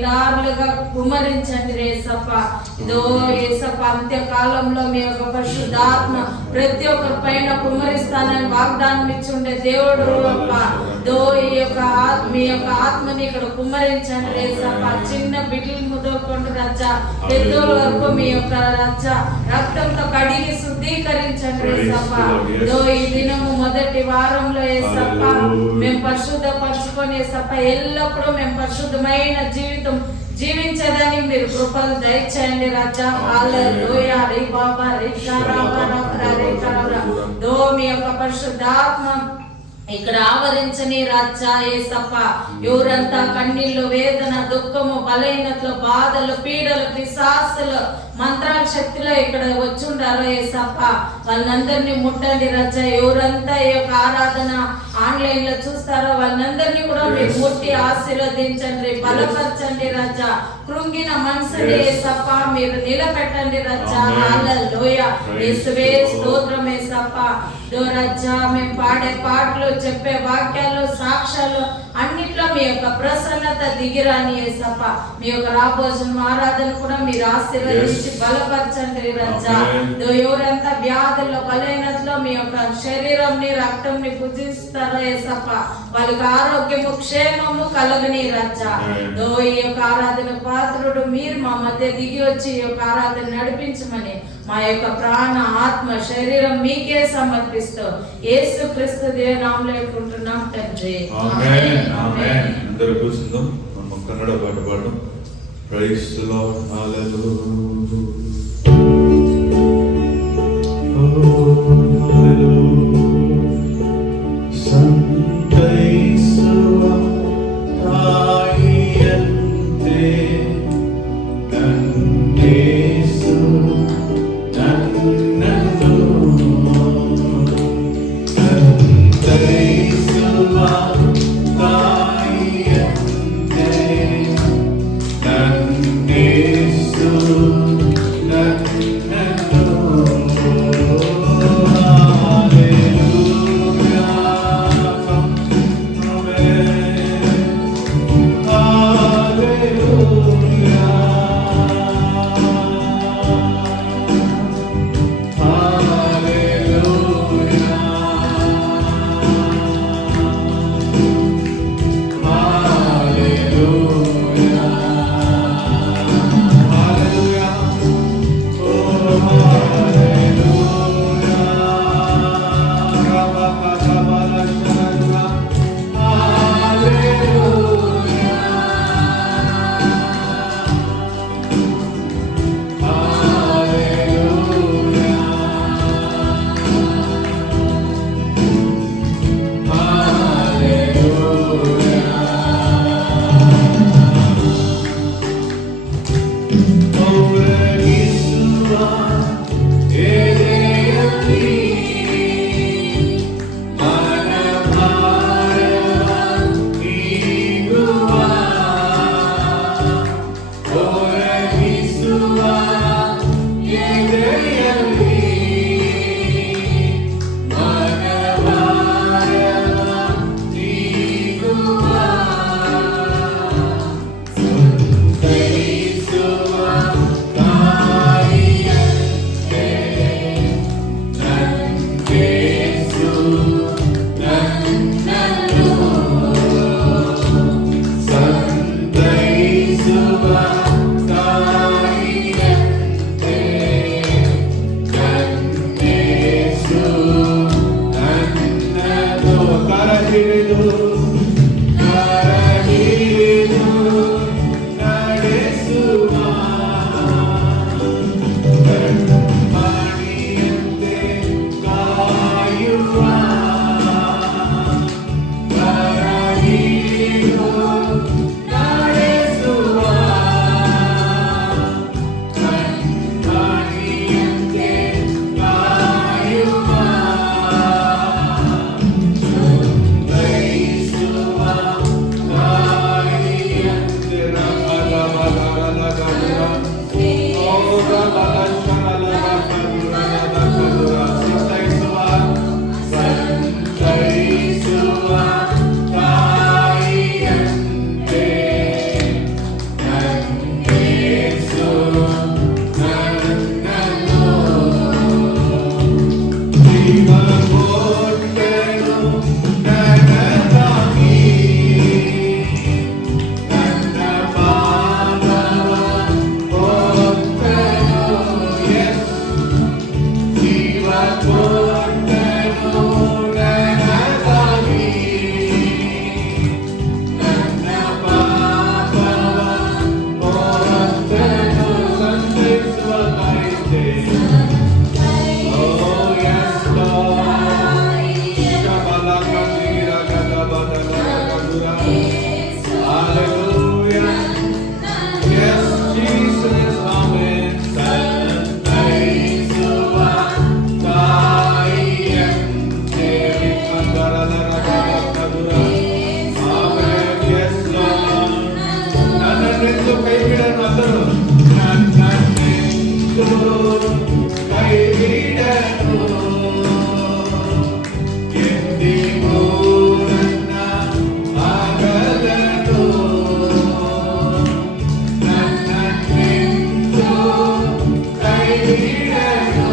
నిండారులుగా కుమరించండి యేసప్ప. ఇదో యేసప్ప అంత్యకాలంలో మీ యొక్క పరిశుద్ధాత్మ ప్రతి ఒక్కరి పైన కుమరిస్తానని వాగ్దానం ఇచ్చుండే దేవుడు అప్ప. దో మీ యొక్క ఆత్మని ఇక్కడ కుమ్మరించండి యేసప్ప. చిన్న బిడ్డలు ముదోకుండా రచ్చ పెద్దోళ్ళ వరకు మీ యొక్క రచ్చ రక్తంతో కడిగి శుద్ధీకరించండి యేసప్ప. దో ఈ దినము మొదటి వారంలో యేసప్ప మేము పరిశుద్ధపరచుకొని యేసప్ప ఎల్లప్పుడూ మేము పరిశుద్ధమైన జీవితం జీవించడానికి మీరు కృపలు దయచేయండి రాజా. హల్లెలూయా. రే బాబా రే కరాబా దో మీ యొక్క పరిశుద్ధాత్మ ఇక్కడ ఆవరించని రాజా యేసప్ప. ఎవరంతా కన్నీళ్ళు, వేదన, దుఃఖము, బలహీనతలు, బాధలు, పీడలు, పిశాసులు, మంత్రాల శక్తిలో ఇక్కడ వచ్చుండారో యేసప్ప వాళ్ళందరినీ ముట్టండి రాజా. ఎవరంతా ఈ యొక్క ఆరాధన ఆన్లైన్ లో చూస్తారో వాళ్ళందరినీ కూడా మీరు ముట్టి ఆశీర్వదించండి, బలపరచండి రాజా. కృంగిన మనసుని యేసప్ప మీరు నిలబెట్టండి రాజా. హల్లెలూయా. యేసువే స్తోత్రం యేసప్ప. దో రాజా మేము పాడే పాటలు, చెప్పే వాక్యాలు, సాక్ష్యాలు అన్నిట్లో మీ యొక్క ప్రసన్నత దిగిరాని యేసప్ప. మీ యొక్క రాబోజన ఆరాధన కూడా మీరు ఆశీర్వదించి బలపరచండి రాజా. ఎవరంతా వ్యాధుల్లో, బలహీనతలో మీ యొక్క శరీరంని రక్తంని పూజిస్తారో యేసప్ప వాళ్ళకి ఆరోగ్యము, క్షేమము కలగని రాజా. ఈ యొక్క ఆరాధన పాత్రుడు మీరు మా మధ్య దిగి వచ్చి ఈ యొక్క ఆరాధన నడిపించమని మా యొక్క ప్రాణ, ఆత్మ, శరీరం మీకే సమర్పిస్తూ యేసు క్రీస్తు నామములో వేడుకుంటున్నాం తండ్రి. ఆమేన్. ఆమేన్. అందరూ కూర్చుందాం. మనం కన్నడ పాట పాడడం. Praise the lord. Hallelujah. Oh, yes, Lord. Shabalakadiragadabadalakadura. Hallelujah. Yes, Jesus, amen. Santaisuva Taiyam Devikadaralagadabadura. Amen. Yes, Lord. నన్నెందు కైవిడను అందరూ నన్నెందు కైవిడను ఎందిగో నన్న ఆగలను నన్నెందు కైవిడను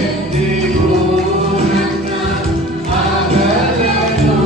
ఎందిగో నన్న ఆగలను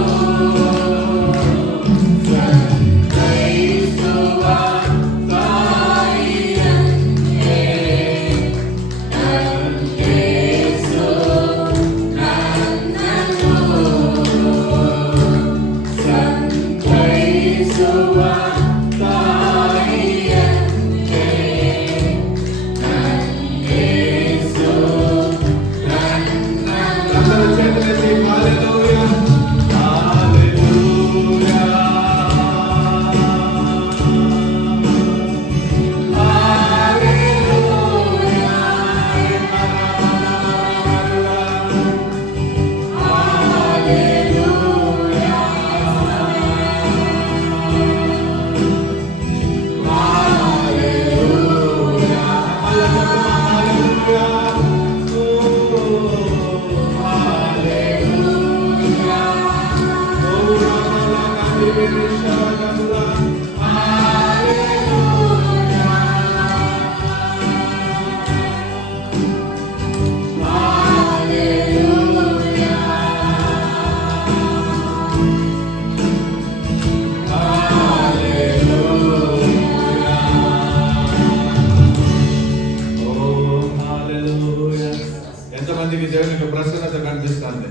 ఎంతమందికి దేవుని యొక్క ప్రసన్నత కనిపిస్తుంది?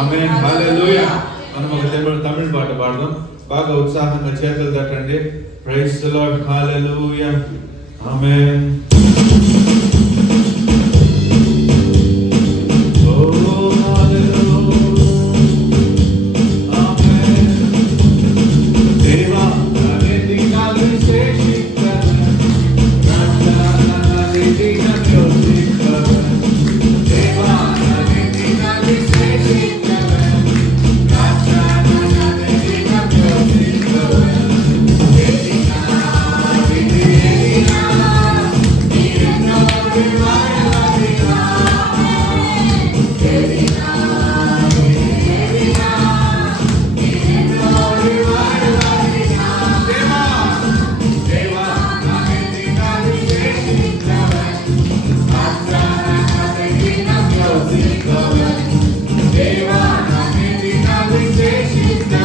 ఆమేన్, హల్లెలూయా. మనం ఒక తమిళ పాట పాడదాం. బాగా ఉత్సాహంగా చేతులు తట్టండి. ప్రైజ్ ది లార్డ్, హల్లెలూయా, ఆమేన్. ఓ హల్లెలూయా, ఆమేన్. దేవా నన్ను నాలు శేషికన నన్నని దినలో దిక్కన దేవా నన్ను నాలు శేషికన నన్నని దినలో దిక్కన దేవినా విదేనా నీరో వివారవినా దేవినా విదేనా నీరో వివారవినా దేవా దేవా నన్ను నాలు శేషికన నన్నని దినలో దిక్కన దేవా నన్ను నాలు శేషికన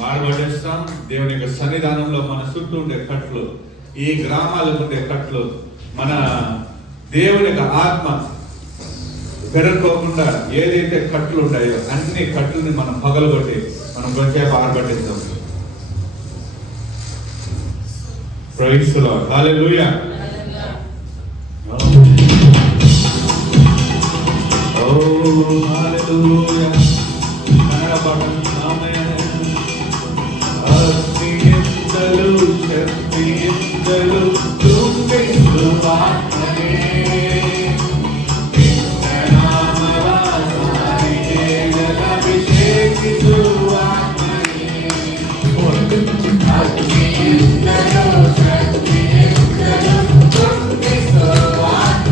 మారబడేస్తాం. దేవుని యొక్క సన్నిధానంలో మన చుట్టూ ఉండే కట్లు, ఈ గ్రామాలకు ఉండే కట్లు, మన దేవుని యొక్క ఆత్మ పెరగకోకుండా ఏదైతే కట్లు ఉంటాయో అన్ని కట్లని మనం పగలగొట్టి మనం కొంచెం ఆరబట్టిస్తాం. Praise the lord. Hallelujah. Oh hallelujah. Kannada పాట. శక్తియంతలు తుంబిస్తు ఆత్మనే నామవాసారి అభిషేకిస్తు ఆత్మనే శక్తియంతలు తుంబిస్తు ఆత్మనే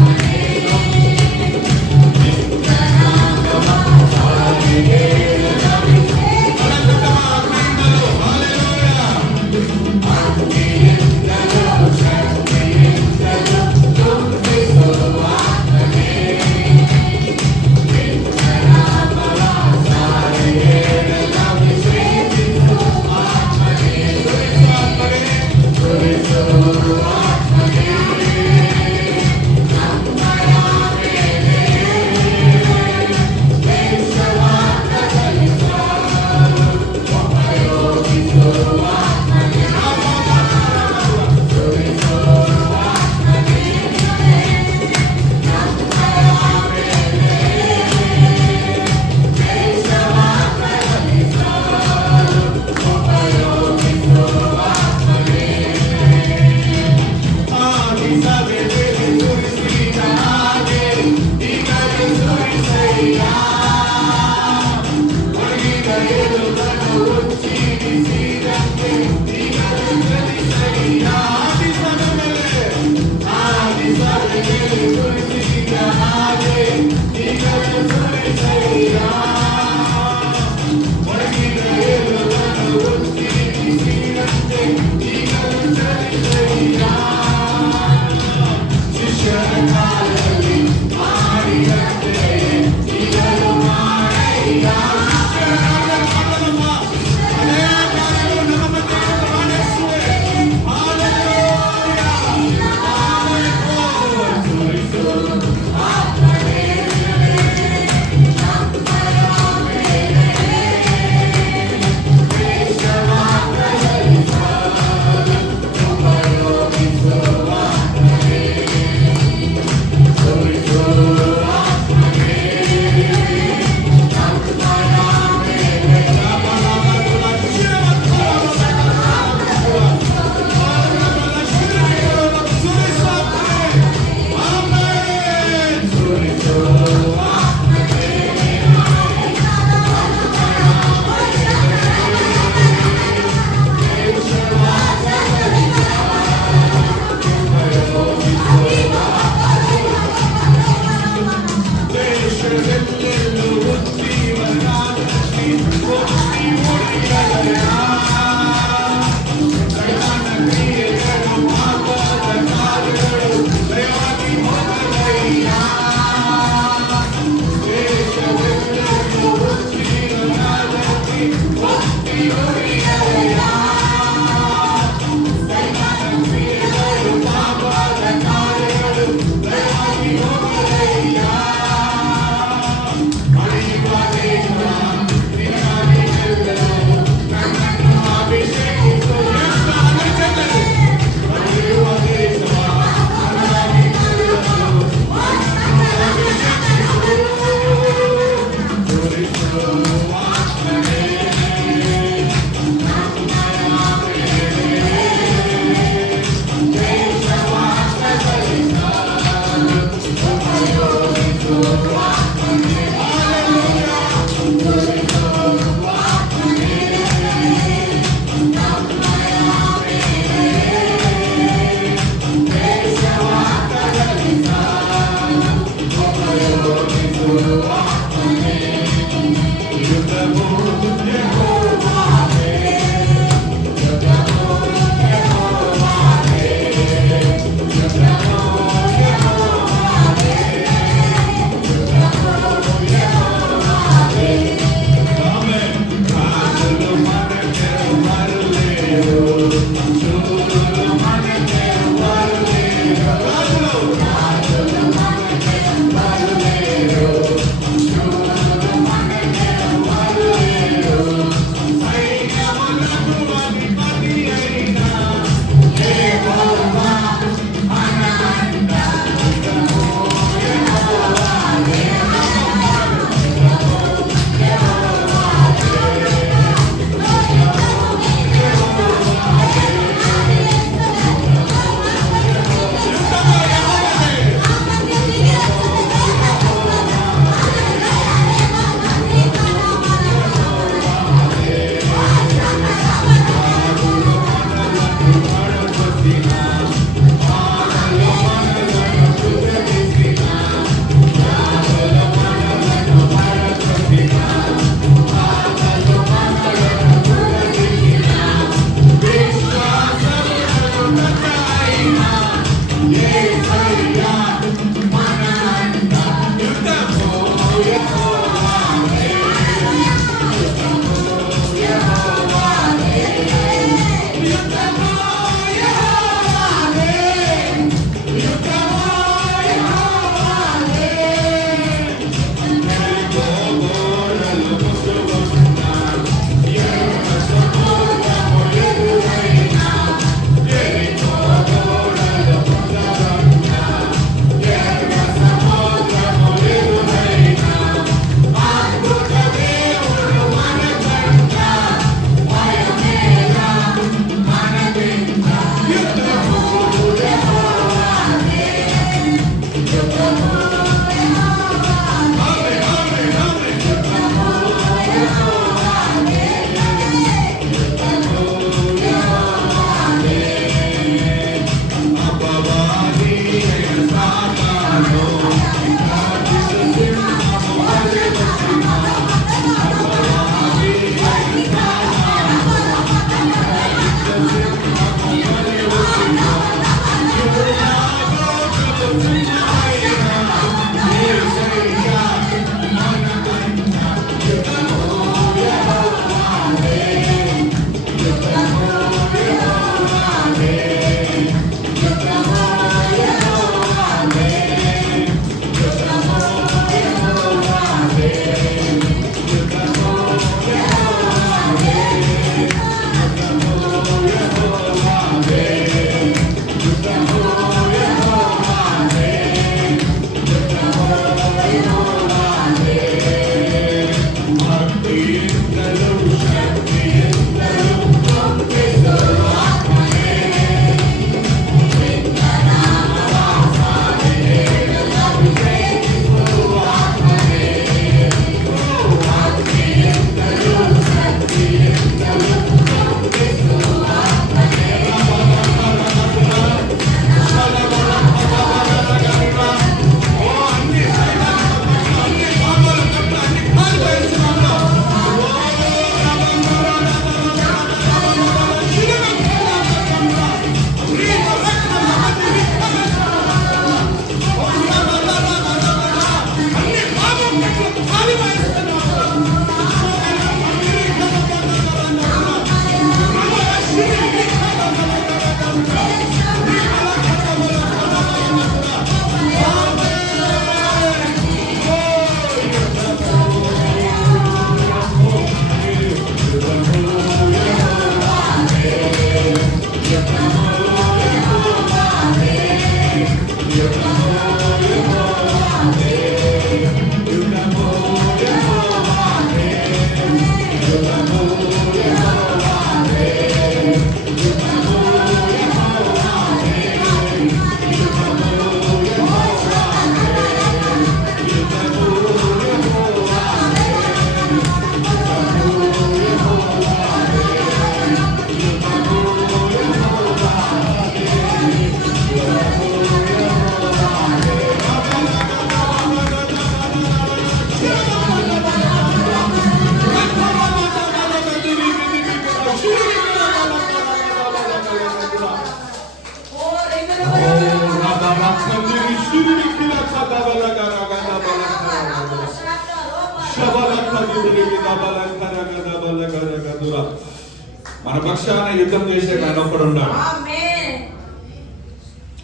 మన పక్షాన యుద్ధం చేసే ఆయన ఒక్కడు ఉన్నాడు.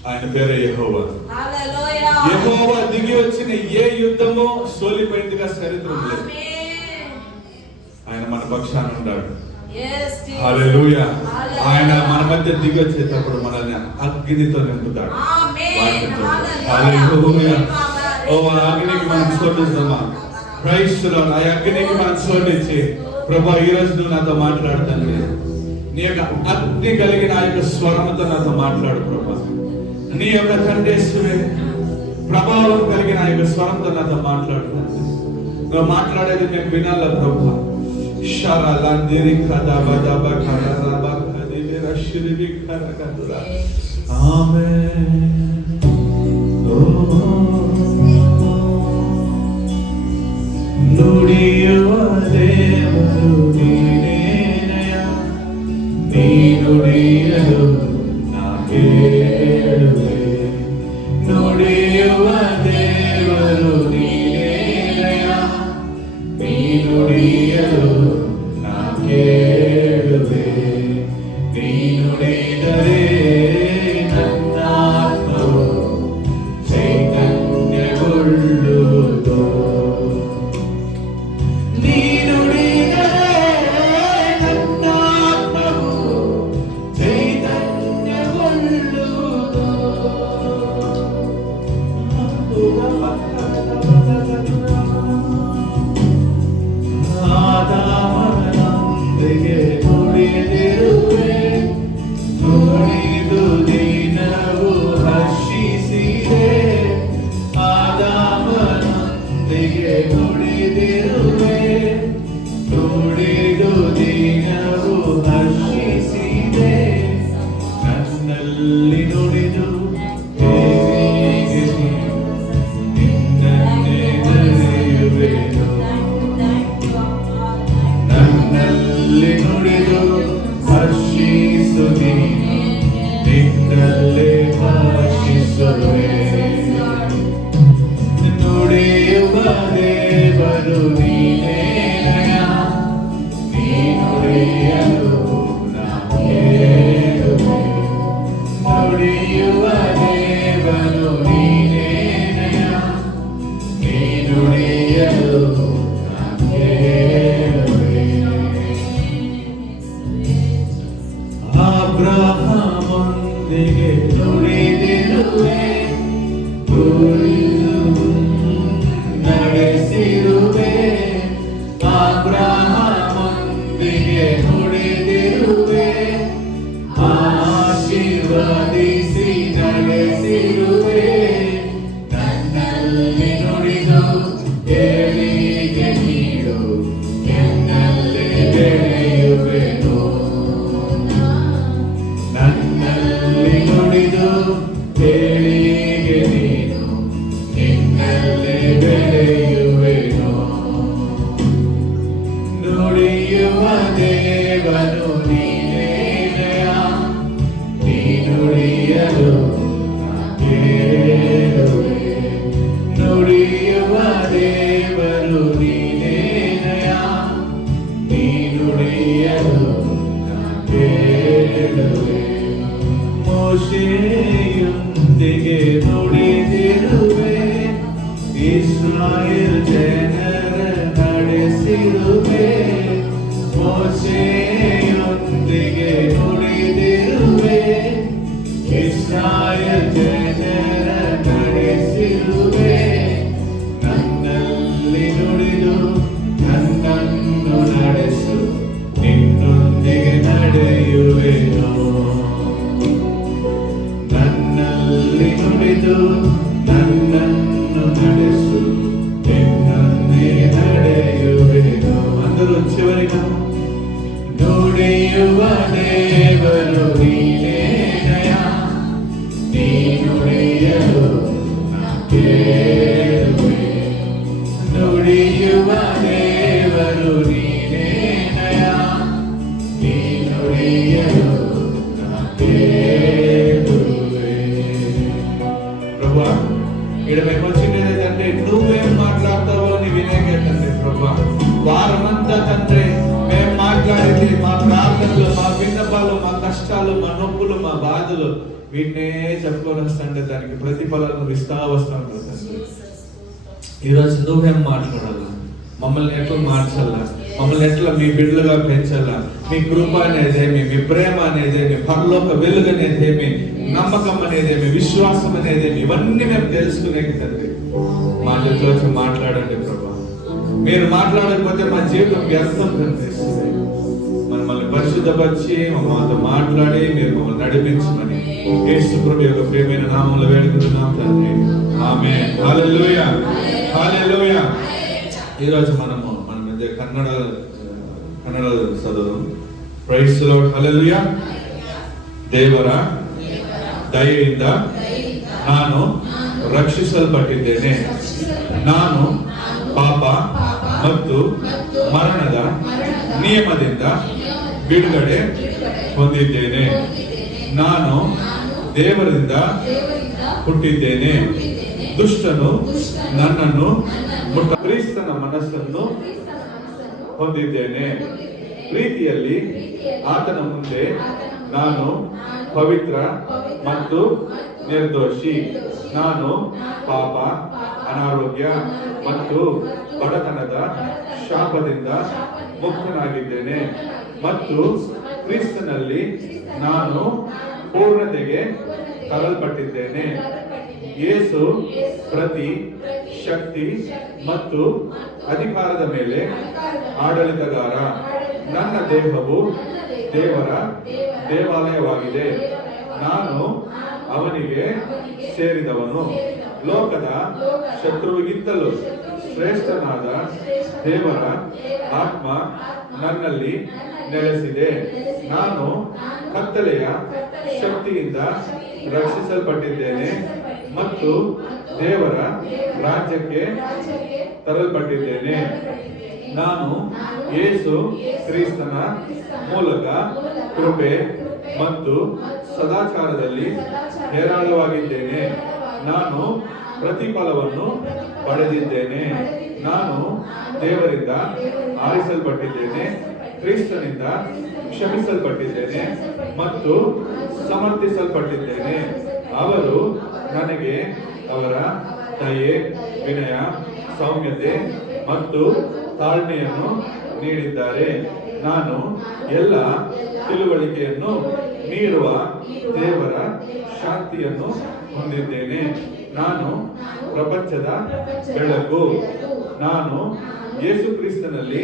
ఆయన పేరే యెహోవా. యెహోవా దిగి వచ్చిన ఏ యుద్ధమో సోలిపోయిందిగా చరిత్ర లేదు. ఆయన మన పక్షాన ఉన్నాడు. హల్లెలూయా. ఆయన మన మధ్య దిగి వచ్చేటప్పుడు మనల్ని అగ్నితో నింపుతాడు. హల్లెలూయా. ఓ అగ్నికి మనం చోటిద్దామా? Praise the lord. ఆ అగ్నికి మనం చోటిచ్చి, ప్రభువా ఈ రోజు నువ్వు నాతో మాట్లాడుతాను, నీ యొక్క అగ్ని కలిగిన ఆ యొక్క స్వరముతో నాతో మాట్లాడు ప్రభువా. నీ యొక్క తండ్రిస్తువే ప్రభావం కలిగిన ఆ యొక్క స్వరంతో నాతో మాట్లాడుతాను. నువ్వు మాట్లాడేది నేను వినాల ప్రభువా. షరలందిరి ఖదబదబ ఖదబ ఖదిబి రషిరిబి ఖరకదురా. ఆమేన్. ನುಡಿಯುವ ದೇವರು ನೀನೇನಯ್ಯ, ನೀ ನುಡಿಯಲು ನಾ ಕೇಳುವೆ. ನುಡಿಯುವ ದೇವರು ನೀನೇನಯ್ಯ, ನೀ ನುಡಿಯಲು ನಾ ಕೇಳುವೆ. ನೀ ನುಡಿದರೆ ನನ್ನ ಆತ್ಮವು ಚೈತನ್ಯಗೊಳ್ಳುವುದು. ಮೋಶೆಯೊಂದಿಗೆ ನುಡಿದಿರುವೆ, ಇಸ್ರಾಯೇಲ್ ಜನರ ನಡೆಸಿರುವೆ. ಮೋಶೆಯೊಂದಿಗೆ ನುಡಿದಿರುವೆ, ಇಸ್ರಾಯೇಲ್ ಜನರ ನಡೆಸಿರುವೆ. ನನ್ನಲ್ಲಿ ನುಡಿದು ನನ್ನನ್ನು ನಡೆಸು, ನಿನ್ನೊಂದಿಗೆ ನಡೆಯುವೆನು. ನನ್ನಲ್ಲಿ ನುಡಿದು ನನ್ನನ್ನು ನಡೆಸು, తండ్రి నువ్వేం మాట్లాడతావో నీ వినేగే తండ్రి ప్రభా. వారమంతా తండ్రి మేము మాట్లాడేది మా ప్రార్థనలు, మా విన్నపాలు, మా కష్టాలు, మా నొప్పులు, మా బాధలు వీటినే చెప్పుకొని వస్తుంటే దానికి ప్రతిఫలం ఇస్తా వస్తాం తండ్రి. ఈరోజు నువ్వేం మాట్లాడాలా, మమ్మల్ని ఎట్లా మార్చాలా, మమ్మల్ని ఎట్లా మీ బిడ్డలుగా పెంచాలా, మీ కృప అనేదేమి, మీ ప్రేమ అనేదేమి, పరలోక వెలుగు అనేదేమి, నమ్మకం అనేదేమి, విశ్వాసం అనేదేమి, ఇవన్నీ మేము తెలుసుకునే తండ్రి మా చేతిలో వచ్చి మాట్లాడండి ప్రభా. మీరు మాట్లాడకపోతే మా జీవితం వ్యర్థం కనిపిస్తుంది. మమ్మల్ని పరిశుద్ధపరిచి మాతో మాట్లాడి మీరు మమ్మల్ని నడిపించమని యేసు ప్రభు యొక్క ప్రియమైన నామంలో వేడుకుంటున్నాం తండ్రి. ఆమేన్. హల్లెలూయా, హల్లెలూయా. ఈరోజు మన మధ్య కన్నడ చదువు. Praise the Lord. ಹಲ್ಲೆಲೂಯಾ. ದೇವರ ದಯೆಯಿಂದ ನಾನು ರಕ್ಷಿಸಲ್ಪಟ್ಟಿದ್ದೇನೆ. ನಾನು ಪಾಪ ಮತ್ತು ಮರಣದ ನಿಯಮದಿಂದ ಬಿಡುಗಡೆ ಹೊಂದಿದ್ದೇನೆ. ನಾನು ದೇವರಿಂದ ಹುಟ್ಟಿದ್ದೇನೆ. ದುಷ್ಟನು ನನ್ನನ್ನು ಕ್ರಿಸ್ತನ ಮನಸ್ಸನ್ನು ಹೊಂದಿದ್ದೇನೆ. ಪ್ರೀತಿಯಲ್ಲಿ ಆತನ ಮುಂದೆ ನಾನು ಪವಿತ್ರ ಮತ್ತು ನಿರ್ದೋಷಿ. ನಾನು ಪಾಪ, ಅನಾರೋಗ್ಯ ಮತ್ತು ಬಡತನದ ಶಾಪದಿಂದ ಮುಕ್ತನಾಗಿದ್ದೇನೆ ಮತ್ತು ಕ್ರಿಸ್ತನಲ್ಲಿ ನಾನು ಪೂರ್ಣತೆಗೆ ತರಲ್ಪಟ್ಟಿದ್ದೇನೆ. ಯೇಸು ಪ್ರತಿ ಶಕ್ತಿ ಮತ್ತು ಅಧಿಕಾರದ ಮೇಲೆ ಆಡಳಿತಗಾರ. ನನ್ನ ದೇಹವು ದೇವರ ದೇವಾಲಯವಾಗಿದೆ. ನಾನು ಅವನಿಗೆ ಸೇರಿದವನು. ಲೋಕದ ಶತ್ರುವಿಗಿಂತಲೂ ಶ್ರೇಷ್ಠನಾದ ದೇವರ ಆತ್ಮ ನನ್ನಲ್ಲಿ ನೆಲೆಸಿದೆ. ನಾನು ಕತ್ತಲೆಯ ಶಕ್ತಿಯಿಂದ ರಕ್ಷಿಸಲ್ಪಟ್ಟಿದ್ದೇನೆ ಮತ್ತು ದೇವರ ರಾಜ್ಯಕ್ಕೆ ತರಲ್ಪಟ್ಟಿದ್ದೇನೆ. ನಾನು ಯೇಸು ಕ್ರಿಸ್ತನ ಮೂಲಕ ಕೃಪೆ ಮತ್ತು ಸದಾಚಾರದಲ್ಲಿ ಹೇರಾಳವಾಗಿದ್ದೇನೆ. ನಾನು ಪ್ರತಿಫಲವನ್ನು ಪಡೆದಿದ್ದೇನೆ. ನಾನು ದೇವರಿಂದ ಆರಿಸಲ್ಪಟ್ಟಿದ್ದೇನೆ, ಕ್ರಿಸ್ತನಿಂದ ಕ್ಷಮಿಸಲ್ಪಟ್ಟಿದ್ದೇನೆ ಮತ್ತು ಸಮರ್ಥಿಸಲ್ಪಟ್ಟಿದ್ದೇನೆ. ಅವರು ನನಗೆ ಅವರ ದಯೆ, ವಿನಯ, ಸೌಮ್ಯತೆ ಮತ್ತು ತಾಳ್ಮೆಯನ್ನು ನೀಡಿದ್ದಾರೆ. ನಾನು ಎಲ್ಲ ತಿಳುವಳಿಕೆಯನ್ನು ನೀಡುವ ದೇವರ ಶಾಂತಿಯನ್ನು ಹೊಂದಿದ್ದೇನೆ. ನಾನು ಪ್ರಪಂಚದ ಬೆಳಕು. ನಾನು ಯೇಸು ಕ್ರಿಸ್ತನಲ್ಲಿ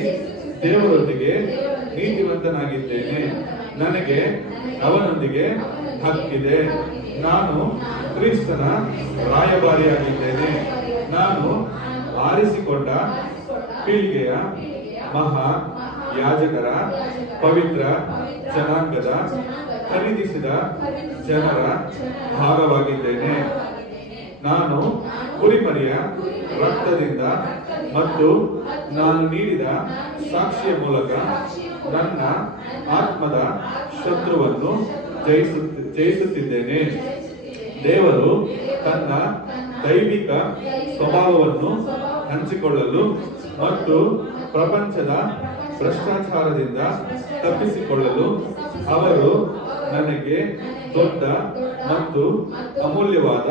ದೇವರೊಂದಿಗೆ ನೀತಿವಂತನಾಗಿದ್ದೇನೆ. ನನಗೆ ಅವನೊಂದಿಗೆ ಹಕ್ಕಿದೆ. ನಾನು ಕ್ರಿಸ್ತನ ರಾಯಭಾರಿಯಾಗಿದ್ದೇನೆ. ನಾನು ಆರಿಸಿಕೊಂಡ ಪೀಳಿಗೆಯ ಮಹಾ ಯಾಜಕರ ಪವಿತ್ರ ಜನಾಂಗದ ಖರೀದಿಸಿದ ಜನರ ಭಾಗವಾಗಿದ್ದೇನೆ. ನಾನು ಕುರಿಮರಿಯ ರಕ್ತದಿಂದ ಮತ್ತು ನಾನು ನೀಡಿದ ಸಾಕ್ಷಿಯ ಮೂಲಕ ನನ್ನ ಆತ್ಮದ ಶತ್ರುವನ್ನು ಜಯಿಸುತ್ತಿದ್ದೇನೆ. ದೇವರು ತನ್ನ ದೈವಿಕ ಸ್ವಭಾವವನ್ನು ಹಂಚಿಕೊಳ್ಳಲು ಮತ್ತು ಪ್ರಪಂಚದ ಭ್ರಷ್ಟಾಚಾರದಿಂದ ತಪ್ಪಿಸಿಕೊಳ್ಳಲು ಅವರು ನನಗೆ ದೊಡ್ಡ ಮತ್ತು ಅಮೂಲ್ಯವಾದ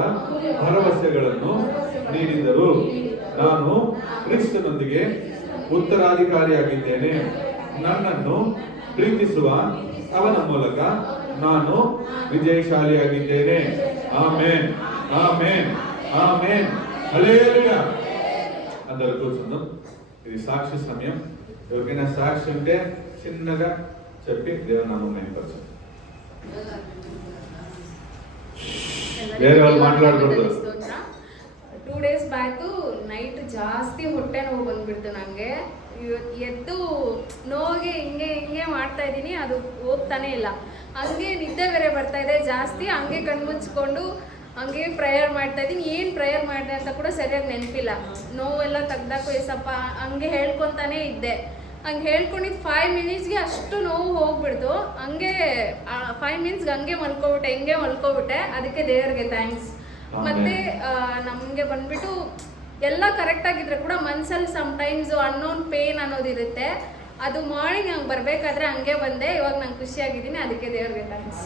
ಭರವಸೆಗಳನ್ನು ನೀಡಿದರು. ನಾನು ಕ್ರಿಸ್ತನೊಂದಿಗೆ ಉತ್ತರಾಧಿಕಾರಿಯಾಗಿದ್ದೇನೆ. ನನ್ನನ್ನು ಪ್ರೀತಿಸುವ ಅವನ ಮೂಲಕ ನಾನು ವಿಜಯಶಾಲಿಯಾಗಿದ್ದೇನೆ. ఆమేన్, ఆమేన్, ఆమేన్. హల్లెలూయా. అందరూ కూర్చుందాం. ఇది సాక్షి సమయం. ఎవరికైనా సాక్షి ఉంటే చిన్నగా చెప్పి దేవుని నామం మహిమపరచండి. ಬೇರೆ వాళ్ళు ಮಾತಾಡಕೂಡದು. 2 days ಬ್ಯಾಕ್ ನೈಟ್ ಜಾಸ್ತಿ ಹೊಟ್ಟೆ ನೋವು ಬಂದ್ಬಿಡ್ತು ನನಗೆ. ಎದ್ದು ನೋವಿಗೆ ಹಿಂಗೆ ಮಾಡ್ತಾ ಇದ್ದೀನಿ, ಅದು ಹೋಗ್ತಾನೆ ಇಲ್ಲ. ಹಂಗೆ ನಿದ್ದೆ ಬೇರೆ ಬರ್ತಾ ಇದೆ ಜಾಸ್ತಿ. ಹಂಗೆ ಕಣ್ಮುಚ್ಕೊಂಡು ಹಂಗೆ ಪ್ರೇಯರ್ ಮಾಡ್ತಾ ಇದ್ದೀನಿ. ಏನು ಪ್ರೇಯರ್ ಮಾಡಿದೆ ಅಂತ ಕೂಡ ಸರಿಯಾಗಿ ನೆನಪಿಲ್ಲ. ನೋವೆಲ್ಲ ತೆಗ್ದಾಕು ಏಸಪ್ಪ ಹಂಗೆ ಹೇಳ್ಕೊತಾನೆ ಇದ್ದೆ. ಹಂಗೆ ಹೇಳ್ಕೊಂಡಿದ್ದು 5 minutesಗೆ ಅಷ್ಟು ನೋವು ಹೋಗ್ಬಿಡ್ತು. ಹಂಗೆ 5 minutesಗೆ ಹಂಗೆ ಮಲ್ಕೊಬಿಟ್ಟೆ. ಅದಕ್ಕೆ ದೇವರಿಗೆ ಥ್ಯಾಂಕ್ಸ್. ಮತ್ತೆ ನಮಗೆ ಬಂದ್ಬಿಟ್ಟು ಎಲ್ಲ ಕರೆಕ್ಟಾಗಿದ್ರೆ ಕೂಡ ಮನಸ್ಸಲ್ಲಿ ಸಮ್ಟೈಮ್ಸು ಅನ್ನೋನ್ ಪೇನ್ ಅನ್ನೋದಿರುತ್ತೆ. ಅದು ಮಾರ್ನಿಂಗ್ ಹಂಗೆ ಬರಬೇಕಾದ್ರೆ ಹಂಗೆ ಬಂದೆ. ಇವಾಗ ನಾನು ಖುಷಿಯಾಗಿದ್ದೀನಿ, ಅದಕ್ಕೆ ದೇವ್ರಿಗೆ ಥ್ಯಾಂಕ್ಸ್.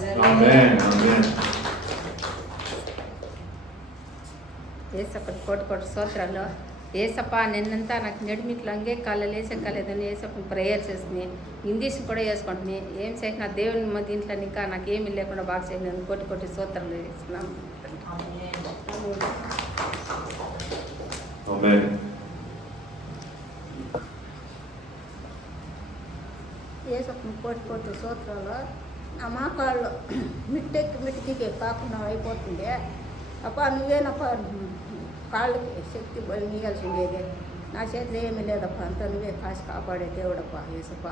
ఏసప్పని కోటి స్తోత్రాలు. ఏసప్ప నిన్నంతా నాకు నడిమిట్లు అంగే కాళ్ళు వేసే కాలేదని ఏసప్పని ప్రేయర్ చేస్తుంది. ఇంగ్లీష్ కూడా వేసుకుంటున్నాయి. ఏం చేసిన దేవుని మా దీంట్లో ఇంకా నాకు ఏమీ లేకుండా బాగా చేసినాను. కోటి స్తోత్రాలు చేస్తున్నాం. ఏసప్పని కోటి స్తోత్రాలు. నా మోకాళ్ళు మిట్టికి కాకుండా అయిపోతుంది. అప్ప నువ్వేనప్ప కాళ్ళకి శక్తి బలి నీయాల్సి ఉండేది. నా చేతిలో ఏమీ లేదప్ప, అంతా నువ్వే కాసి కాపాడే దేవుడప్ప ఏసప్ప.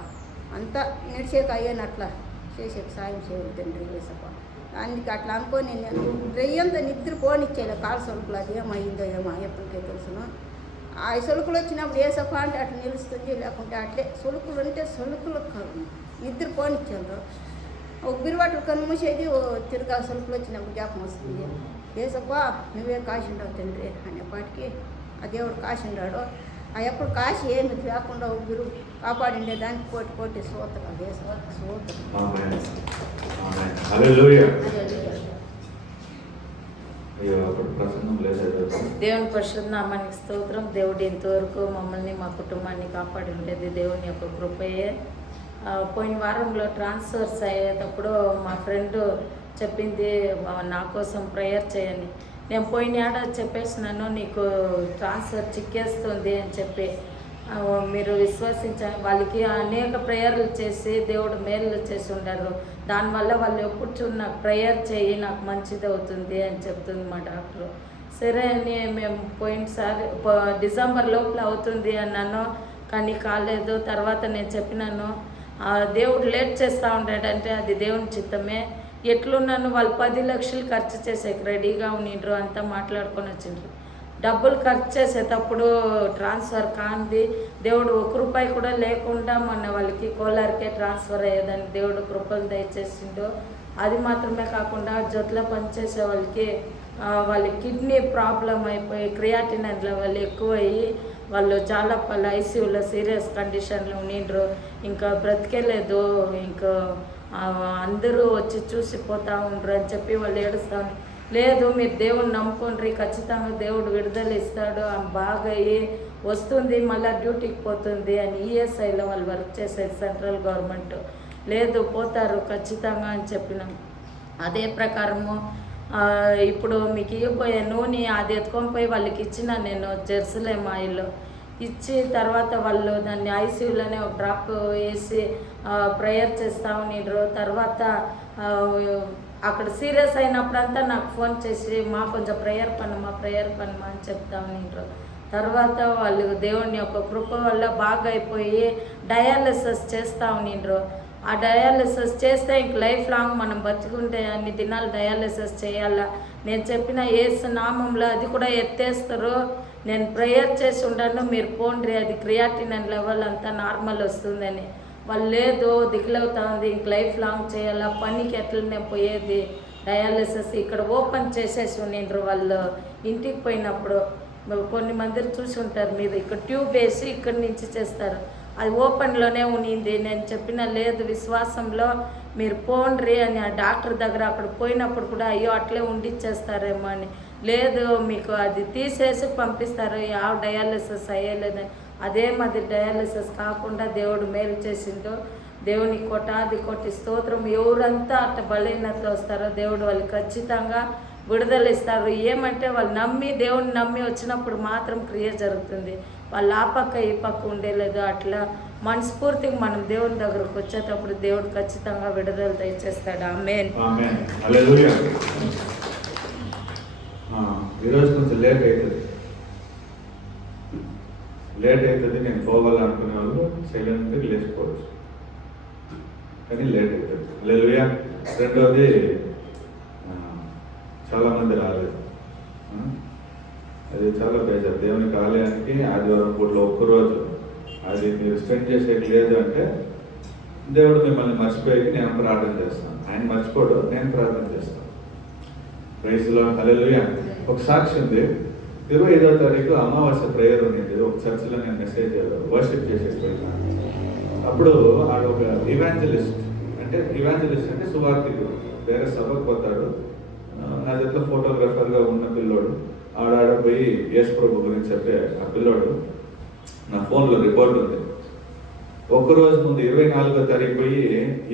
అంతా నడిచేక అయ్యేనట్లా చేసే సాయం చేయదు తండ్రి ఏసప్ప. అందుకే అట్లా అనుకొని నేను రెయ్యంతా నిద్రపోనిచ్చేలే. కాలు సొలుకులు అది ఏమైందో ఏమో ఎప్పటికే తెలుసును. ఆ సొలుకులు వచ్చినప్పుడు ఏసప్ప అంటే అట్లా నిలుస్తుంది, లేకుంటే అట్లే సొలుకులు ఉంటే సొలుకులు నిద్రపోనిచ్చారు. ఒక బిరువాట్లు కన్ను మూసేది తిరగా సొలుకులు వచ్చినప్పుడు జ్ఞాపకం వస్తుంది. ఏసప్ప నువ్వే కాసిండావు తండ్రి అనేపాటికి ఆ దేవుడు కాసిండాడు. ఆ ఎప్పుడు కాసి ఏమి లేకుండా బిరు కాపాడిండే దానికి కోటి స్తోత్రాలు ఏసప్ప. దేవుని పరిశుద్ధ నామానికి స్తోత్రం. దేవుడు ఇంతవరకు మమ్మల్ని మా కుటుంబాన్ని కాపాడి ఉండేది దేవుని యొక్క కృపయే. పోయిన వారంలో ట్రాన్స్ఫర్స్ అయ్యేటప్పుడు మా ఫ్రెండ్ చెప్పింది నా కోసం ప్రేయర్ చేయని. నేను పోయిన ఏడాది చెప్పేసినాను నీకు ట్రాన్స్ఫర్ చిక్కేస్తుంది అని చెప్పి. మీరు విశ్వసించాలి. వాళ్ళకి అనేక ప్రేయర్లు చేసి దేవుడు మేలు చేసి ఉండారు. దానివల్ల వాళ్ళు ఎప్పుడు నాకు ప్రేయర్ చేయి నాకు మంచిది అవుతుంది అని చెప్తుంది మా డాక్టరు. సరే అని మేము పోయినసారి డిసెంబర్ లోపల అవుతుంది అన్నాను, కానీ కాలేదు. తర్వాత నేను చెప్పినాను దేవుడు లేట్ చేస్తూ ఉంటాడంటే అది దేవుని చిత్తమే. ఎట్లున్నాను వాళ్ళు 10 లక్షలు ఖర్చు చేసేకి రెడీగా ఉండిండ్రు, అంతా మాట్లాడుకొని వచ్చిండ్రు. డబ్బులు ఖర్చు చేసేటప్పుడు ట్రాన్స్ఫర్ కాంది దేవుడు 1 రూపాయి కూడా లేకుండా మొన్న వాళ్ళకి కోలార్కే ట్రాన్స్ఫర్ అయ్యేదని దేవుడు కృపలు దయచేసిండు. అది మాత్రమే కాకుండా జొట్లో పనిచేసే వాళ్ళకి కిడ్నీ ప్రాబ్లం అయిపోయి క్రియాటినిన్ లెవెల్ ఎక్కువయ్యి వాళ్ళు చాలా ఐసీయూలో సీరియస్ కండిషన్లో ఉండిండ్రు. ఇంకా బ్రతికేలేదు. ఇంకా అందరూ వచ్చి చూసిపోతూ ఉండరు అని చెప్పి వాళ్ళు ఏడుస్తాను. లేదు మీరు దేవుడిని నమ్ముకోండి, ఖచ్చితంగా దేవుడు విడుదల ఇస్తాడు, బాగా వస్తుంది, మళ్ళీ డ్యూటీకి పోతుంది అని ఈఎస్ఐలో వాళ్ళు వర్క్ చేసేది సెంట్రల్ గవర్నమెంట్. లేదు పోతారు ఖచ్చితంగా అని చెప్పినాం. అదే ప్రకారము ఇప్పుడు మీకు ఇవ్వబోయే నూనె అది ఎత్తుకొని పోయి వాళ్ళకి ఇచ్చిన నేను జెరూసలేం ఆయిల్ ఇచ్చి తర్వాత వాళ్ళు దాన్ని ఐసీయూలోనే ఒక డ్రాప్ వేసి ప్రేయర్ చేస్తూ ఉండిండ్రు. తర్వాత అక్కడ సీరియస్ అయినప్పుడంతా నాకు ఫోన్ చేసి కొంచెం ప్రేయర్ పన్నమా అని చెప్తా ఉండిండ్రు. తర్వాత వాళ్ళు దేవుని యొక్క కృప వల్ల బాగా అయిపోయి డయాలిసిస్ చేస్తూ ఉండిండ్రు. ఆ డయాలిసిస్ చేస్తే ఇంక లైఫ్ లాంగ్ మనం బతుకుంటే అన్ని దినాలు డయాలిసిస్ చేయాలా. నేను చెప్పిన యేసు నామంలో అది కూడా ఎత్తేస్తారు. నేను ప్రేయర్ చేసి ఉండను, మీరు పోండ్రి, అది క్రియాటినిన్ లెవెల్ అంతా నార్మల్ వస్తుందని. వాళ్ళు లేదు దిగులవుతా ఉంది, ఇంక లైఫ్ లాంగ్ చేయాలా, పనికి ఎట్లా నేను పోయేది, డయాలిసిస్ ఇక్కడ ఓపెన్ చేసేసి ఉండిండ్రు. వాళ్ళు ఇంటికి పోయినప్పుడు కొన్ని మంది చూసి ఉంటారు, మీరు ఇక్కడ ట్యూబ్ వేసి ఇక్కడి నుంచి చేస్తారు, అది ఓపెన్లోనే ఉన్నింది. నేను చెప్పిన లేదు విశ్వాసంలో మీరు పోండ్రి అని ఆ డాక్టర్ దగ్గర అక్కడ పోయినప్పుడు కూడా అయ్యో అట్లే ఉండిచ్చేస్తారేమో అని. లేదు మీకు అది తీసేసి పంపిస్తారు, ಯಾವ డయాలిసిస్ అయ్యలేదని. అదే మాది డయాలిసిస్ కాకుండా దేవుడు మేలు చేసిందో దేవుని కోటి స్తోత్రం. ఎవరంతా అట్ట బలహీనతలో వస్తారో దేవుడు వాళ్ళు ఖచ్చితంగా విడుదల ఇస్తారు. ఏమంటే వాళ్ళు దేవుని నమ్మి వచ్చినప్పుడు మాత్రం క్రియ జరుగుతుంది. వాళ్ళు ఆ పక్క ఈ పక్క ఉండేలేదు. అట్లా మనస్ఫూర్తిగా మనం దేవుని దగ్గరకు వచ్చేటప్పుడు దేవుడు ఖచ్చితంగా విడుదల దయచేస్తాడు. ఆమేన్. ఈరోజు కొంచెం లేట్ అవుతుంది. నేను పోవాలనుకునే వాళ్ళు సైలెంట్గా లేచిపోవచ్చు, కానీ లేట్ అవుతుంది. హల్లెలూయా. రెండవది చాలామంది రాలేదు. అది చాలా బేజారు. దేవునికి ఆలయానికి ఆదివారం పూటలో ఒక్కరోజు అది మీరు స్పెండ్ చేసేది లేదు అంటే దేవుడు మిమ్మల్ని మర్చిపోయి నేను ప్రార్థన చేస్తాను. ఆయన మర్చిపోడు, నేను ప్రార్థన చేస్తాను. ప్రైజ్ లో హల్లెలూయా. ఒక సాక్షి ఉంది. 25వ తారీఖు అమావాస్య ప్రేయర్ ఉండేది. ఒక చర్చిలో నేను మెసేజ్ వర్షిప్ చేసేసి పోయినా. అప్పుడు ఆడ ఒక ఇవాంజలిస్ట్ అంటే సువార్థికుడు వేరే సభకు పోతాడు. నా దగ్గర ఫోటోగ్రాఫర్గా ఉన్న పిల్లోడు ఆడ పోయి యేసు ప్రభు గురించి చెప్పే ఆ పిల్లోడు నా ఫోన్లో రిపోర్ట్ ఉంది. ఒక్కరోజు ముందు 24వ తారీఖు పోయి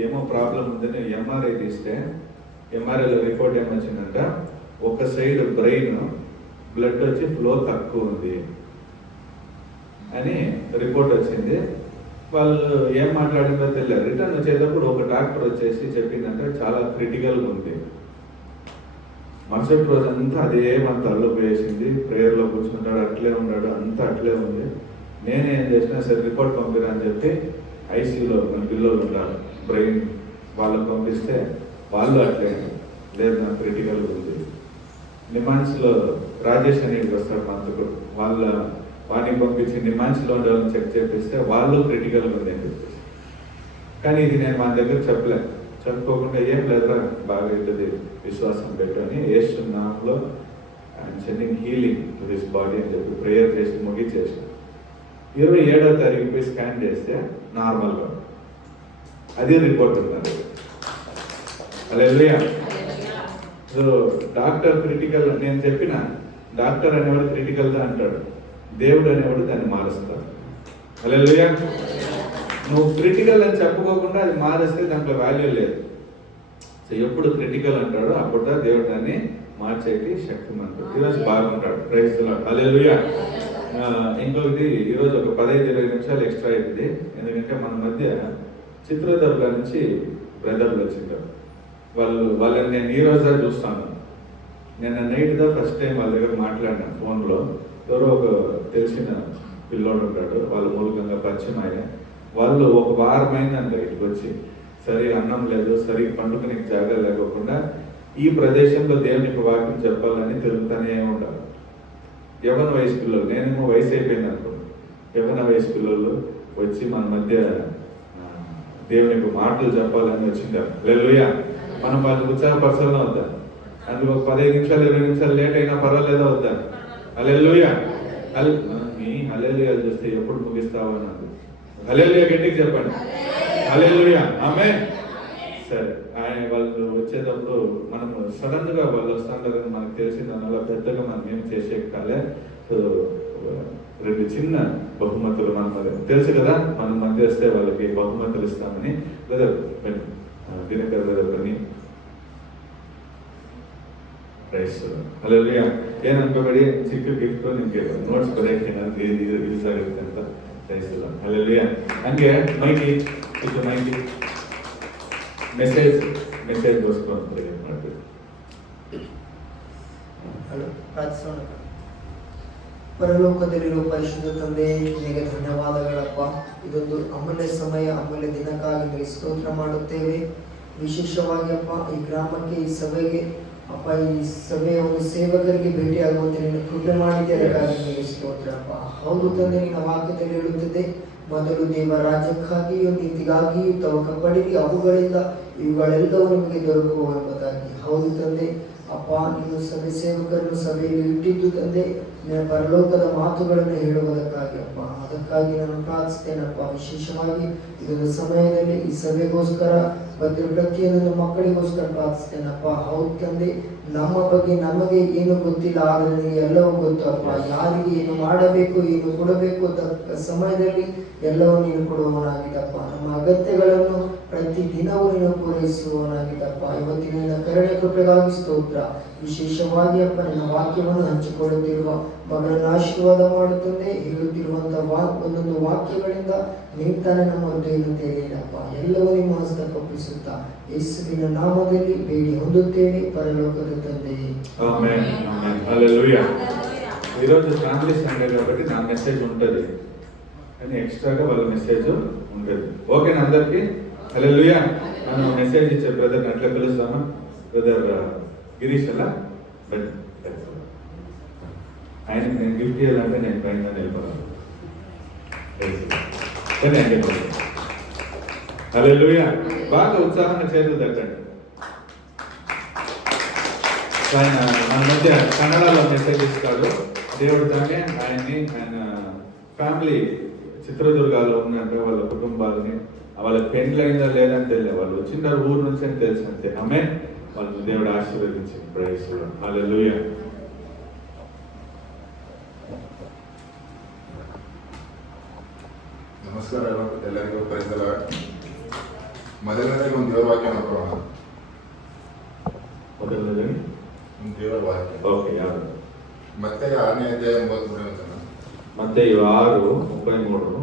ఏమో ప్రాబ్లం ఉందని ఎంఆర్ఐ తీస్తే ఎంఆర్ఐలో రిపోర్ట్ ఏమొచ్చిందంట, ఒక సైడ్ బ్రెయిన్ బ్లడ్ వచ్చి ఫ్లో తక్కువ ఉంది అని రిపోర్ట్ వచ్చింది. వాళ్ళు ఏం మాట్లాడిందో తెలియదు. రిటర్న్ వచ్చేటప్పుడు ఒక డాక్టర్ వచ్చేసి చెప్పిందంటే చాలా క్రిటికల్గా ఉంది. మరుసటి రోజు అంతా అదే మన తలలో వేసింది. ప్రేయర్లో కూర్చుంటాడు, అట్లే ఉన్నాడు, అంతా అట్లే ఉంది. నేనేం చేసినా సరే రిపోర్ట్ పంపిరా అని చెప్పి ఐసీయూలో మన పిల్లలు ఉంటారు బ్రెయిన్ వాళ్ళకి పంపిస్తే వాళ్ళు అట్లే లేదు నాకు క్రిటికల్గా ఉంది. నిమాన్స్లో రాజేష్ అనేది వస్తాడు మంత్రుడు, వాడిని పంపించి నిమాన్స్లో ఉండే వాళ్ళని చెక్ చేపిస్తే వాళ్ళు క్రిటికల్గా ఉంది అని చెప్పేసి. కానీ ఇది నేను మన దగ్గర చెప్పుకోకుండా ఏం లేదురా బాగా అవుతుంది విశ్వాసం పెట్టు అని యేసు నామములో I'm sending healing to this body అని చెప్పి ప్రేయర్ చేసి ముగించేసాను. 27వ తారీఖు పోయి స్కాన్ చేస్తే నార్మల్గా అది రిపోర్ట్ ఉన్నది. హల్లెలూయా. సో డాక్టర్ క్రిటికల్, నేను చెప్పిన డాక్టర్ అనేవాడు క్రిటికల్గా అంటాడు, దేవుడు అనేవాడు దాన్ని మారుస్తాడు. హల్లెలూయా. నువ్వు క్రిటికల్ అని చెప్పుకోకుండా అది మారేస్తే దాంట్లో వాల్యూ లేదు. సో ఎప్పుడు క్రిటికల్ అంటాడో అప్పుడు దేవుడు దాన్ని మార్చేకి శక్తిమంతుడు. ఈరోజు బాగుంటాడు. Praise the lord. హల్లెలూయా. ఇంకొకటి ఈరోజు ఒక 15-20 నిమిషాలు ఎక్స్ట్రా అయింది. ఎందుకంటే మన మధ్య చిత్రదుర్గ నుంచి బ్రదర్లు వచ్చింటారు. వాళ్ళని నేను ఈ రోజే చూస్తాను. నేను నైట్గా ఫస్ట్ టైం వాళ్ళ దగ్గర మాట్లాడినా ఫోన్లో. ఎవరో ఒక తెలిసిన పిల్లోడు ఉంటాడు, వాళ్ళ మూలకంగా పరిచయం ఆయన. వాళ్ళు ఒక వారమైందంట ఇటుకు వచ్చి, సరే అన్నం లేదు, సరి పండుగనికి జాగా లేకోకుండా ఈ ప్రదేశంలో దేవునికి వాక్యం చెప్పాలని తిరుగుతూనే ఉంటారు. యవ్వన వయసు పిల్లలు, నేనేమో వయసు అయిపోయింది అనుకోండి, యవ్వన వయసు పిల్లలు వచ్చి మన మధ్య దేవునికి మాటలు చెప్పాలని వచ్చింటారు. హల్లెలూయా. మనం వాళ్ళకి ఉత్సాహపరచాలని వద్దా? అందుకు ఒక 15 నిమిషాలు 20 నిమిషాలు లేట్ అయినా పర్వాలేదా వద్దా? హల్లెలూయా. మీ హల్లెలూయా చూస్తే ఎప్పుడు ముగిస్తావు అన్నది. హల్లెలూయా గట్టిగా చెప్పండి. హల్లెలూయా. ఆమేన్. సరే, ఆయన వాళ్ళు వచ్చేటప్పుడు మనం సడన్ గా వాళ్ళు వస్తుంటారని మనకు తెలిసిన దానివల్ల పెద్దగా మనం ఏం చేసే కాలే. సో 2 చిన్న బహుమతులు మన మధ్య తెలుసు కదా, మన మధ్య వస్తే వాళ్ళకి బహుమతులు ఇస్తామని. లేదా దినకర్ బ్రదర్ కొన్ని ಪ್ರೈಸ್ ಹಲ್ಲೆಲೂಯಾ. ಏನು ಅನ್ಕೋಬೇಡಿ, ಚಿಕ್ಕ ಗಿಫ್ಟು ನಿಮಗೆ ನೋಟ್ಸ್ ಬರೆಯಕ್ಕೆ ನನಗೆ ಯೂಸ್ ಆಗುತ್ತೆ ಅಂತ. ಪ್ರೈಸ್ ಇಲ್ಲ. ಹಲ್ಲೆಲೂಯಾ. ಹಂಗೆ ಮೈಕಿ ಇದು ಮೈಕಿ ಮೆಸೇಜ್ಗೋಸ್ಕರ ಪ್ರೇಯರ್ ಮಾಡಬೇಕು. ಪ್ರಾರ್ಥಿಸೋಣ. ಪರಲೋಕದಲ್ಲಿರುವ ಪರಿಶುದ್ಧ ತಂದೆ, ನಿನಗೆ ಧನ್ಯವಾದಗಳಪ್ಪ. ಇದೊಂದು ಅಮೂಲ್ಯ ಸಮಯ, ಅಮೂಲ್ಯ ದಿನಕ್ಕಾಗಿ ನಿಮಗೆ ಸ್ತೋತ್ರ ಮಾಡುತ್ತೇವೆ. ವಿಶೇಷವಾಗಿ ಅಪ್ಪ ಈ ಗ್ರಾಮಕ್ಕೆ, ಈ ಸಭೆಗೆ ಅಪ್ಪ, ಈ ಸಭೆಯ ಒಂದು ಸೇವಕರಿಗೆ ಭೇಟಿಯಾಗುವಂತೆ ನೀನು ಕೃಪೆ ಮಾಡಿದ್ದೀರಿ. ನಿಮಗೆ ಸ್ತೋತ್ರ ಅಪ್ಪ. ಹೌದು ತಂದೆ, ನಿನ್ನ ವಾಕ್ಯದಲ್ಲಿ ಹೇಳುತ್ತದೆ, ಮೊದಲು ದೇವ ರಾಜ್ಯಕ್ಕಾಗಿಯೂ ನೀತಿಗಾಗಿಯೂ ತವಕ ಪಡಿರಿ, ಅವುಗಳಿಂದ ಇವುಗಳೆಲ್ಲವೂ ನಿಮಗೆ ದೊರಕುವ ಎಂಬುದಾಗಿ. ಹೌದು ತಂದೆ ಅಪ್ಪ, ನೀನು ಸಭೆ ಸೇವಕರನ್ನು ಸಭೆಯಲ್ಲಿ ಇಟ್ಟಿದ್ದು ತಂದೆ ನಿನ್ನ ಪರಲೋಕದ ಮಾತುಗಳನ್ನು ಹೇಳುವುದಕ್ಕಾಗಿ ಅಪ್ಪ. ಅದಕ್ಕಾಗಿ ನಾನು ಪ್ರಾರ್ಥಿಸ್ತೇನಪ್ಪ. ವಿಶೇಷವಾಗಿ ಇದೊಂದು ಸಮಯದಲ್ಲಿ ಈ ಸಭೆಗೋಸ್ಕರ ಪ್ರತಿಯೊಂದು ಮಕ್ಕಳಿಗೋಸ್ಕರ ಪ್ರಾರ್ಥಿಸ್ತೇನಪ್ಪ. ಹೌದು ತಂದೆ, ನಮ್ಮ ಬಗ್ಗೆ ನಮಗೆ ಏನು ಗೊತ್ತಿಲ್ಲ, ಆದರೆ ನಿನಗೆ ಎಲ್ಲವೂ ಗೊತ್ತು ಅಪ್ಪ. ಯಾರಿಗೆ ಏನು ಮಾಡಬೇಕು, ಏನು ಕೊಡಬೇಕು ಸಮಯದಲ್ಲಿ ಎಲ್ಲವೂ ನೀನು ಕೊಡುವವನಾಗಿದ್ದಪ್ಪ. ನಮ್ಮ ಅಗತ್ಯಗಳನ್ನು ಪ್ರತಿ ದಿನವೂ ನೀನು ಪೂರೈಸುವವನಾಗಿದ್ದಪ್ಪ. ಇವತ್ತಿನ ಕರುಣೆ ಕೃಪೆಗಾಗಿ ಸ್ತೋತ್ರ. ವಿಶೇಷವಾಗಿ ಅಪ್ಪ, ನಿನ್ನ ವಾಕ್ಯವನ್ನು ಹಂಚಿಕೊಳ್ಳುತ್ತಿರುವ ಮಗಳನ್ನು ಆಶೀರ್ವಾದ ಮಾಡುತ್ತದೆ. ಹೇಳುತ್ತಿರುವಂತಹ ಒಂದೊಂದು ವಾಕ್ಯಗಳಿಂದ ನೀವು ತಾನೇ ನಮ್ಮ ಹೃದಯವನ್ನು ತೆರೆಯಿರಪ್ಪ. ಎಲ್ಲವೂ ನಿಮ್ಮ ಹಸ್ತಕ್ಕೆ ಒಪ್ಪಿಸುತ್ತಾ ಯೇಸುವಿನ ನಾಮದಲ್ಲಿ ಬೇಡಿ ಹೊಂದುತ್ತೇವೆ ಪರಲೋಕದ ತಂದೆಯೇ. ఆమేన్. ఆమేన్. హల్లెలూయా. ఈరోజు ఫ్యామిలీ సండే కాబట్టి నా మెసేజ్ ఉంటుంది, కానీ ఎక్స్ట్రాగా వాళ్ళ మెసేజ్ ఉంటుంది. ఓకేనా అందరికి? హల్లెలూయా. మనం మెసేజ్ ఇచ్చే బ్రదర్ని అట్లా పిలుస్తామా? బ్రదర్ గిరీష్ అలా ఆయనకి నేను గిఫ్ట్ చేయాలంటే నేను పైన వెళ్ళిపోతాను. హల్లెలూయా. బాగా ఉత్సాహంగా చేతులు తగ్గండి. ఆయన మన మధ్య కన్నడలో మెసేజ్ ఇస్తాడు. దేవుడు తానే ఆయన ఫ్యామిలీ చిత్రదుర్గాలో ఉన్నట్టు వాళ్ళ కుటుంబాలని వాళ్ళ పెండ్లైందా లేదని తెలియదు, వాళ్ళు వచ్చినారు ఊరు నుంచి అని తెలుసు అంతే. ఆమె వాళ్ళు దేవుడు ఆశీర్వదించి ప్రైజ్ హల్లెలూయా. ನಮಸ್ಕಾರ ಎಲ್ಲರಿಗೂ ಪ್ರೈಸ್ ಮೊದಲನೇದಾಗಿ ಒಂದು ದೇವರ ವಾಕ್ಯ ನೋಡೋಣ. ಮೊದಲನೇದಾಗಿ ಒಂದು ದೇವರ ವಾಕ್ಯ ಓಕೆ, ಯಾರು? ಮತ್ತೆ 6ನೇ ಅಧ್ಯಾಯ 33ನೇ ವಚನ. ಮತ್ತೆ 6:33.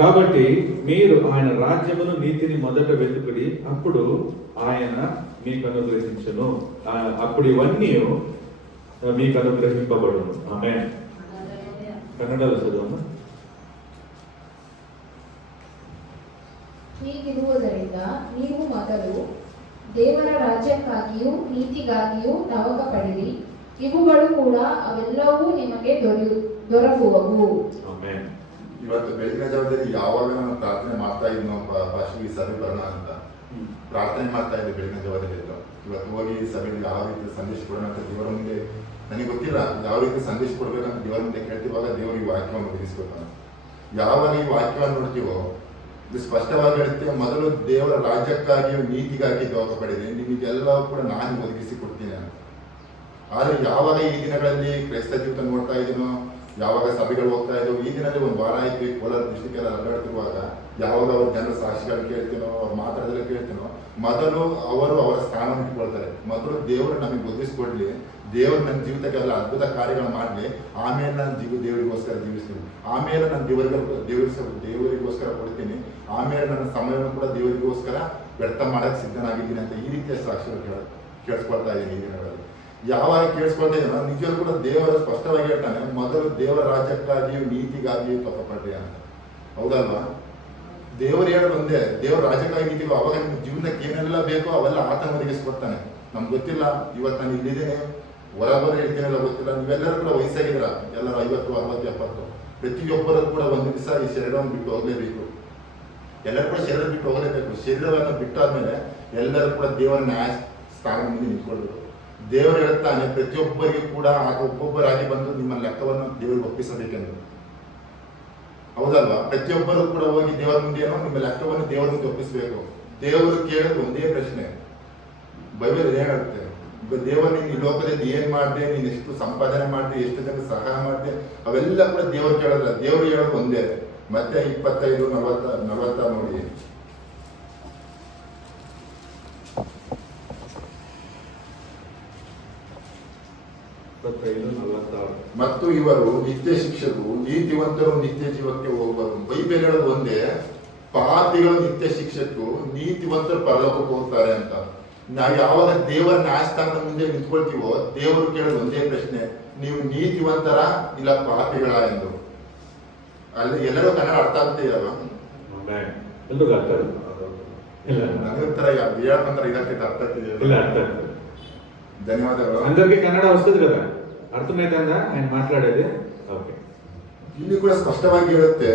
కాబట్టి మీరు ఆయన రాజ్యమును నీతిని మొదట వెతుకుడి, అప్పుడు ఆయన మీకు అనుగ్రహించును, అప్పుడు ఇవన్నీ మీకు అనుగ్రహింపబడును. ఆమేన్. ಕನ್ನಡದಲ್ಲಿ ಚದೋಣ. ಹೀಗಿರುವುದರಿಂದ ನೀವು ಮೊದಲು ದೇವರ ರಾಜ್ಯಕ್ಕಾಗಿಯೂ ನೀತಿಗಾಗಿಯೂ ತವಕ ಪಡಿರಿ, ಇವುಗಳು ಕೂಡ ಅವೆಲ್ಲವೂ ನಿಮಗೆ ದೊರಕುವವು. ಆಮೆನ್. ಇವತ್ತು ಬೆಳಗಿನ ಜಾವದಲ್ಲಿ ಯಾವಾಗ ನಾನು ಪ್ರಾರ್ಥನೆ ಮಾಡ್ತಾ ಇದ್ನೋ ಈ ಸಭೆ ಬರೋಣ ಅಂತ ಪ್ರಾರ್ಥನೆ ಮಾಡ್ತಾ ಇದ್ದೆ ಬೆಳಗಿನ ಜಾವದಲ್ಲಿ. ಇವತ್ತು ಹೋಗಿ ಸಭೆಯಲ್ಲಿ ಯಾವ ರೀತಿ ಸಂದೇಶ ಕೊಡೋಣ ಅಂತ ದೇವರ ಮುಂದೆ ನನಗೆ ಗೊತ್ತಿಲ್ಲ, ಯಾವ ರೀತಿ ಸಂದೇಶ ಕೊಡ್ಬೇಕಂತ ದೇವರ ಮುಂದೆ ಕೇಳ್ತಿವಾಗ ದೇವರು ಈ ವಾಕ್ಯವನ್ನು ಒದಗಿಸ್ಬೇಕು. ಯಾವಾಗ ಈ ವಾಕ್ಯವನ್ನು ನೋಡ್ತೀವೋ ಇದು ಸ್ಪಷ್ಟವಾಗಿ ಹೇಳುತ್ತೆ, ಮೊದಲು ದೇವರ ರಾಜ್ಯಕ್ಕಾಗಿಯೂ ನೀತಿಗಾಗಿ ತವಕ ಪಡೆಯಿರಿ, ನಿಮಗೆಲ್ಲವೂ ಕೂಡ ನಾನು ಒದಗಿಸಿ ಕೊಡ್ತೀನಿ ಅಂತ. ಆದರೆ ಯಾವಾಗ ಈ ದಿನಗಳಲ್ಲಿ ಕ್ರೈಸ್ತ ಜೀವಿತ ನೋಡ್ತಾ ಇದ್ದೀನೋ, ಯಾವಾಗ ಸಭೆಗಳು ಹೋಗ್ತಾ ಇದ್ದೋ, ಈ ದಿನದಲ್ಲಿ ಒಂದು ವಾರ ಆಯ್ತು ಈ ಕೋಲಾರ ಡಿಸ್ಟಿಕ್ಕೆಲ್ಲ ಅಡ್ಡಾಡ್ತಿರುವಾಗ ಯಾವಾಗ ಅವ್ರ ಜನರ ಸಾಕ್ಷಿಗಳು ಕೇಳ್ತೀನೋ, ಅವ್ರು ಮಾತಾಡೋದಲ್ಲ ಕೇಳ್ತೀನೋ, ಮೊದಲು ಅವರು ಅವರ ಸ್ಥಾನವನ್ನು ಇಟ್ಕೊಳ್ತಾರೆ. ಮೊದಲು ದೇವರು ನಮಗೆ ಒದಗಿಸ್ಕೊಡ್ಲಿ, ದೇವರು ನನ್ನ ಜೀವಿತಕ್ಕೆಲ್ಲ ಅದ್ಭುತ ಕಾರ್ಯಗಳು ಮಾಡಲಿ, ಆಮೇಲೆ ನಾನು ದೇವರಿಗೋಸ್ಕರ ಜೀವಿಸ್ತೀನಿ, ಆಮೇಲೆ ನಾನು ದೇವರಿಗೋಸ್ಕರ ಕೊಡ್ತೀನಿ, ಆಮೇಲೆ ನನ್ನ ಸಮಯವನ್ನು ಕೂಡ ದೇವರಿಗೋಸ್ಕರ ವ್ಯರ್ಥ ಮಾಡಕ್ಕೆ ಸಿದ್ಧನಾಗಿದ್ದೀನಿ ಅಂತ ಈ ರೀತಿಯ ಸಾಕ್ಷಿಗಳು ಕೇಳಿಸ್ಕೊಳ್ತಾ ಇದ್ದೀನಿ ಈ ದಿನಗಳಲ್ಲಿ. ಯಾವಾಗ ಕೇಳಿಸ್ಕೊಳ್ತಾ ಇದ್ದೀನೋ ನಿಜವೂ ಕೂಡ ದೇವರು ಸ್ಪಷ್ಟವಾಗಿ ಹೇಳ್ತಾನೆ, ಮೊದಲು ದೇವರ ರಾಜ್ಯಕ್ಕಾಗಿಯೂ ನೀತಿಗಾಗಿಯೂ ತಪ್ಪಪಡ್ರಿ ಅಂತ. ಹೌದಲ್ವಾ? ದೇವರು ಹೇಳೋದು ಒಂದೇ, ದೇವರ ರಾಜ್ಯಕ್ಕಾಗಿ ನೀತಿಗೂ ಅವಾಗ ನಿಮ್ಮ ಜೀವನಕ್ಕೆ ಏನೆಲ್ಲ ಬೇಕೋ ಅವೆಲ್ಲ ಆತನ ಒದಗಿಸ್ಕೊಡ್ತಾನೆ. ನಮ್ಗೆ ಗೊತ್ತಿಲ್ಲ, ಇವತ್ತು ನಾನು ಇಲ್ಲಿದ್ದೇನೆ, ಹೊರಬರ ಹೇಳ್ತೀನಲ್ಲ ಗೊತ್ತಿಲ್ಲ. ನೀವೆಲ್ಲರೂ ಕೂಡ ವಯಸ್ಸಾಗಿದ್ದೀರ, ಎಲ್ಲರೂ 50, 60, 70. ಪ್ರತಿಯೊಬ್ಬರೂ ಕೂಡ ಒಂದು ದಿವಸ ಈ ಶರೀರವನ್ನು ಬಿಟ್ಟು ಹೋಗಲೇಬೇಕು. ಎಲ್ಲರೂ ಕೂಡ ಶರೀರ ಬಿಟ್ಟು ಹೋಗಲೇಬೇಕು. ಶರೀರವನ್ನು ಬಿಟ್ಟಾದ್ಮೇಲೆ ಎಲ್ಲರೂ ಕೂಡ ದೇವರ ನ್ಯಾಯ ಸ್ಥಾನ ಮುಂದೆ ನಿಂತ್ಕೊಳ್ಬೇಕು. ದೇವರು ಹೇಳ್ತಾನೆ, ಪ್ರತಿಯೊಬ್ಬರಿಗೂ ಕೂಡ ಒಬ್ಬೊಬ್ಬರಾಗಿ ಬಂದು ನಿಮ್ಮ ಲೆಕ್ಕವನ್ನು ದೇವರಿಗೆ ಒಪ್ಪಿಸಬೇಕೆಂದು. ಹೌದಲ್ವಾ? ಪ್ರತಿಯೊಬ್ಬರು ಕೂಡ ಹೋಗಿ ದೇವರ ಮುಂದೆ ಏನೋ ನಿಮ್ಮ ಲೆಕ್ಕವನ್ನು ದೇವರ ಮುಂದೆ ಒಪ್ಪಿಸಬೇಕು. ದೇವರು ಕೇಳೋದು ಒಂದೇ ಪ್ರಶ್ನೆ, ಬೈಬಲ್ ಏನ್ ಹೇಳುತ್ತೆ, ದೇವರು ನೀನು ಈ ಲೋಕದಲ್ಲಿ ಏನ್ ಮಾಡಿದೆ, ನೀನು ಎಷ್ಟು ಸಂಪಾದನೆ ಮಾಡಿದೆ, ಎಷ್ಟು ಜನ ಸಹಾಯ ಮಾಡಿದೆ, ಅವೆಲ್ಲ ಕೂಡ ದೇವರು ಕೇಳೋದಿಲ್ಲ. ದೇವರು ಹೇಳೋದು ಒಂದೇ. ಮತ್ತೆ 25:40 ನೋಡಿ. ಮತ್ತು ಇವರು ನಿತ್ಯ ಶಿಕ್ಷಕರು, ನೀತಿವಂತರು ನಿತ್ಯ ಜೀವಕ್ಕೆ ಹೋಗುವರು. ಬೈಬಲ್ ಹೇಳೋದು ಒಂದೇ, ಪಾಪಿಗಳು ನಿತ್ಯ ಶಿಕ್ಷಕರು, ನೀತಿವಂತರು ಪರಲೋಕಕ್ಕೆ ಹೋಗ್ತಾರೆ ಅಂತ. ನಾವು ಯಾವಾಗ ದೇವರ ನ್ಯಾಯಸ್ಥಾನದ ಮುಂದೆ ನಿಂತ್ಕೊಳ್ತೀವೋ ದೇವರು ಕೇಳೋದು ಒಂದೇ ಪ್ರಶ್ನೆ, ನೀವು ನೀತಿವಂತರ ಇಲ್ಲ ಪಾಪಿಗಳ ಎಂದು. ಅಲ್ಲಿ ಎಲ್ಲರೂ ಕನ್ನಡ ಅರ್ಥ ಆಗ್ತೀಯಲ್ವಾ? ಎಲ್ರಿಗೂ ಅರ್ಥ ನನಗೊಂಥರ ಹೇಳ್ಕೊಂಡ್ರೆ ಇದಕ್ಕೆ ಅರ್ಥ ಆಗ್ತಿದೆಯಲ್ಲ. ధన్యవాదాలు. అందరికీ కన్నడ వస్తుంది కదా, అర్థమైందా ఆయన మాట్లాడేది? ఓకే. ಇಲ್ಲಿ ಕೂಡ ಸ್ಪಷ್ಟವಾಗಿ ಹೇಳುತ್ತೆ,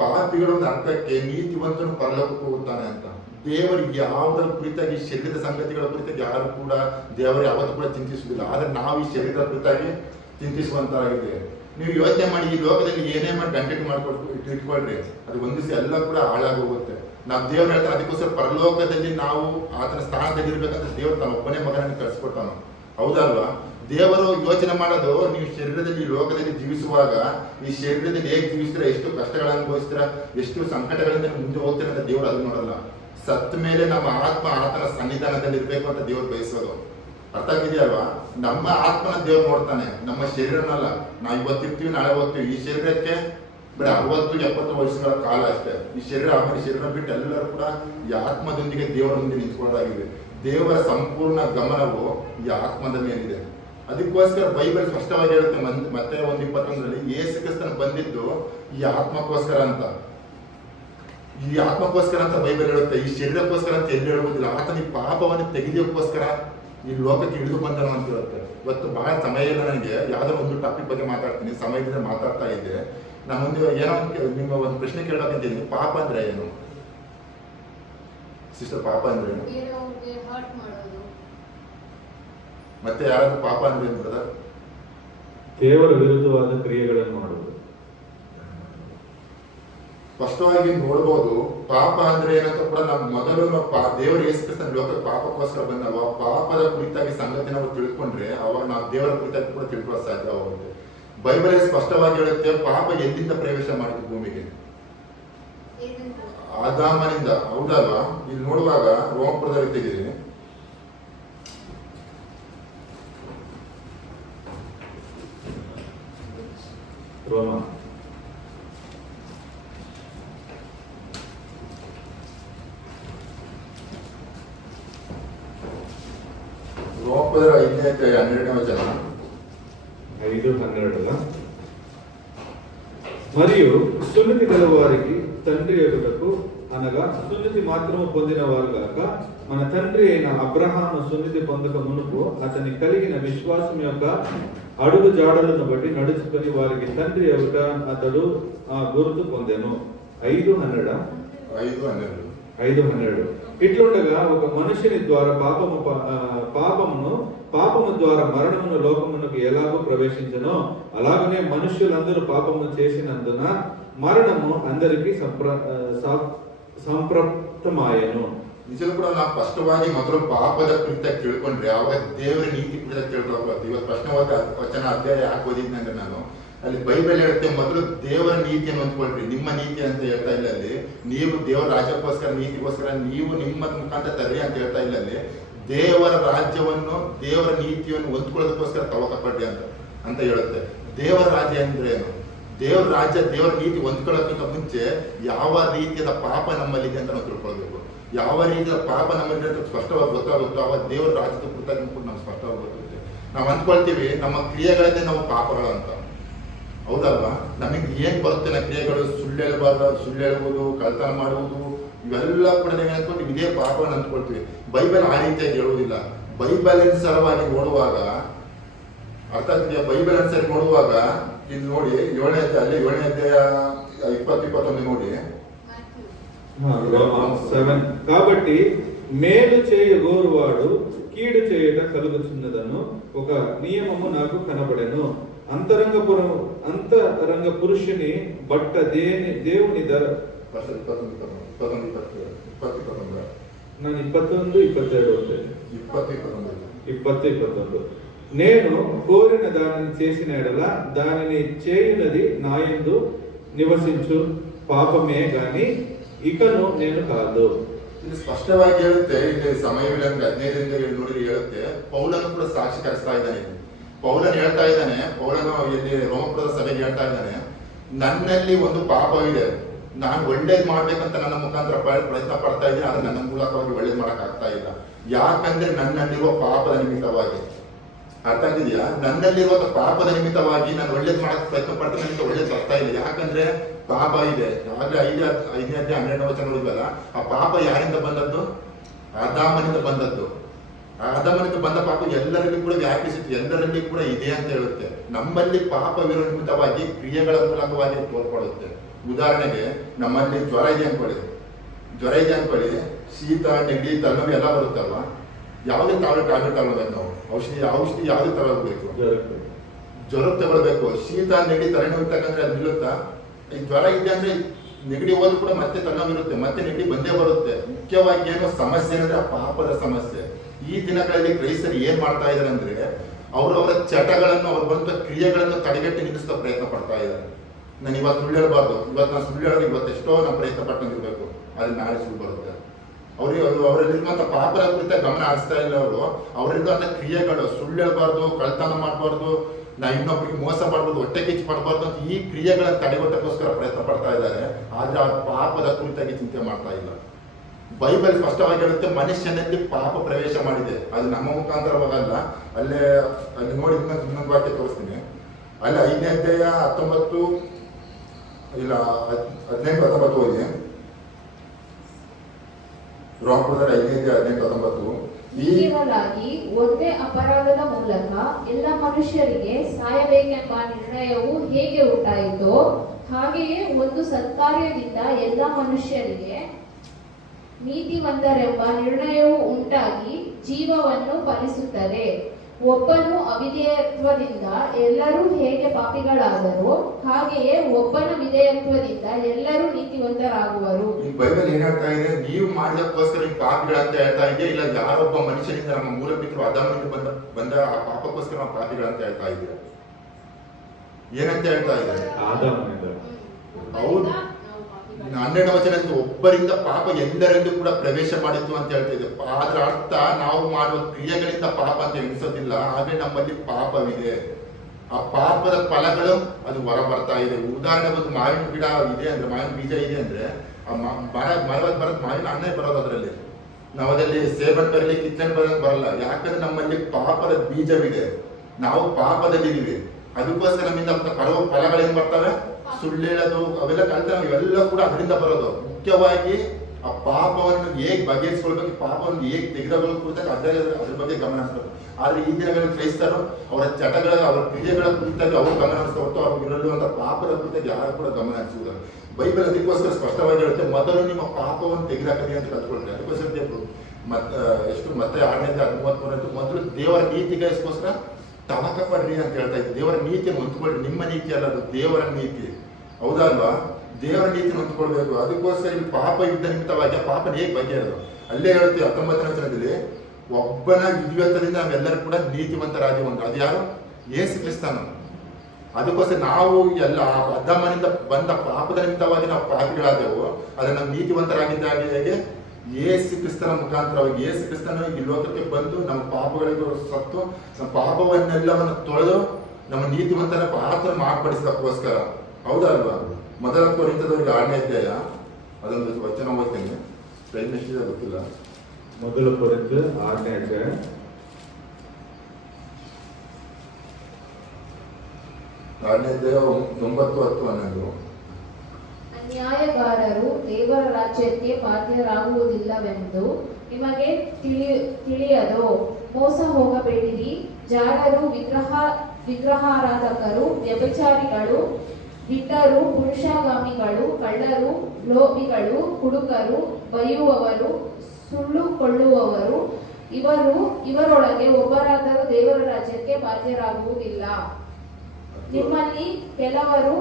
ಪಾಪಿಗಳ ಅರ್ಥಕ್ಕೆ ನೀತಿವಂತನು ಪರಲೋಕಕ್ಕೆ ಹೋಗುತ್ತಾನೆ ಅಂತ. ದೇವರಿಗೆ ಯಾವುದರ ಕುರಿತಾಗಿ ಶರೀರದ ಸಂಗತಿಗಳ ಕುರಿತಾಗಿ ಯಾರು ಕೂಡ ದೇವರು ಯಾವತ್ತೂ ಕೂಡ ಚಿಂತಿಸುವುದಿಲ್ಲ. ಆದ್ರೆ ನಾವು ಈ ಶರೀರದ ಕುರಿತಾಗಿ ಚಿಂತಿಸುವಂತಾಗಿದೆ. ನೀವು ಯೋಚನೆ ಮಾಡಿ, ಈ ಲೋಕದಲ್ಲಿ ಏನೇ ಮಾಡಿ ಕಂಟೆಂಟ್ ಇಟ್ಕೊಳ್ರಿ, ಅದು ಒಂದು ದಿವಸ ಎಲ್ಲ ಕೂಡ ಹಾಳಾಗೋಗುತ್ತೆ. ನಾವು ದೇವ್ರು ಹೇಳ್ತಾರೆ, ಅದಕ್ಕೋಸ್ಕರ ಪರಲೋಕದಲ್ಲಿ ನಾವು ಆತನ ಸ್ಥಾನದಲ್ಲಿ ಇರ್ಬೇಕಂತ ದೇವರು ತನ್ನ ಒಬ್ಬನೇ ಮಗನನ್ನು ಕಳಿಸ್ಕೊಡ್ತಾನು. ಹೌದಲ್ವಾ? ದೇವರು ಯೋಚನೆ ಮಾಡೋದು, ನೀವು ಶರೀರದಲ್ಲಿ ಲೋಕದಲ್ಲಿ ಜೀವಿಸುವಾಗ ಈ ಶರೀರದಲ್ಲಿ ಹೇಗೆ ಜೀವಿಸ್ತೀರಾ, ಎಷ್ಟು ಕಷ್ಟಗಳನ್ನು ಅನುಭವಿಸ್ತೀರಾ, ಎಷ್ಟು ಸಂಕಟಗಳಿಂದ ಮುಂದೆ ಹೋಗ್ತೀರಾ ಅಂತ ದೇವರು ಅದು ನೋಡಲ್ಲ. ಸತ್ತ ಮೇಲೆ ನಮ್ಮ ಆತ್ಮ ಆತನ ಸನ್ನಿಧಾನದಲ್ಲಿ ಇರ್ಬೇಕು ಅಂತ ದೇವರು ಬಯಸೋದು. ಅರ್ಥ ಆಗಿದೆಯಲ್ವಾ? ನಮ್ಮ ಆತ್ಮನ ದೇವ್ರು ನೋಡ್ತಾನೆ, ನಮ್ಮ ಶರೀರನಲ್ಲ. ನಾವು ಇವತ್ತಿರ್ತೀವಿ, ನಾಳೆ ಹೋಗ್ತೀವಿ. ಈ ಶರೀರಕ್ಕೆ ಬರೀ 60-70 ವರ್ಷಗಳ ಕಾಲ ಅಷ್ಟೇ. ಈ ಶರೀರ ಆಮೇಲೆ ಶರೀರ ಬಿಟ್ಟು ಎಲ್ಲರೂ ಕೂಡ ಈ ಆತ್ಮದೊಂದಿಗೆ ದೇವರ ಮುಂದೆ ನಿಂತ್ಕೊಳ್ಳೋದಾಗಿದೆ. ದೇವರ ಸಂಪೂರ್ಣ ಗಮನವು ಈ ಆತ್ಮದ ಮೇಲಿದೆ. ಅದಕ್ಕೋಸ್ಕರ ಬೈಬಲ್ ಸ್ಪಷ್ಟವಾಗಿ ಹೇಳುತ್ತೆ, ಮತ್ತೆ 1:21 ಯೇಸು ಕ್ರಿಸ್ತನು ಬಂದಿದ್ದು ಈ ಆತ್ಮಕ್ಕೋಸ್ಕರ ಅಂತ. ಈ ಆತ್ಮಕ್ಕೋಸ್ಕರ ಅಂತ ಬೈಬಲ್ ಹೇಳುತ್ತೆ, ಈ ಶರೀರಕ್ಕೋಸ್ಕರ ಅಂತ ಎಲ್ಲಿ ಹೇಳುವುದಿಲ್ಲ. ಆತನ ಈ ಪಾಪವನ್ನು ತೆಗೆಯೋಕ್ಕೋಸ್ಕರ ಈ ಲೋಕಕ್ಕೆ ಇಳಿದು ಬಂದನು ಅಂತ ಹೇಳುತ್ತೆ. ಇವತ್ತು ಬಹಳ ಸಮಯ ಇಲ್ಲ ನನಗೆ, ಯಾವ್ದೋ ಒಂದು ಟಾಪಿಕ್ ಬಗ್ಗೆ ಮಾತಾಡ್ತೀನಿ, ಸಮಯದಿಂದ ಮಾತಾಡ್ತಾ ಇದ್ದೆ. ನಾನು ಮುಂದೆ ಏನೋ ನಿಮ್ಮ ಒಂದು ಪ್ರಶ್ನೆ ಕೇಳಬೇಕಂತಿದ್ದೀನಿ. ಪಾಪ ಅಂದ್ರೆ ಏನು ಸಿಸ್ಟರ್? ಪಾಪ ಅಂದ್ರೆ ಏನು? ಮತ್ತೆ ಯಾರಾದ್ರೂ ಪಾಪ ಅಂದ್ರೆ ಏನ್ ಬ್ರದರ್? ದೇವರ ವಿರುದ್ಧವಾದ ಕ್ರಿಯೆಗಳನ್ನು ಮಾಡುವುದು. ಸ್ಪಷ್ಟವಾಗಿ ನೋಡ್ಬೋದು. ಪಾಪ ಅಂದ್ರೆ ಏನಂತ ಕೂಡ ನಾವು ಮೊದಲು ದೇವರ ಯೇಸು ಕ್ರಿಸ್ತನ ಲೋಕಕ್ಕೆ ಪಾಪಕ್ಕೋಸ್ಕರ ಬಂದವ ಪಾಪದ ಕುರಿತಾಗಿ ಸಂಗತಿ ನಾವು ತಿಳ್ಕೊಂಡ್ರೆ ಅವಾಗ ನಾವು ದೇವರ ಕುರಿತಾಗಿ ಕೂಡ ತಿಳ್ಕೊಳ್ಳೋ ಸಾಧ್ಯವಾಗುತ್ತೆ. ಬೈಬಲ್ ಸ್ಪಷ್ಟವಾಗಿ ಹೇಳುತ್ತೆ ಪಾಪ ಎಲ್ಲಿಂದ ಪ್ರವೇಶ ಮಾಡಿತು ಭೂಮಿಗೆ? ಆದಾಮನಿಂದ, ಹೌದಲ್ವಾ? ಇಲ್ಲಿ ನೋಡುವಾಗ ರೋಮಪುರದಲ್ಲಿ ತೆಗೆದಿದೆ, ರೋಮಪುರ 5ನೇ ಅಧ್ಯಾಯ 12ನೇ ವಚನ. 5:12 మరియు సున్నతి గల వారికి తండ్రి యొక్కకు అనగా సున్నతి మాత్రము పొందిన వారు గాక మన తండ్రి అయిన అబ్రహాము సున్నతి పొందక మునుపు అతని కలిగిన విశ్వాసం యొక్క అడుగు జాడలను బట్టి నడుచుకొని వారికి తండ్రి యొక్క అతడు ఆ గుర్తు పొందెను. 5:12 ఇట్లుండగా ఒక మనుషుని ద్వారా పాపము ద్వారా మరణమును లోకమునకు ఎలాగో ప్రవేశించనో అలాగనే మనుష్యులందరూ పాపము చేసినందున మరణము అందరికీ ಸಂಪ್ರಾಪ್ತಮಾಯನು. ನಿಜಕ್ಕೂ ಕೂಡ ನಾವು ಸ್ಪಷ್ಟವಾಗಿ ಮೊದಲು ಪಾಪದ ಕುರಿತಾಗಿ ತಿಳ್ಕೊಂಡ್ರೆ ಅವಾಗ ದೇವರ ನೀತಿ ಕುರಿತಾಗಿ ತಿಳ್ಕೊಳ್ಬೋದು. ಇವತ್ತು ಪ್ರಶ್ನವಾದ ವಚನ ಅಧ್ಯಾಯ ಯಾಕೆ ಓದಿದ್ನಂದ್ರೆ ನಾನು ಅಲ್ಲಿ ಬೈಬಲ್ ಹೇಳುತ್ತೆ ಮೊದಲು ದೇವರ ನೀತಿಯನ್ನು ಹೊಂದ್ಕೊಳ್ರಿ. ನಿಮ್ಮ ನೀತಿ ಅಂತ ಹೇಳ್ತಾ ಇಲ್ಲ ಅಲ್ಲಿ, ನೀವು ದೇವರ ರಾಜ್ಯಕ್ಕೋಸ್ಕರ ನೀತಿಗೋಸ್ಕರ ನೀವು ನಿಮ್ಮ ಮುಖಾಂತರ ತರ್ರಿ ಅಂತ ಹೇಳ್ತಾ ಇಲ್ಲ ಅಲ್ಲಿ. ದೇವರ ರಾಜ್ಯವನ್ನು ದೇವರ ನೀತಿಯನ್ನು ಹೊಂದ್ಕೊಳ್ಳೋದಕ್ಕೋಸ್ಕರ ತಗೋಪಡ್ರಿ ಅಂತ ಹೇಳುತ್ತೆ. ದೇವರ ರಾಜ್ಯ ಅಂದ್ರೆ ಏನು? ದೇವರ ರಾಜ್ಯ ದೇವರ ನೀತಿ ಹೊಂದ್ಕೊಳ್ಳೋಕ್ಕಿಂತ ಮುಂಚೆ ಯಾವ ರೀತಿಯಾದ ಪಾಪ ನಮ್ಮಲ್ಲಿದೆ ಅಂತ ನಾವು ತಿಳ್ಕೊಳ್ಬೇಕು. ಯಾವ ರೀತಿಯ ಪಾಪ ನಮ್ಮಲ್ಲಿ ಅಂತ ಸ್ಪಷ್ಟವಾಗಿ ಗೊತ್ತಾಗುತ್ತೋ ಅವಾಗ ದೇವರ ರಾಜ್ಯದ ಕುರಿತಾಗಿ ನಮ್ಗೆ ಸ್ಪಷ್ಟವಾಗಿ ಗೊತ್ತಾಗುತ್ತೆ. ನಾವು ಅಂದ್ಕೊಳ್ತೀವಿ ನಮ್ಮ ಕ್ರಿಯೆಗಳನ್ನೇ ನಾವು ಪಾಪಗಳು ಅಂತ, ಹೌದಲ್ವಾ? ನಮಗೆ ಏನ್ ಬರುತ್ತೆ ನಮ್ಮ ಕ್ರಿಯೆಗಳು, ಸುಳ್ಳು ಹೇಳುವುದು, ಕಳ್ತನ ಮಾಡುವುದು, ಇವೆಲ್ಲ ಕೂಡ ನೀವು ಅನ್ಕೊಂಡು ಇದೇ ಪಾಪವನ್ನು ಅಂದ್ಕೊಳ್ತೀವಿ. ಬೈಬಲ್ ಆ ರೀತಿಯಾಗಿ ಹೇಳುವುದಿಲ್ಲ. ಬೈಬಲ್ ಸಲುವಾಗಿ ನೋಡುವಾಗ ಅರ್ಥ ಆಗ್ತೀಯ? ಬೈಬಲ್ ಅನುಸಾರ ನೋಡುವಾಗ ಇದು ನೋಡಿ 7ನೇ ಅಧ್ಯಾಯ 20-21 ನೋಡಿ. కాబట్టి మేలు చేయగోరువాడు కీడు చేయట కలుగుచున్నదను ఒక నియమము నాకు కనబడెను. అంతరంగ పురుషుని బట్ట దేవుని ನಾನು 21-22 నేను కోరిన దానిని చేసిన ఎడల దానిని చేయునది నాయందు నివసించు ಪಾಪಮೇ ಗಾನಿ ಇಕನು నేను ಕಾದು. ಇದು ಸ್ಪಷ್ಟವಾಗಿ ಹೇಳುತ್ತೆ. ಇಲ್ಲಿ ಸಮಯವಿಲ್ಲ 15ರಿಂದ ನೋಡಿದ್ರೆ ಹೇಳುತ್ತೆ. ಪೌಲನು ಕೂಡ ಸಾಕ್ಷೀಕರಿಸ್ತಾ ಇದ್ದಾನೆ. ಪೌಲನು ಹೇಳ್ತಾ ಇದ್ದಾನೆ, ಪೌಲನು ಇಲ್ಲಿ ರೋಮಪುರದ ಸಭೆಗೆ ಹೇಳ್ತಾ ಇದ್ದಾನೆ, ನನ್ನಲ್ಲಿ ಒಂದು ಪಾಪವಿದೆ, ನಾನು ಒಳ್ಳೇದು ಮಾಡ್ಬೇಕಂತ ನನ್ನ ಮುಖಾಂತರ ಪ್ರಯತ್ನ ಪಡ್ತಾ ಇದ್ದೀನಿ, ಆದ್ರೆ ನನ್ನ ಮೂಲಕವಾಗಿ ಒಳ್ಳೇದು ಮಾಡಕ್ ಆಗ್ತಾ ಇಲ್ಲ. ಯಾಕಂದ್ರೆ ನನ್ನಲ್ಲಿರುವ ಪಾಪದ ನಿಮಿತ್ತವಾಗಿ, ಅರ್ಥ ಆಗಿದೆಯಾ? ನನ್ನಲ್ಲಿರುವ ಪಾಪದ ನಿಮಿತ್ತವಾಗಿ ನಾನು ಒಳ್ಳೇದು ಮಾಡಕ್ ಪ್ರಯತ್ನ ಪಡ್ತೀನಿ, ನನಗೆ ಒಳ್ಳೇದು ಬರ್ತಾ ಇಲ್ಲ. ಯಾಕಂದ್ರೆ ಪಾಪ ಇದೆ. ಆದ್ರೆ 5ನೇ ಅಧ್ಯಾಯ 12ನೇ ವಚನ ನೋಡಿದ್ವಲ್ಲ, ಆ ಪಾಪ ಯಾರಿಂದ ಬಂದದ್ದು? ಆದಾಮನಿಂದ ಬಂದದ್ದು. ಆದಾಮನಿಂದ ಬಂದ ಪಾಪ ಎಲ್ಲರಿಗೂ ಕೂಡ ವ್ಯಾಪಿಸಿತ್ತು, ಎಲ್ಲರಲ್ಲಿ ಕೂಡ ಇದೆ ಅಂತ ಹೇಳುತ್ತೆ. ನಮ್ಮಲ್ಲಿ ಪಾಪವಿರೋ ನಿಮಿತ್ತವಾಗಿ ಕ್ರಿಯೆಗಳ ಮೂಲಕವಾಗಿ ತೋರ್ಪಡುತ್ತೆ. ಉದಾಹರಣೆಗೆ ನಮ್ಮಲ್ಲಿ ಜ್ವರ ಇದೆ ಅನ್ಕೊಳ್ಳಿ, ಶೀತ, ನೆಗಡಿ, ತಲೆನೋವು ಎಲ್ಲ ಬರುತ್ತಲ್ವಾ? ಯಾವುದೇ ಟ್ಯಾಬ್ಲೆಟ್ ತಗೊಳ್ಬೇಕು ನಾವು, ಔಷಧಿ ಯಾವುದೇ ತಗೊಳ್ಬೇಕು, ಜ್ವರ ತಗೊಳ್ಬೇಕು. ಶೀತ, ನೆಗಡಿ, ತಲೆನೋವು ಇರ್ತಕ್ಕಂದ್ರೆ ಅದು ನಿಲ್ಲುತ್ತಾ? ಈ ಜ್ವರ ಇದೆ ಅಂದ್ರೆ ನೆಗಡಿ ಹೋದ್ರು ಕೂಡ ಮತ್ತೆ ತಲೆನೋವು ಇರುತ್ತೆ, ಮತ್ತೆ ನೆಗಡಿ ಬಂದೇ ಬರುತ್ತೆ. ಮುಖ್ಯವಾಗಿ ಏನೋ ಸಮಸ್ಯೆ ಅಂದ್ರೆ ಆ ಪಾಪದ ಸಮಸ್ಯೆ. ಈ ದಿನಗಳಲ್ಲಿ ಕ್ರೈಸ್ತರು ಏನ್ ಮಾಡ್ತಾ ಇದಾರೆ ಅಂದ್ರೆ ಅವರವರ ಚಟಗಳನ್ನು, ಅವ್ರ ಬಂದ ಕ್ರಿಯೆಗಳನ್ನು ತಡೆಗಟ್ಟಿ ನಿಲ್ಲಿಸೋ ಪ್ರಯತ್ನ ಪಡ್ತಾ ಇದ್ದಾರೆ. ನಾನು ಇವತ್ತು ಸುಳ್ಳು ಹೇಳಬಾರ್ದು, ಇವತ್ತು ನಾನು ಸುಳ್ಳು ಹೇಳೋದು ಇವತ್ತೆಷ್ಟೋ ನಾವು ಪ್ರಯತ್ನ ಪಟ್ಟಿರ್ಬೇಕು, ಆದ್ರೆ ನಾಳೆ ಸುಳ್ಳು ಬರುತ್ತೆ. ಅವರಲ್ಲಿರುವಂತ ಪಾಪದ ಕುರಿತ ಗಮನ ಹರಿಸ್ತಾ ಇಲ್ಲ. ಅವರಿರುವಂತ ಕ್ರಿಯೆಗಳು, ಸುಳ್ಳು ಹೇಳಬಾರ್ದು, ಕಳ್ತನ ಮಾಡಬಾರ್ದು, ನಾವು ಇನ್ನೊಬ್ಬರಿಗೆ ಮೋಸ ಮಾಡಬಾರ್ದು, ಹೊಟ್ಟೆ ಕಿಚ್ಚು ಪಡಬಾರ್ದು ಅಂತ ಈ ಕ್ರಿಯೆಗಳನ್ನು ತಡೆಗಟ್ಟಕ್ಕೋಸ್ಕರ ಪ್ರಯತ್ನ ಪಡ್ತಾ ಇದ್ದಾರೆ. ಆದ್ರೆ ಆ ಪಾಪದ ಕುರಿತಾಗಿ ಚಿಂತೆ ಮಾಡ್ತಾ ಇಲ್ಲ. ಬೈಬಲ್ ಸ್ಪಷ್ಟವಾಗಿ ಹೇಳುತ್ತೆ, ಮನುಷ್ಯನಲ್ಲಿ ಪಾಪ ಪ್ರವೇಶ ಮಾಡಿದೆ, ಅದು ನಮ್ಮ ಮುಖಾಂತರವಾಗಲ್ಲ. ಅಲ್ಲಿ ನೋಡಿ ಇನ್ನೊಂದು ವಾಕ್ಯ ತೋರಿಸ್ತೀನಿ. ಅಲ್ಲಿ 5ನೇ ಅಧ್ಯಾಯ 18-19 ಓದಿ. ರೋಮಪುರದಲ್ಲಿ 5ನೇ ಅಧ್ಯಾಯ 18-19. ಕೇವಲಾಗಿ ಒಂದೇ ಅಪರಾಧದ ಮೂಲಕ ಎಲ್ಲ ಮನುಷ್ಯರಿಗೆ ಸಾಯಬೇಕೆಂಬ ನಿರ್ಣಯವು ಹೇಗೆ ಉಂಟಾಯಿತೋ ಹಾಗೆಯೇ ಒಂದು ಸತ್ಕಾರ್ಯದಿಂದ ಎಲ್ಲ ಮನುಷ್ಯರಿಗೆ ನೀತಿವಂತರೆಂಬ ನಿರ್ಣಯವು ಉಂಟಾಗಿ ಜೀವವನ್ನು ಫಲಿಸುತ್ತದೆ. ಒಬ್ಬನು ಅವಿಧೇಯತ್ವದಿಂದ ಎಲ್ಲರೂ ಹೇಗೆ ಪಾಪಿಗಳಾದರೋ ಹಾಗೆಯೇ ಒಬ್ಬನ ವಿಧೇಯತ್ವದಿಂದ ಎಲ್ಲರೂ ನೀತಿವಂತರಾಗುವರು. ಈ ಬೈಬಲ್ ಏನ್ ಹೇಳ್ತಾ ಇದೆ? ನೀವು ಮಾಡಿದಕ್ಕೋಸ್ಕರ ಈ ಪಾಪಿಗಳಂತ ಹೇಳ್ತಾ ಇದೆ, ಇಲ್ಲ ಯಾರೊಬ್ಬ ಮನುಷ್ಯನಿಂದ ನಮ್ಮ ಮೂಲ ಪಿತೃ ಆದಾಮನಿಂದ ಬಂದ ಆ ಪಾಪಕ್ಕೋಸ್ಕರ ನಾವು ಪಾಪಿಗಳಂತ ಹೇಳ್ತಾ ಇದ್ದೀರಾ? ಏನಂತ ಹೇಳ್ತಾ ಇದ್ದಾರೆ? ಆದಾಮನಿಂದ. ಹೌದು, 12ನೇ ವಚನ ಒಬ್ಬರಿಂದ ಪಾಪ ಎಲ್ಲರೆಂದು ಕೂಡ ಪ್ರವೇಶ ಮಾಡಿತ್ತು ಅಂತ ಹೇಳ್ತಿದೆ. ಅದರ ಅರ್ಥ ನಾವು ಮಾಡುವ ಕ್ರಿಯೆಗಳಿಂದ ಪಾಪ ಅಂತ ಎಣಿಸೋದಿಲ್ಲ, ಹಾಗೆ ನಮ್ಮಲ್ಲಿ ಪಾಪವಿದೆ. ಆ ಪಾಪದ ಫಲಗಳು ಅದು ಹೊರ ಬರ್ತಾ ಇದೆ. ಉದಾಹರಣೆ, ಒಂದು ಮಾವಿನ ಗಿಡ ಇದೆ ಅಂದ್ರೆ, ಮಾವಿನ ಬೀಜ ಇದೆ ಅಂದ್ರೆ ಆ ಮರವಾಗಿ ಬರೋದು ಮಾವಿನ ಹಣ್ಣೆ ಬರೋದು. ಅದರಲ್ಲಿ ನಾವು ಅದರಲ್ಲಿ ಸೇಬನ್ ಬರಲಿ ಕಿತ್ತನ್ ಬರಲ್ಲ. ಯಾಕಂದ್ರೆ ನಮ್ಮಲ್ಲಿ ಪಾಪದ ಬೀಜವಿದೆ, ನಾವು ಪಾಪದಲ್ಲಿದ್ದೀವಿ. ಅದಕ್ಕೋಸ್ಕರ ನಮ್ಮಿಂದ ಬರುವ ಫಲಗಳೇನ್ ಬರ್ತವೆ? ಸುಳ್ಳು ಹೇಳೋದು, ಅವೆಲ್ಲ ಕಲಿತ ಇವೆಲ್ಲ ಕೂಡ ಅದರಿಂದ ಬರೋದು. ಮುಖ್ಯವಾಗಿ ಆ ಪಾಪವನ್ನು ಹೇಗೆ ಬಗೆಹರಿಸ್ಕೊಳ್ಬೇಕು, ಪಾಪವನ್ನು ಹೇಗೆ ತೆಗೆದುಕೊಳ್ಳೋ ಕುರಿತಾಗಿ ಅದ್ರ ಬಗ್ಗೆ ಗಮನ ಹರಿಸ್ಬೇಕು. ಆದ್ರೆ ಈ ದಿನಗಳಲ್ಲಿ ಕ್ರೈಸ್ತರು ಅವರ ಚಟಗಳ, ಅವರ ಕ್ರಿಯೆಗಳ ಕುರಿತಾಗಿ ಅವರು ಗಮನ ಹರಿಸ್ತಾ ಹೊರತು ಅವ್ರಿಗೆ ಇರಲಿರುವಂತಹ ಪಾಪದ ಕುರಿತಾಗಿ ಯಾರು ಕೂಡ ಗಮನ ಹರಿಸುವುದಿಲ್ಲ. ಬೈಬಲ್ ಅದಕ್ಕೋಸ್ಕರ ಸ್ಪಷ್ಟವಾಗಿ ಹೇಳುತ್ತೆ, ಮೊದಲು ನಿಮ್ಮ ಪಾಪವನ್ನು ತೆಗೆದಾಕಲಿ ಅಂತ ಕಲ್ತ್ಕೊಳ್ತಾರೆ. ಅದಕ್ಕೋಸ್ಕರ ಮತ್ತೆ 6:33 ಮೊದಲು ದೇವರ ನೀತಿಗೋಸ್ಕರ ತವಕ ಪಡ್ರಿ ಅಂತ ಹೇಳ್ತಾ ಇದ್ದೆ. ದೇವರ ನೀತಿಯನ್ನು ಹೊಂದ್ಕೊಳ್ರಿ, ನಿಮ್ಮ ನೀತಿ ಅಲ್ಲ, ಅದು ದೇವರ ನೀತಿ. ಹೌದಲ್ವಾ? ದೇವರ ನೀತಿಯನ್ನು ಹೊಂದ್ಕೊಳ್ಬೇಕು. ಅದಕ್ಕೋಸ್ಕರ ಇಲ್ಲಿ ಪಾಪ ಇದ್ದ ನಿಮಿತ್ತವಾಗಿ ಆ ಪಾಪನ ಹೇಗೆ ಬಗೆಹರಿದು ಅಲ್ಲೇ ಹೇಳ್ತೀವಿ 19ನೇ ವಚನದಲ್ಲಿ, ಒಬ್ಬನ ವಿಧಿವತ್ತದಿಂದ ನಾವೆಲ್ಲರೂ ಕೂಡ ನೀತಿವಂತರಾಗಿ ಒಂದು. ಅದು ಯಾರು? ಯೇಸು ಕ್ರಿಸ್ತನು. ಅದಕ್ಕೋಸ್ಕರ ನಾವು ಎಲ್ಲ ಅದಾಮನಿಂದ ಬಂದ ಪಾಪದ ನಿಮಿತ್ತವಾಗಿ ನಾವು ಪಾಪಿಗಳಾದೆವು. ಅದನ್ನ ನಾವು ನೀತಿವಂತರಾಗಿದ್ದಾಗೆ ಹೇಗೆ? ಯೇಸು ಕ್ರಿಸ್ತನ ಮುಖಾಂತರವಾಗಿ. ಯೇಸು ಕ್ರಿಸ್ತನು ಈ ಲೋಕಕ್ಕೆ ಬಂದು ನಮ್ಮ ಪಾಪಗಳಿಗೆ ಸತ್ತು ನಮ್ಮ ಪಾಪವನ್ನೆಲ್ಲವನ್ನು ತೊಳೆದು ನಮ್ಮ ನೀತಿವಂತನ ಪಾತ್ರ ಮಾರ್ಪಡಿಸೋಕ್ಕೋಸ್ಕರ. ಹೌದಲ್ವಾ? ಮೊದಲ ಕೊರಿಂಥದವರಿಗೆ 6ನೇ ಅಧ್ಯಾಯ ಅದೊಂದು ವಚನ ಓದ್ತೇನೆ. ಟೈಮ್ ಎಷ್ಟಿದೆ ಗೊತ್ತಿಲ್ಲ. ಮೊದಲ ಕೊರಿಂಥ 6ನೇ ಅಧ್ಯಾಯ 9:10-11. ಅನ್ಯಾಯಗಾರರು ದೇವರ ರಾಜ್ಯಕ್ಕೆ ಬಾಧ್ಯರಾಗುವುದಿಲ್ಲವೆಂದು ನಿಮಗೆ ತಿಳಿಯದೋ? ಮೋಸ ಹೋಗಬೇಡಿರಿ. ಜಾರರು, ವಿಗ್ರಹಾರಾಧಕರು, ವ್ಯಭಿಚಾರಿಗಳು, ದಿಟ್ಟರು, ಪುರುಷಾಗಾಮಿಗಳು, ಕಳ್ಳರು, ಲೋಭಿಗಳು, ಕುಡುಕರು, ಬೈಯುವವರು, ಸುಳ್ಳು ಕೊಳ್ಳುವವರು, ಇವರೊಳಗೆ ಒಬ್ಬರಾದರೂ ದೇವರ ರಾಜ್ಯಕ್ಕೆ ಬಾಧ್ಯರಾಗುವುದಿಲ್ಲ. ನಿಮ್ಮಲ್ಲಿ ಕೆಲವರು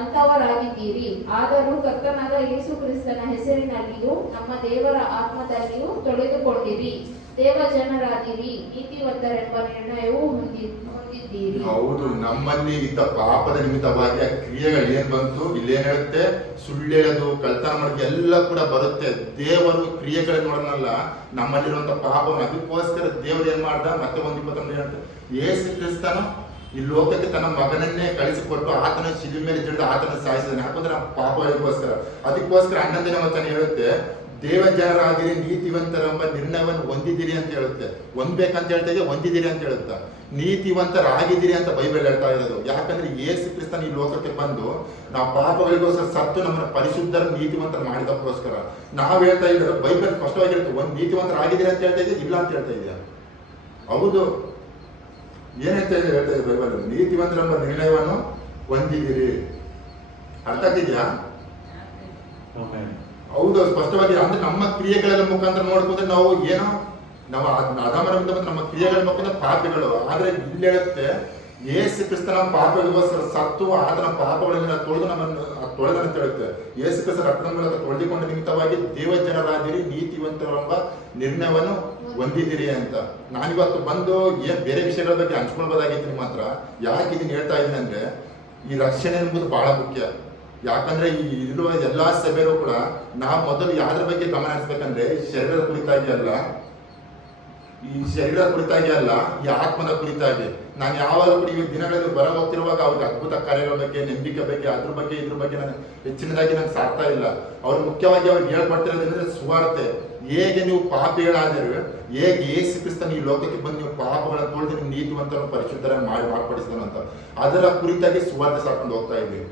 ಅಂತವರಾಗಿದ್ದೀರಿ. ಆದರೂ ಕರ್ತನಾದ ಯೇಸು ಕ್ರಿಸ್ತನ ಹೆಸರಿನಲ್ಲಿಯೂ ನಮ್ಮ ದೇವರ ಆತ್ಮದಲ್ಲಿಯೂ ತೊಳೆದುಕೊಂಡಿರಿ. ದೇವ ಜನರಾದಿರಿ, ನೀತಿವಂತರೆಂಬ ನಿರ್ಣಯವು ಹೊಂದಿದ್ದೀರಿ. ಹೌದು, ನಮ್ಮಲ್ಲಿ ಇದ್ದ ಪಾಪದ ನಿಮಿತ್ತವಾಗಿ ಆ ಕ್ರಿಯೆಗಳು ಏನ್ ಬಂತು, ಇಲ್ಲೇನ್ ಹೇಳುತ್ತೆ? ಸುಳ್ಳೇಳೋದು, ಕಳ್ತನ ಮಾಡೋದು ಎಲ್ಲ ಕೂಡ ಬರುತ್ತೆ. ದೇವರು ಕ್ರಿಯೆಗಳನ್ನ ನೋಡೋಣಲ್ಲ, ನಮ್ಮಲ್ಲಿರುವಂತ ಪಾಪವನ್ನು. ಅದಕ್ಕೋಸ್ಕರ ದೇವರು ಏನ್ ಮಾಡ್ದ? ಮತ್ತೆ 1:21 ಹೇಳುತ್ತೆ, ಯೇಸು ಕ್ರಿಸ್ತನು ಈ ಲೋಕಕ್ಕೆ ತನ್ನ ಮಗನನ್ನೇ ಕಳಿಸಿಕೊಟ್ಟು ಆತನ ಶಿಲುಬೆ ಮೇಲೆ ಹಿಡಿದು ಆತನ ಸಾಯಿಸಿದ್ದಾನೆ. ಯಾಕಂದ್ರೆ ಪಾಪಗಳಿಗೋಸ್ಕರ. ಅದಕ್ಕೋಸ್ಕರ 11ನೇ ವಚನ ಹೇಳುತ್ತೆ, ದೇವ ಜನರಾಗಿರಿ, ನೀತಿವಂತರೆಂಬ ನಿರ್ಣಯವನ್ನು ಹೊಂದಿದ್ದೀರಿ ಅಂತ ಹೇಳುತ್ತೆ. ಹೊಂದ್ಬೇಕಂತ ಹೇಳ್ತಾ ಇದೆ, ಹೊಂದಿದ್ದೀರಿ ಅಂತ ಹೇಳುತ್ತಾ. ನೀತಿವಂತರಾಗಿದ್ದೀರಿ ಅಂತ ಬೈಬಲ್ ಹೇಳ್ತಾ ಇರೋದು. ಯಾಕಂದ್ರೆ ಯೇಸು ಕ್ರಿಸ್ತನ ಈ ಲೋಕಕ್ಕೆ ಬಂದು ನಾವು ಪಾಪಗಳಿಗೋಸ್ಕರ ಸತ್ತು ನಮ್ಮನ್ನ ಪರಿಶುದ್ಧರ ನೀತಿವಂತರ ಮಾಡಿದಕ್ಕೋಸ್ಕರ. ನಾವು ಹೇಳ್ತಾ ಇರೋದು ಬೈಬಲ್ ಸ್ಪಷ್ಟವಾಗಿ ಹೇಳುತ್ತೆ, ಒಂದು ನೀತಿವಂತರಾಗಿದ್ದೀರಿ ಅಂತ ಹೇಳ್ತಾ ಇದೆ, ಇಲ್ಲ ಅಂತ ಹೇಳ್ತಾ ಇದೆಯಾ? ಹೌದು, ಏನ್ ಹೇಳ್ತಾ ಇದೆ? ಹೇಳ್ತಾ ಇದೆ ಬೈಬಲ್, ನೀತಿವಂತರೆಂಬ ನಿರ್ಣಯವನ್ನು ಹೊಂದಿದ್ದೀರಿ. ಅರ್ಥ ಆಗ್ತಿದ್ಯಾ? ಹೌದು, ಸ್ಪಷ್ಟವಾಗಿ. ಅಂದ್ರೆ ನಮ್ಮ ಕ್ರಿಯೆಗಳ ಮುಖಾಂತರ ನೋಡ್ಬೋದ್ರೆ ನಾವು ಏನೋ ನಾವು ಅದಾಮನಿಂದ ನಮ್ಮ ಕ್ರಿಯೆಗಳ ಮುಖಾಂತರ ಪಾಪಿಗಳು. ಆದ್ರೆ ಇಲ್ಲಿ ಹೇಳುತ್ತೆ, ಯೇಸು ಕ್ರಿಸ್ತನ ಪಾಪಗಳಿಗೋಸ್ಕರ ಸತ್ತು ಆತನ ಪಾಪಗಳನ್ನ ತೊಳೆದು ನಮ್ಮನ್ನು ತೊಳೆದಂತ ಹೇಳುತ್ತೆ. ಯೇಸು ಕ್ರಿಸ್ತ ರಕ್ತದ ಮೂಲಕ ತೊಳೆದುಕೊಂಡ ನಿಮಿತ್ತವಾಗಿ ದೇವ ಜನರಾದಿರಿ, ನೀತಿವಂತರೆಂಬ ನಿರ್ಣಯವನ್ನು ಹೊಂದಿದ್ದೀರಿ ಅಂತ. ನಾನಿವತ್ತು ಬಂದು ಬೇರೆ ವಿಷಯಗಳ ಬಗ್ಗೆ ಹಂಚ್ಕೊಳ್ಬೋದಾಗಿತ್ತು ನಿಮ್ಮ ಹತ್ರ. ಯಾಕೆ ಇದನ್ನ ಹೇಳ್ತಾ ಇದ್ದೀನಿ ಅಂದ್ರೆ, ಈ ರಕ್ಷಣೆ ಎಂಬುದು ಬಹಳ ಮುಖ್ಯ. ಯಾಕಂದ್ರೆ ಈ ಇರುವ ಎಲ್ಲಾ ಸಭೆಯರು ಕೂಡ ನಾವು ಮೊದಲು ಯಾವ್ದ್ರ ಬಗ್ಗೆ ಗಮನ ಹರಿಸ್ಬೇಕಂದ್ರೆ, ಶರೀರದ ಕುರಿತಾಗಿ ಅಲ್ಲ, ಈ ಶರೀರದ ಕುರಿತಾಗಿ ಅಲ್ಲ, ಈ ಆತ್ಮದ ಕುರಿತಾಗಿ. ನಾನು ಯಾವಾಗಲೂ ಕೂಡ ಈ ದಿನಗಳಲ್ಲಿ ಹೊರ ಹೋಗ್ತಿರುವಾಗ ಅವ್ರಿಗೆ ಅದ್ಭುತ ಕಾರ್ಯಗಳ ಬಗ್ಗೆ, ನಂಬಿಕೆ ಬಗ್ಗೆ, ಇದ್ರ ಬಗ್ಗೆ ನಾನು ಹೆಚ್ಚಿನದಾಗಿ ನಾನು ಸಾಕ್ತಾ ಇಲ್ಲ. ಅವ್ರು ಮುಖ್ಯವಾಗಿ ಅವ್ರಿಗೆ ಹೇಳ್ಕೊಡ್ತಿರೋದಂದ್ರೆ ಸುವಾರ್ತೆ. ಹೇಗೆ ನೀವು ಪಾಪಿಗಳಾದರೂ, ಹೇಗೆ ಯೇಸು ಕ್ರಿಸ್ತನ ಈ ಲೋಕಕ್ಕೆ ಬಂದು ನೀವು ಪಾಪಗಳನ್ನು ತೊಳೆದು ನೀವು ನೀತಿವಂತರನ್ನು ಪರಿಶುದ್ಧರನ್ನು ಮಾರ್ಪಡಿಸಿದನು ಅಂತ ಅದರ ಕುರಿತಾಗಿ ಸುವಾರ್ತೆ ಸಾಕೊಂಡು ಹೋಗ್ತಾ ಇದ್ದೀವಿ.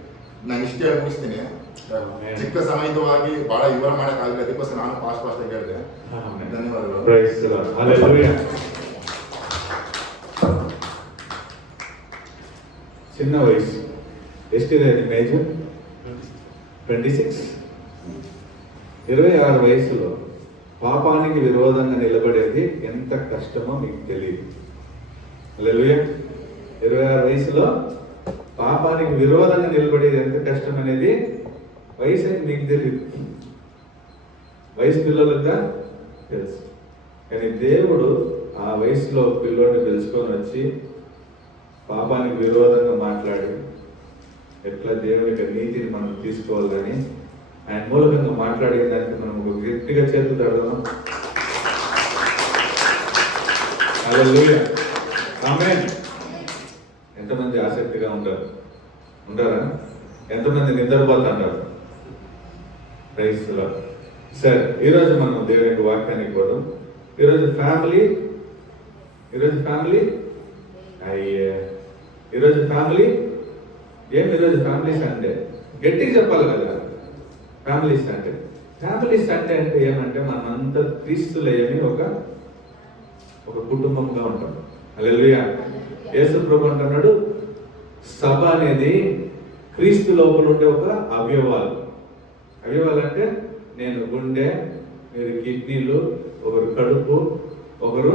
ನಾನು ಇಷ್ಟೇ ಹೇಳಿ ಮುಗಿಸ್ತೀನಿ. ಚಿಕ್ಕ ಸಮಯದವಾಗಿ ಬಹಳ ವಿವರ ಮಾಡಕ್ ಆಗಲ್ಲ, ಅದಕ್ಕೋಸ್ಕರ ನಾನು ಫಾಸ್ಟ್ ಆಗಿ ಹೇಳಿದೆ. ಧನ್ಯವಾದಗಳು. ಚಿನ್ನ ವಯಸ್ಸು ಎಷ್ಟಿದೆ ನಿಮ್ಮ ಏಜ್? 26. 26 వయసులో పాపానికి విరోధంగా నిలబడేది ఎంత కష్టమో మీకు తెలియదు. హల్లెలూయా. 26 వయసులో పాపానికి విరోధంగా నిలబడేది ఎంత కష్టం అనేది వయసు అని మీకు తెలియదు, వయసు పిల్లలుగా తెలుసు. కానీ దేవుడు ఆ వయసులో పిల్లోడిని తెలుసుకొని వచ్చి పాపానికి విరోధంగా మాట్లాడి ఎట్లా దేవుని యొక్క నీతిని మనం తీసుకోవాలని ఆయన మూలకంగా మాట్లాడిన దానికి మనం ఒక గట్టిగా చేతులు తడదాం. హల్లెలూయా. ఆమేన్. ఎంతమంది ఆసక్తిగా ఉంటారు? ఉంటారా? ఎంతమంది నిద్రపోతుంటారు? Praise the lord. సరే, ఈరోజు మనం దేవుని యొక్క వాక్యానికి పోదాం. ఈరోజు ఫ్యామిలీ ఈరోజు ఫ్యామిలీ ఈరోజు ఫ్యామిలీ సండే. గట్టిగా చెప్పాలి కదా, ఫ్యామిలీ సండే. ఫ్యామిలీ సండే అంటే ఏమంటే మనమంతా క్రీస్తులయ్యని ఒక కుటుంబంగా ఉంటాం. హల్లెలూయా. యేసు ప్రభు అంటున్నాడు, సభ అనేది క్రీస్తు లోపల ఉండే ఒక అవయవాలు. అవయవాలు అంటే నేను గుండె, మీరు కిడ్నీలు, ఒకరు కడుపు, ఒకరు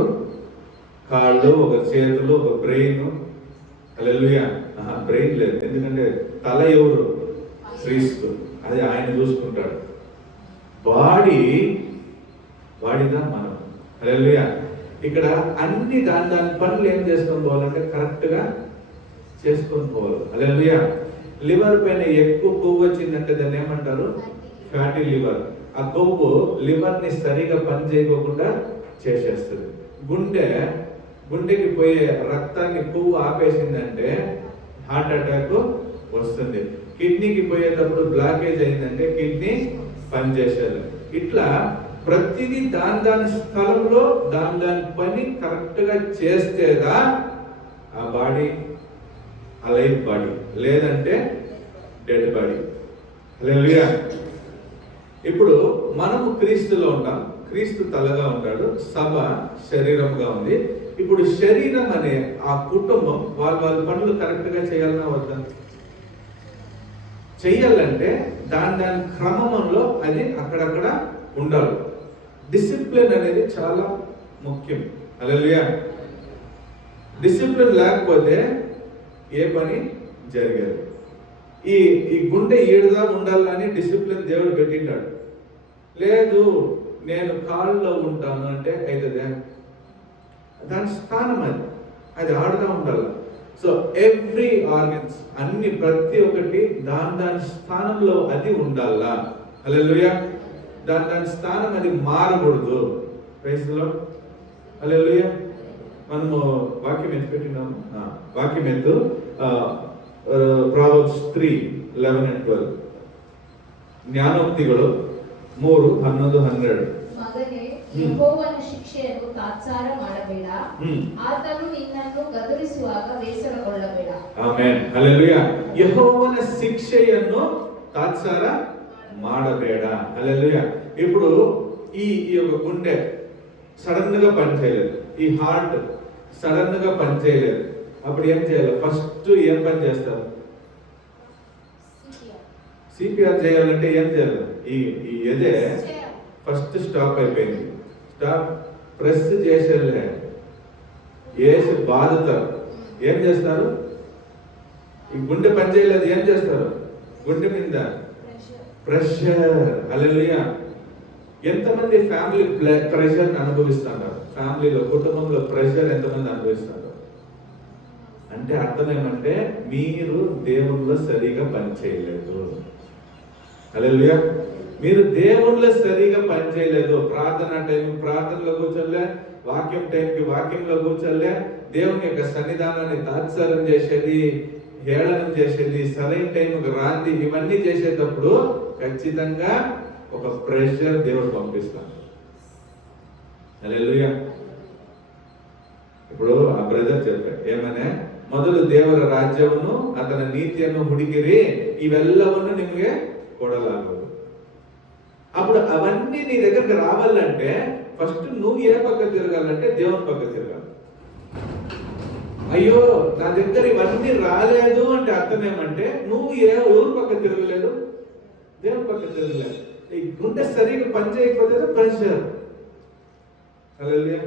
కాళ్ళు, ఒకరు చేతులు, ఒక బ్రెయిన్. హల్లెలూయా. బ్రెయిన్ లేదు, ఎందుకంటే తల ఎవరు? క్రీస్తు. అది ఆయన చూసుకుంటాడు. బాడీగా మనం. హల్లెలూయా. ఇక్కడ అన్ని దాని పనులు ఏం చేసుకొని పోవాలంటే కరెక్ట్గా చేసుకొని పోవాలి. హల్లెలూయా. లివర్ పైన ఎక్కువ కొవ్వు వచ్చిందంటే దాన్ని ఏమంటారు? Fatty liver. ఆ కొవ్వు లివర్ని సరిగా పని చేయకోకుండా చేసేస్తుంది. గుండెకి పోయే రక్తాన్ని కొవ్వు ఆపేసిందంటే హార్ట్ అటాక్ వస్తుంది. కిడ్నీకి పోయేటప్పుడు బ్లాకేజ్ అయిందంటే కిడ్నీ పనిచేసేది. ఇట్లా ప్రతిదీ దాని స్థలంలో దాని పని కరెక్ట్గా చేస్తేదా ఆ బాడీ అలైవ్ బాడీ, లేదంటే డెడ్ బాడీ. హల్లెలూయా. ఇప్పుడు మనము క్రీస్తులో ఉంటాం, క్రీస్తు తలగా ఉంటాడు, సభ శరీరంగా ఉంది. ఇప్పుడు శరీరం అనే ఆ కుటుంబం వాళ్ళ పనులు కరెక్ట్గా చేయాలన్నా వద్దా? చెయ్యాలంటే దాని క్రమంలో అది అక్కడక్కడ ఉండాలి. డిసిప్లిన్ అనేది చాలా ముఖ్యం. హల్లెలూయా. డిసిప్లిన్ లేకపోతే ఏ పని జరగదు. ఈ గుండె ఏడుగా ఉండాలని డిసిప్లిన్ దేవుడు పెట్టినాడు. లేదు నేను కాళ్ళలో ఉంటాను అంటే అవుతుందే? దాని స్థానం అది ఆడుతూ ఉండాలి. సో ఎవ్రీ ఆర్గన్స్ అన్ని ప్రతి ఒక్కటి దాని స్థానంలో అది ఉండాలా. హల్లెలూయా. దాని స్థానం అది మారకూడదు. Praise the lord. హల్లెలూయా. మనము వాక్యం ఎత్తు పెట్టినాము. వాక్యం ఎత్తు. Proverbs 3:11-12 ಜ್ಞಾನೋಕ್ತಿಗಳು 3:11-12. ಮಗನೇ, ಯೆಹೋವನ ಶಿಕ್ಷೆಯನ್ನು ತಾತ್ಸಾರ ಮಾಡಬೇಡ, ಆತನು ನಿನ್ನನ್ನು ಗದರಿಸುವಾಗ ಬೇಸರಗೊಳ್ಳಬೇಡ. ಆಮೆನ್. ಹಲ್ಲೆಲೂಯಾ. ಯೆಹೋವನ ಶಿಕ್ಷೆಯನ್ನು ತಾತ್ಸಾರ ಮಾಡಬೇಡ. హల్లెలూయా. ఇప్పుడు ఈ యొక్క గుండె సడన్ గా పని చేయలేదు, ఈ హార్ట్ సడన్ గా పని చేయలేదు. అప్పుడు ఏం చేయాలి? ఫస్ట్ ఏం పని చేస్తారు? సిపిఆర్ చేయాలంటే ఏం చేయాలి? ఈ ఎదే ఫస్ట్ స్టాప్ అయిపోయింది. స్టాప్ ప్రెస్ చేసేలే వేసి బాధతారు. ఏం చేస్తారు? ఈ గుండె పని చేయలేదు, ఏం చేస్తారు? గుండె మీద ప్రెషర్. హల్లెలూయా. ఎంతమంది ఫ్యామిలీ ప్రెషర్ అనుభవిస్తున్నారు? ఫ్యామిలీలో, కుటుంబంలో ప్రెషర్ ఎంతమంది అనుభవిస్తున్నారు? అంటే అర్థం ఏమంటే మీరు దేవుళ్ళో సరిగా పని చేయలేదు. హల్లెలూయా. మీరు దేవుళ్ళో సరిగా పని చేయలేదు. ప్రార్థన టైం ప్రార్థనలో కూర్చోలే, వాక్యం టైంకి వాక్యంలో కూర్చోలే, దేవుని యొక్క సన్నిధానాన్ని తాత్సారం చేసేది, హేళనం చేసేది, సరైన టైంకి రాంది, ఇవన్నీ చేసేటప్పుడు ఖచ్చితంగా ఒక ప్రెషర్ దేవుడు పంపిస్తాడు. హల్లెలూయా. ఇప్పుడు ఆ బ్రదర్ చెప్పాడు ఏమనే, ಮೊದಲು ದೇವರ ರಾಜ್ಯವನ್ನು ಆತನ ನೀತಿಯನ್ನು ಹುಡುಕಿರಿ, ఇవెల్లవన్నీ నిಮಗೆ కొడలాగదు. అప్పుడు అవన్నీ నీ దగ్గరికి రావాలంటే ఫస్ట్ నువ్వు ఏ పక్క తిరగాలంటే దేవుని పక్క తిరగాలి. అయ్యో నా దగ్గర ఇవన్నీ రాలేదు అంటే అర్థం ఏమంటే నువ్వు ఎవరి పక్క తిరగలేదు, దేవుని పక్క తిరగలేదు. ఈ గుండె సరిగ్గా పని చేయకపోతే ప్రెషర్. హల్లెలూయా.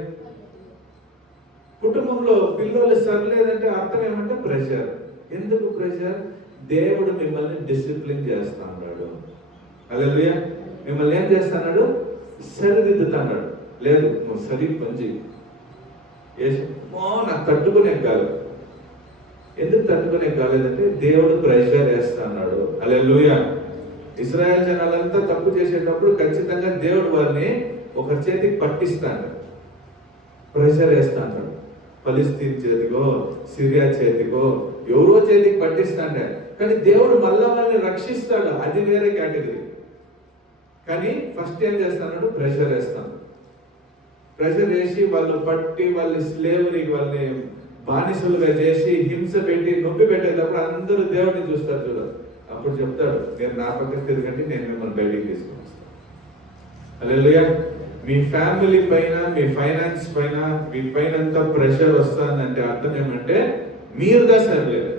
కుటుంబంలో పిల్లలు సరిలేదంటే అర్థం ఏమంటే ప్రెషర్. ఎందుకు ప్రెషర్? దేవుడు మిమ్మల్ని డిసిప్లిన్ చేస్తా అన్నాడు. హల్లెలూయా. మిమ్మల్ని ఏం చేస్తున్నాడు? సరిదిద్దుతున్నాడు. లేదు నువ్వు సరి పని నాకు తట్టుకునే కాదు. ఎందుకు తట్టుకునే కాలేదంటే దేవుడు ప్రెషర్ వేస్తున్నాడు. హల్లెలూయా. ఇశ్రాయేల్ జనాలంతా తప్పు చేసేటప్పుడు ఖచ్చితంగా దేవుడు వారిని ఒకరి చేతికి పట్టిస్తాడు, ప్రెషర్ వేస్తాడు. ఫలిస్తీన్ చేతికో సిరియా చేతికో ఎవరో చేతికి పట్టిస్తాడే, కానీ దేవుడు మళ్ళా వాళ్ళని రక్షిస్తాడు. అది వేరే కేటగిరీ. కానీ ఫస్ట్ ఏం చేస్తాడు? ప్రెషర్ వేస్తాడు. ప్రెషర్ వేసి వాళ్ళు పట్టి వాళ్ళని స్లేవరీకి వాళ్ళని బానిసలుగా చేసి హింస పెట్టి నొప్పి పెట్టేటప్పుడు అందరూ దేవుడిని చూస్తారు చూడ. అప్పుడు చెప్తాడు, నేను నా పక్కన తిరగండి, నేను మిమ్మల్ని బయటికి తీసుకుని వస్తాను. హల్లెలూయా. మీ ఫ్యామిలీ పైన, మీ ఫైనాన్స్ పైన, మీ పైన అంతా ప్రెషర్ వస్తుందంటే అర్థం ఏమంటే మీరుగా సరిలేదు.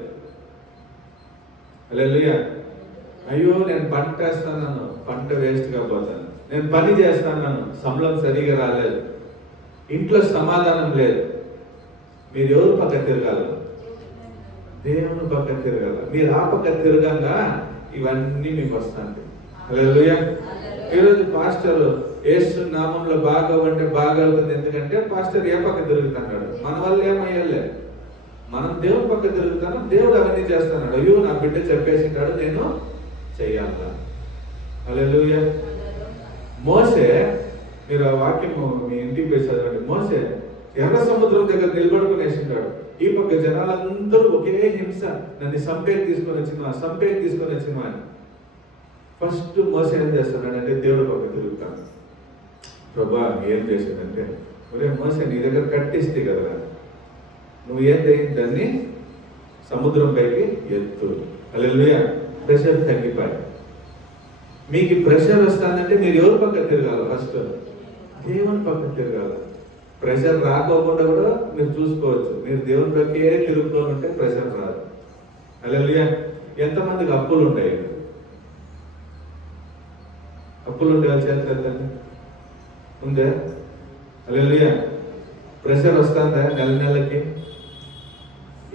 హల్లెలూయా. అయ్యో నేను పంట వేస్తాను, పంట వేస్ట్గా పోతాను. నేను పని చేస్తాను, సంబళం సరిగా రాలేదు. ఇంట్లో సమాధానం లేదు. మీరు ఎవరు పక్క తిరగాల? దేవుని పక్క తిరగాల. మీరు ఆ పక్క తిరగంగా ఇవన్నీ మీకు వస్తాయి. హల్లెలూయా. ఈరోజు పాస్టర్ యేసు నామంలో బాగా అంటే బాగా అవుతుంది. ఎందుకంటే పాస్టర్ ఏ పక్క తిరుగుతున్నాడు? మన వల్ల ఏమయ్యలే. మనం దేవుని పక్క తిరుగుతాను, దేవుడు అవన్నీ చేస్తున్నాడు. అయ్యో నా బిడ్డ చెప్పేసింటాడు, నేను చెయ్యాలా. హల్లెలూయా. మోసే, మీరు ఆ వాక్యము మీ ఇంటికి పోయి చదవండి. మోసే ఎర్ర సముద్రం దగ్గర నిలబడుకునేసింటాడు. ఈ పక్క జనాలందరూ ఒకే హింస, నన్ను సంపేకి తీసుకొని వచ్చిన అని. ఫస్ట్ మోసే ఏం చేస్తున్నాడంటే దేవుడు పక్క తిరుగుతాను. ప్రభా ఏం చేశాడంటే, ఒరే మోసే నీ దగ్గర కట్టిస్తే కదా, నువ్వు ఏం చేయింది దాన్ని సముద్రం పైకి ఎత్తు. హల్లెలూయా. ప్రెషర్ తగ్గిపోయి. మీకు ప్రెషర్ వస్తుందంటే మీరు ఎవరి పక్క తిరగాలి? ఫస్ట్ దేవుని పక్క తిరగాలి. ప్రెషర్ రాకోకుండా కూడా మీరు చూసుకోవచ్చు. మీరు దేవుని పక్కే తిరుగుతూ ఉంటే ప్రెషర్ రాదు. హల్లెలూయా. ఎంతమందికి అప్పులు ఉంటాయి? అప్పులు ఉండే వాళ్ళు చేస్తారండి ఉందే. హల్లెలూయా. ప్రెషర్ వస్తుందా నెల నెలకి?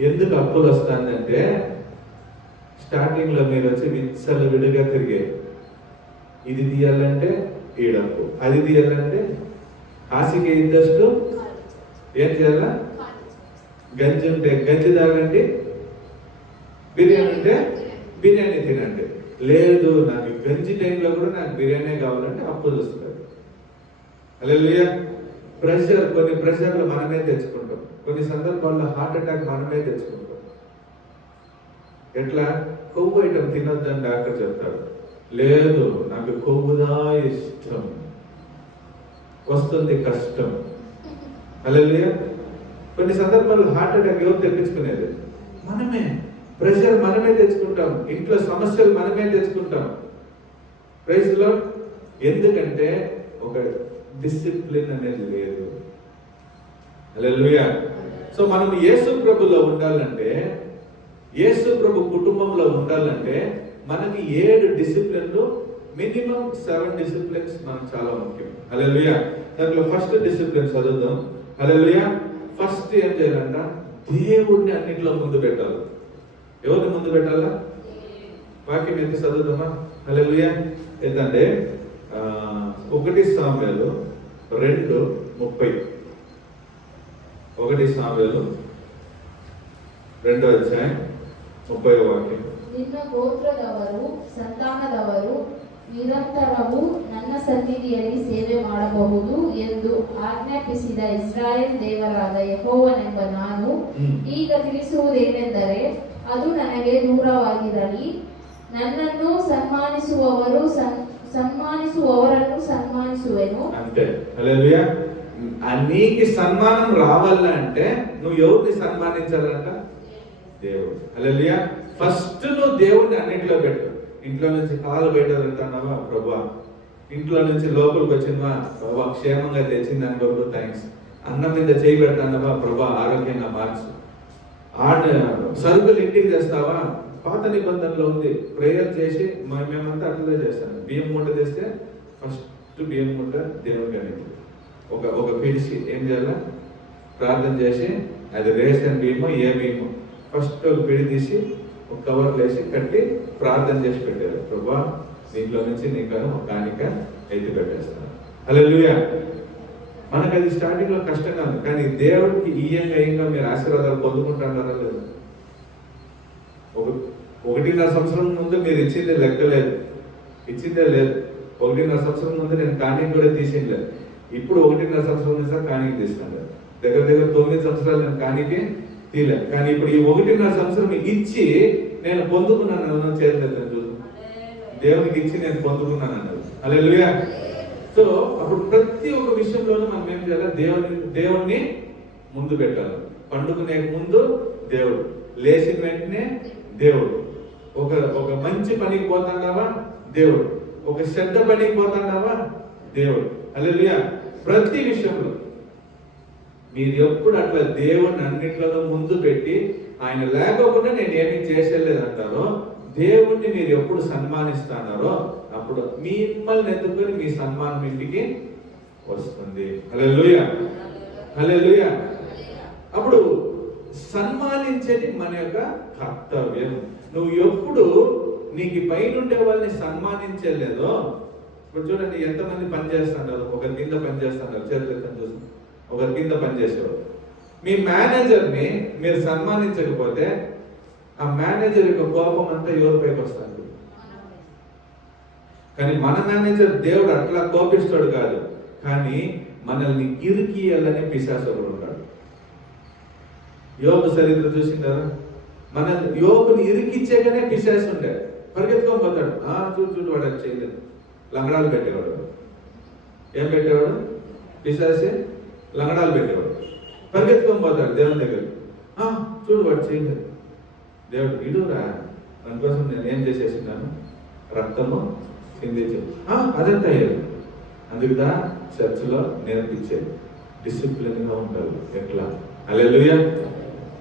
ఎందుకు అప్పులు వస్తుందంటే స్టార్టింగ్ లో మీరు వచ్చి విచ్చలు విడిగా తిరిగే, ఇది తీయాలంటే ఈడప్పు, అది తీయాలంటే హాసికి ఇంట్రెస్ట్. ఏం చేయాలా? గంజి ఉంటే గంజి తాగండి, బిర్యానీ ఉంటే బిర్యానీ తినండి. లేదు నాకు గంజి టైంలో కూడా నాకు బిర్యానీ కావాలంటే అప్పులు వస్తుంది. హల్లెలూయా. ప్రెషర్, కొన్ని ప్రెషర్లు మనమే తెచ్చుకుంటాం. కొన్ని సందర్భాల్లో హార్ట్ అటాక్ మనమే తెచ్చుకుంటాం. ఎట్లా? కొవ్వు ఐటమ్ తినొద్దని డాక్టర్ చెప్తాడు. లేదు నాకు కొవ్వుదా ఇష్టం, వస్తుంది కష్టం. హల్లెలూయా. కొన్ని సందర్భాల్లో హార్ట్ అటాక్ ఎవరు తెప్పించుకునేది? మనమే. ప్రెషర్ మనమే తెచ్చుకుంటాం. ఇంట్లో సమస్యలు మనమే తెచ్చుకుంటాం. Praise the Lord. ఎందుకంటే ఒక డిసిప్లిన్ అనేది లేదు. హల్లెలూయా. సో మనం యేసు ప్రభులో ఉండాలంటే, యేసు ప్రభు కుటుంబంలో ఉండాలంటే మనకి 7 డిసిప్లిన్లు, మినిమం 7 డిసిప్లిన్స్ మనకు చాలా ముఖ్యం. హల్లెలూయా. దాంట్లో ఫస్ట్ డిసిప్లిన్ చదువుదాం. హల్లెలూయా. ఫస్ట్ ఏం చేయాలంట? దేవుడిని అన్నింటిలో ముందు పెట్టాలి. ఎవరిని ముందు పెట్టాలా? వాక్యం ఎత్తి చదువుదామా? హల్లెలూయా. ఏంటంటే 1 సాముయేలు 2:30. 1 సాముయేలు 2వ అధ్యాయం 30వ వాక్యం. ನಿನ್ನ ಗೋತ್ರದವರು ಸಂತಾನದವರು ನಿರಂತರವೂ ನನ್ನ ಸನ್ನಿಧಿಯಲ್ಲಿ ಸೇವೆ ಮಾಡಬಹುದು ಎಂದು ಆಜ್ಞಾಪಿಸಿದ ಇಸ್ರಾಯೇಲ್ ದೇವರಾದ ಯೆಹೋವನೆಂಬ ನಾನು ಈಗ ತಿಳಿಸುವುದೇನೆಂದರೆ, ಅದು ನನಗೆ ದೂರವಾಗಿರಲಿ. ನನ್ನನ್ನು సన్మానిಸುವವರನ್ನು సన్మానిಸುವೆను. అంతే. హల్లెలూయా. నీకు సన్మానం రావాలంటే నువ్వు ఎవరిని సన్మానించాలంట? దేవుడు. హల్లెలూయా. ఫస్ట్ నువ్వు దేవుడిని అన్నింటిలో పెట్టు. ఇంట్లో నుంచి కాలు బయట వెళ్తున్నావా? ప్రభా. ఇంట్లో నుంచి లోపలికి వచ్చినవా? ప్రభా క్షేమంగా తెచ్చిందని ప్రభు థ్యాంక్స్. అన్నం మీద చేయి పెడతానవా? ప్రభా ఆరోగ్యంగా మార్చు. సరుకులు ఇంటికి తెస్తావా? పాత నిబంధనలో ఉంది, ప్రేయర్ చేసి మేమంతా అట్లనే చేస్తాను. బియ్యం మూట తెస్తే ఫస్ట్ బియ్యం మూట దేవుడికి అనేది ఒక పిడిచి ఏం చేయాలా? ప్రార్థన చేసి అది రేషన్ బియ్యమో ఏ బియ్యమో ఫస్ట్ ఒక పిడి తీసి ఒక కవర్లు వేసి కట్టి ప్రార్థన చేసి పెట్టారు. ప్రభా దీంట్లో నుంచి నీకు ఒక కానిక ఎత్తి పెట్టేస్తాను. హల్లెలూయా. మనకు అది స్టార్టింగ్ లో కష్టంగా ఉంది, కానీ దేవుడికి ఈయంగా మీరు ఆశీర్వాదాలు పొందుకుంటున్నారా లేదు? 1.5 సంవత్సరం ముందు మీరు ఇచ్చింది లెక్కలేదు, ఇచ్చిందే లేదు. 1.5 సంవత్సరం ముందు నేను కానిక కూడా తీసిండలేదు. ఇప్పుడు 1.5 సంవత్సరం నుంచి కానిక తీస్తాను. దగ్గర 9 సంవత్సరాలు నేను కానికే తీయలేదు. కానీ ఇప్పుడు ఈ 1.5 సంవత్సరం ఇచ్చి నేను పొందుకున్నాను చేయలేదు. దేవునికి ఇచ్చి నేను పొందుకున్నాను అన్నది. హల్లెలూయా. సో అప్పుడు ప్రతి ఒక్క విషయంలోనూ మనం ఏం చేయాలి? దేవుణ్ణి ముందు పెట్టాలి. పండుకునే ముందు దేవుడు, లేచిన వెంటనే దేవుడు, ఒక మంచి పనికి పోతాడావా దేవుడు, ఒక శ్రద్ధ పనికి పోతాడావా దేవుడు. హల్లెలూయా. ప్రతి విషయంలో మీరు ఎప్పుడు అట్లా దేవుడిని అన్నిట్లలో ముందు పెట్టి ఆయన లేకపోకుండా నేను ఏమీ చేసేలేదు అంటారో, దేవుణ్ణి మీరు ఎప్పుడు సన్మానిస్తానారో అప్పుడు మిమ్మల్ని ఎత్తుకొని మీ సన్మానం ఇంటికి వస్తుంది. హల్లెలూయా, హల్లెలూయా. అప్పుడు సన్మానించేది మన యొక్క కర్తవ్యం. నువ్వు ఎప్పుడు నీకు పైనుండే వాళ్ళని సన్మానించలేదో, ఇప్పుడు చూడండి ఎంతమంది పని చేస్తున్నారు, ఒకరి కింద పని చేస్తున్నారు, చేతులు చూసి ఒకరి కింద పని చేసేవారు. మీ మేనేజర్ని మీరు సన్మానించకపోతే ఆ మేనేజర్ యొక్క కోపం అంతా ఎవరిపైకి వస్తుంది. కానీ మన మేనేజర్ దేవుడు అట్లా కోపిస్తాడు కాదు, కానీ మనల్ని ఇరికియాలని పిశాచుడు ఉంటాడు. యోబు చరిత్ర చూసింటారా? మన యోబుని ఇరికిచ్చేగానే పిశాచు ఉండే పరిగెత్తుకొని పోతాడు. చూడు వాడు అది చేయలేదు, లంగడాలు పెట్టేవాడు. ఏం పెట్టేవాడు? పిశాచే లంగడాలు పెట్టేవాడు. పరిగెత్తుకొని పోతాడు దేవుని దగ్గర. చూడు వాడు చేయలేదు. దేవుడు ఇడురా, దానికోసం నేను ఏం చేసేసినాను, రక్తము చిందించాను. అదంతా అయ్యేది. అందుకుదా చర్చిలో నేర్పించేది డిసిప్లిన్గా ఉంటారు. ఎట్లా? హల్లెలూయా.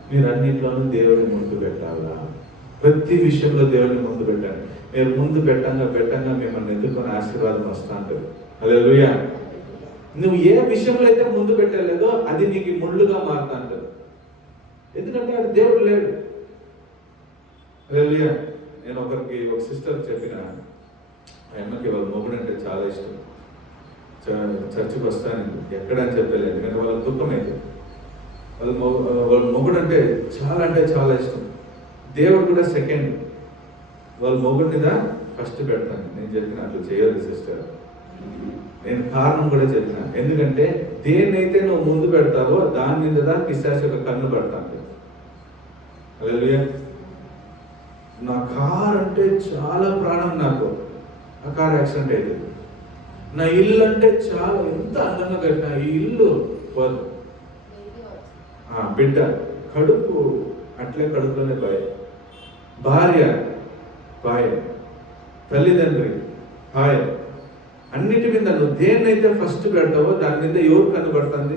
మీరు అన్నింటిలోనూ దేవుడిని ముందు పెట్టాలా? ప్రతి విషయంలో దేవుడిని ముందు పెట్టండి. మీరు ముందు పెట్టంగా మిమ్మల్ని ఎదుర్కొని ఆశీర్వాదం వస్తా ఉంటుంది. హల్లెలూయా. నువ్వు ఏ విషయంలో అయితే ముందు పెట్టలేదో అది నీకు ముళ్ళుగా మారుతా ఉంటుంది. ఎందుకంటే అది దేవుడు లేడు. హల్లెలూయా. నేను ఒక సిస్టర్ చెప్పిన, ఆ అమ్మకి వాళ్ళ మొగుడు అంటే చాలా ఇష్టం. చర్చికి వస్తాను ఎక్కడని చెప్పలేదు, ఎందుకంటే వాళ్ళ దుఃఖం అయితే వాళ్ళ మొగుడు అంటే చాలా ఇష్టం. దేవుడు కూడా సెకండ్, వాళ్ళ మొగుడు మీద ఫస్ట్ పెడతాను. నేను చెప్పిన అట్లా చేయొద్దు సిస్టర్. నేను కారణం కూడా చెప్పిన, ఎందుకంటే దేన్నైతే నువ్వు ముందు పెడతావో దాని మీద పిశాచు యొక్క కన్ను పడతాను. హల్లెలూయా. నా కార్ అంటే చాలా ప్రాణం నాకు. ఆ కార్ యాక్సిడెంట్ అయింది. నా ఇల్లు అంటే చాలా ఎంత అందంగా కట్టిన ఈ ఇల్లు వాళ్ళు బిడ్డ కడుపు అట్లే కడుపులోనే భార్య పాయ, తల్లిదండ్రి పాయ. అన్నిటి మీద నువ్వు దేన్నైతే ఫస్ట్ పెడతావో దాని మీద ఎవరు కనబడుతుంది?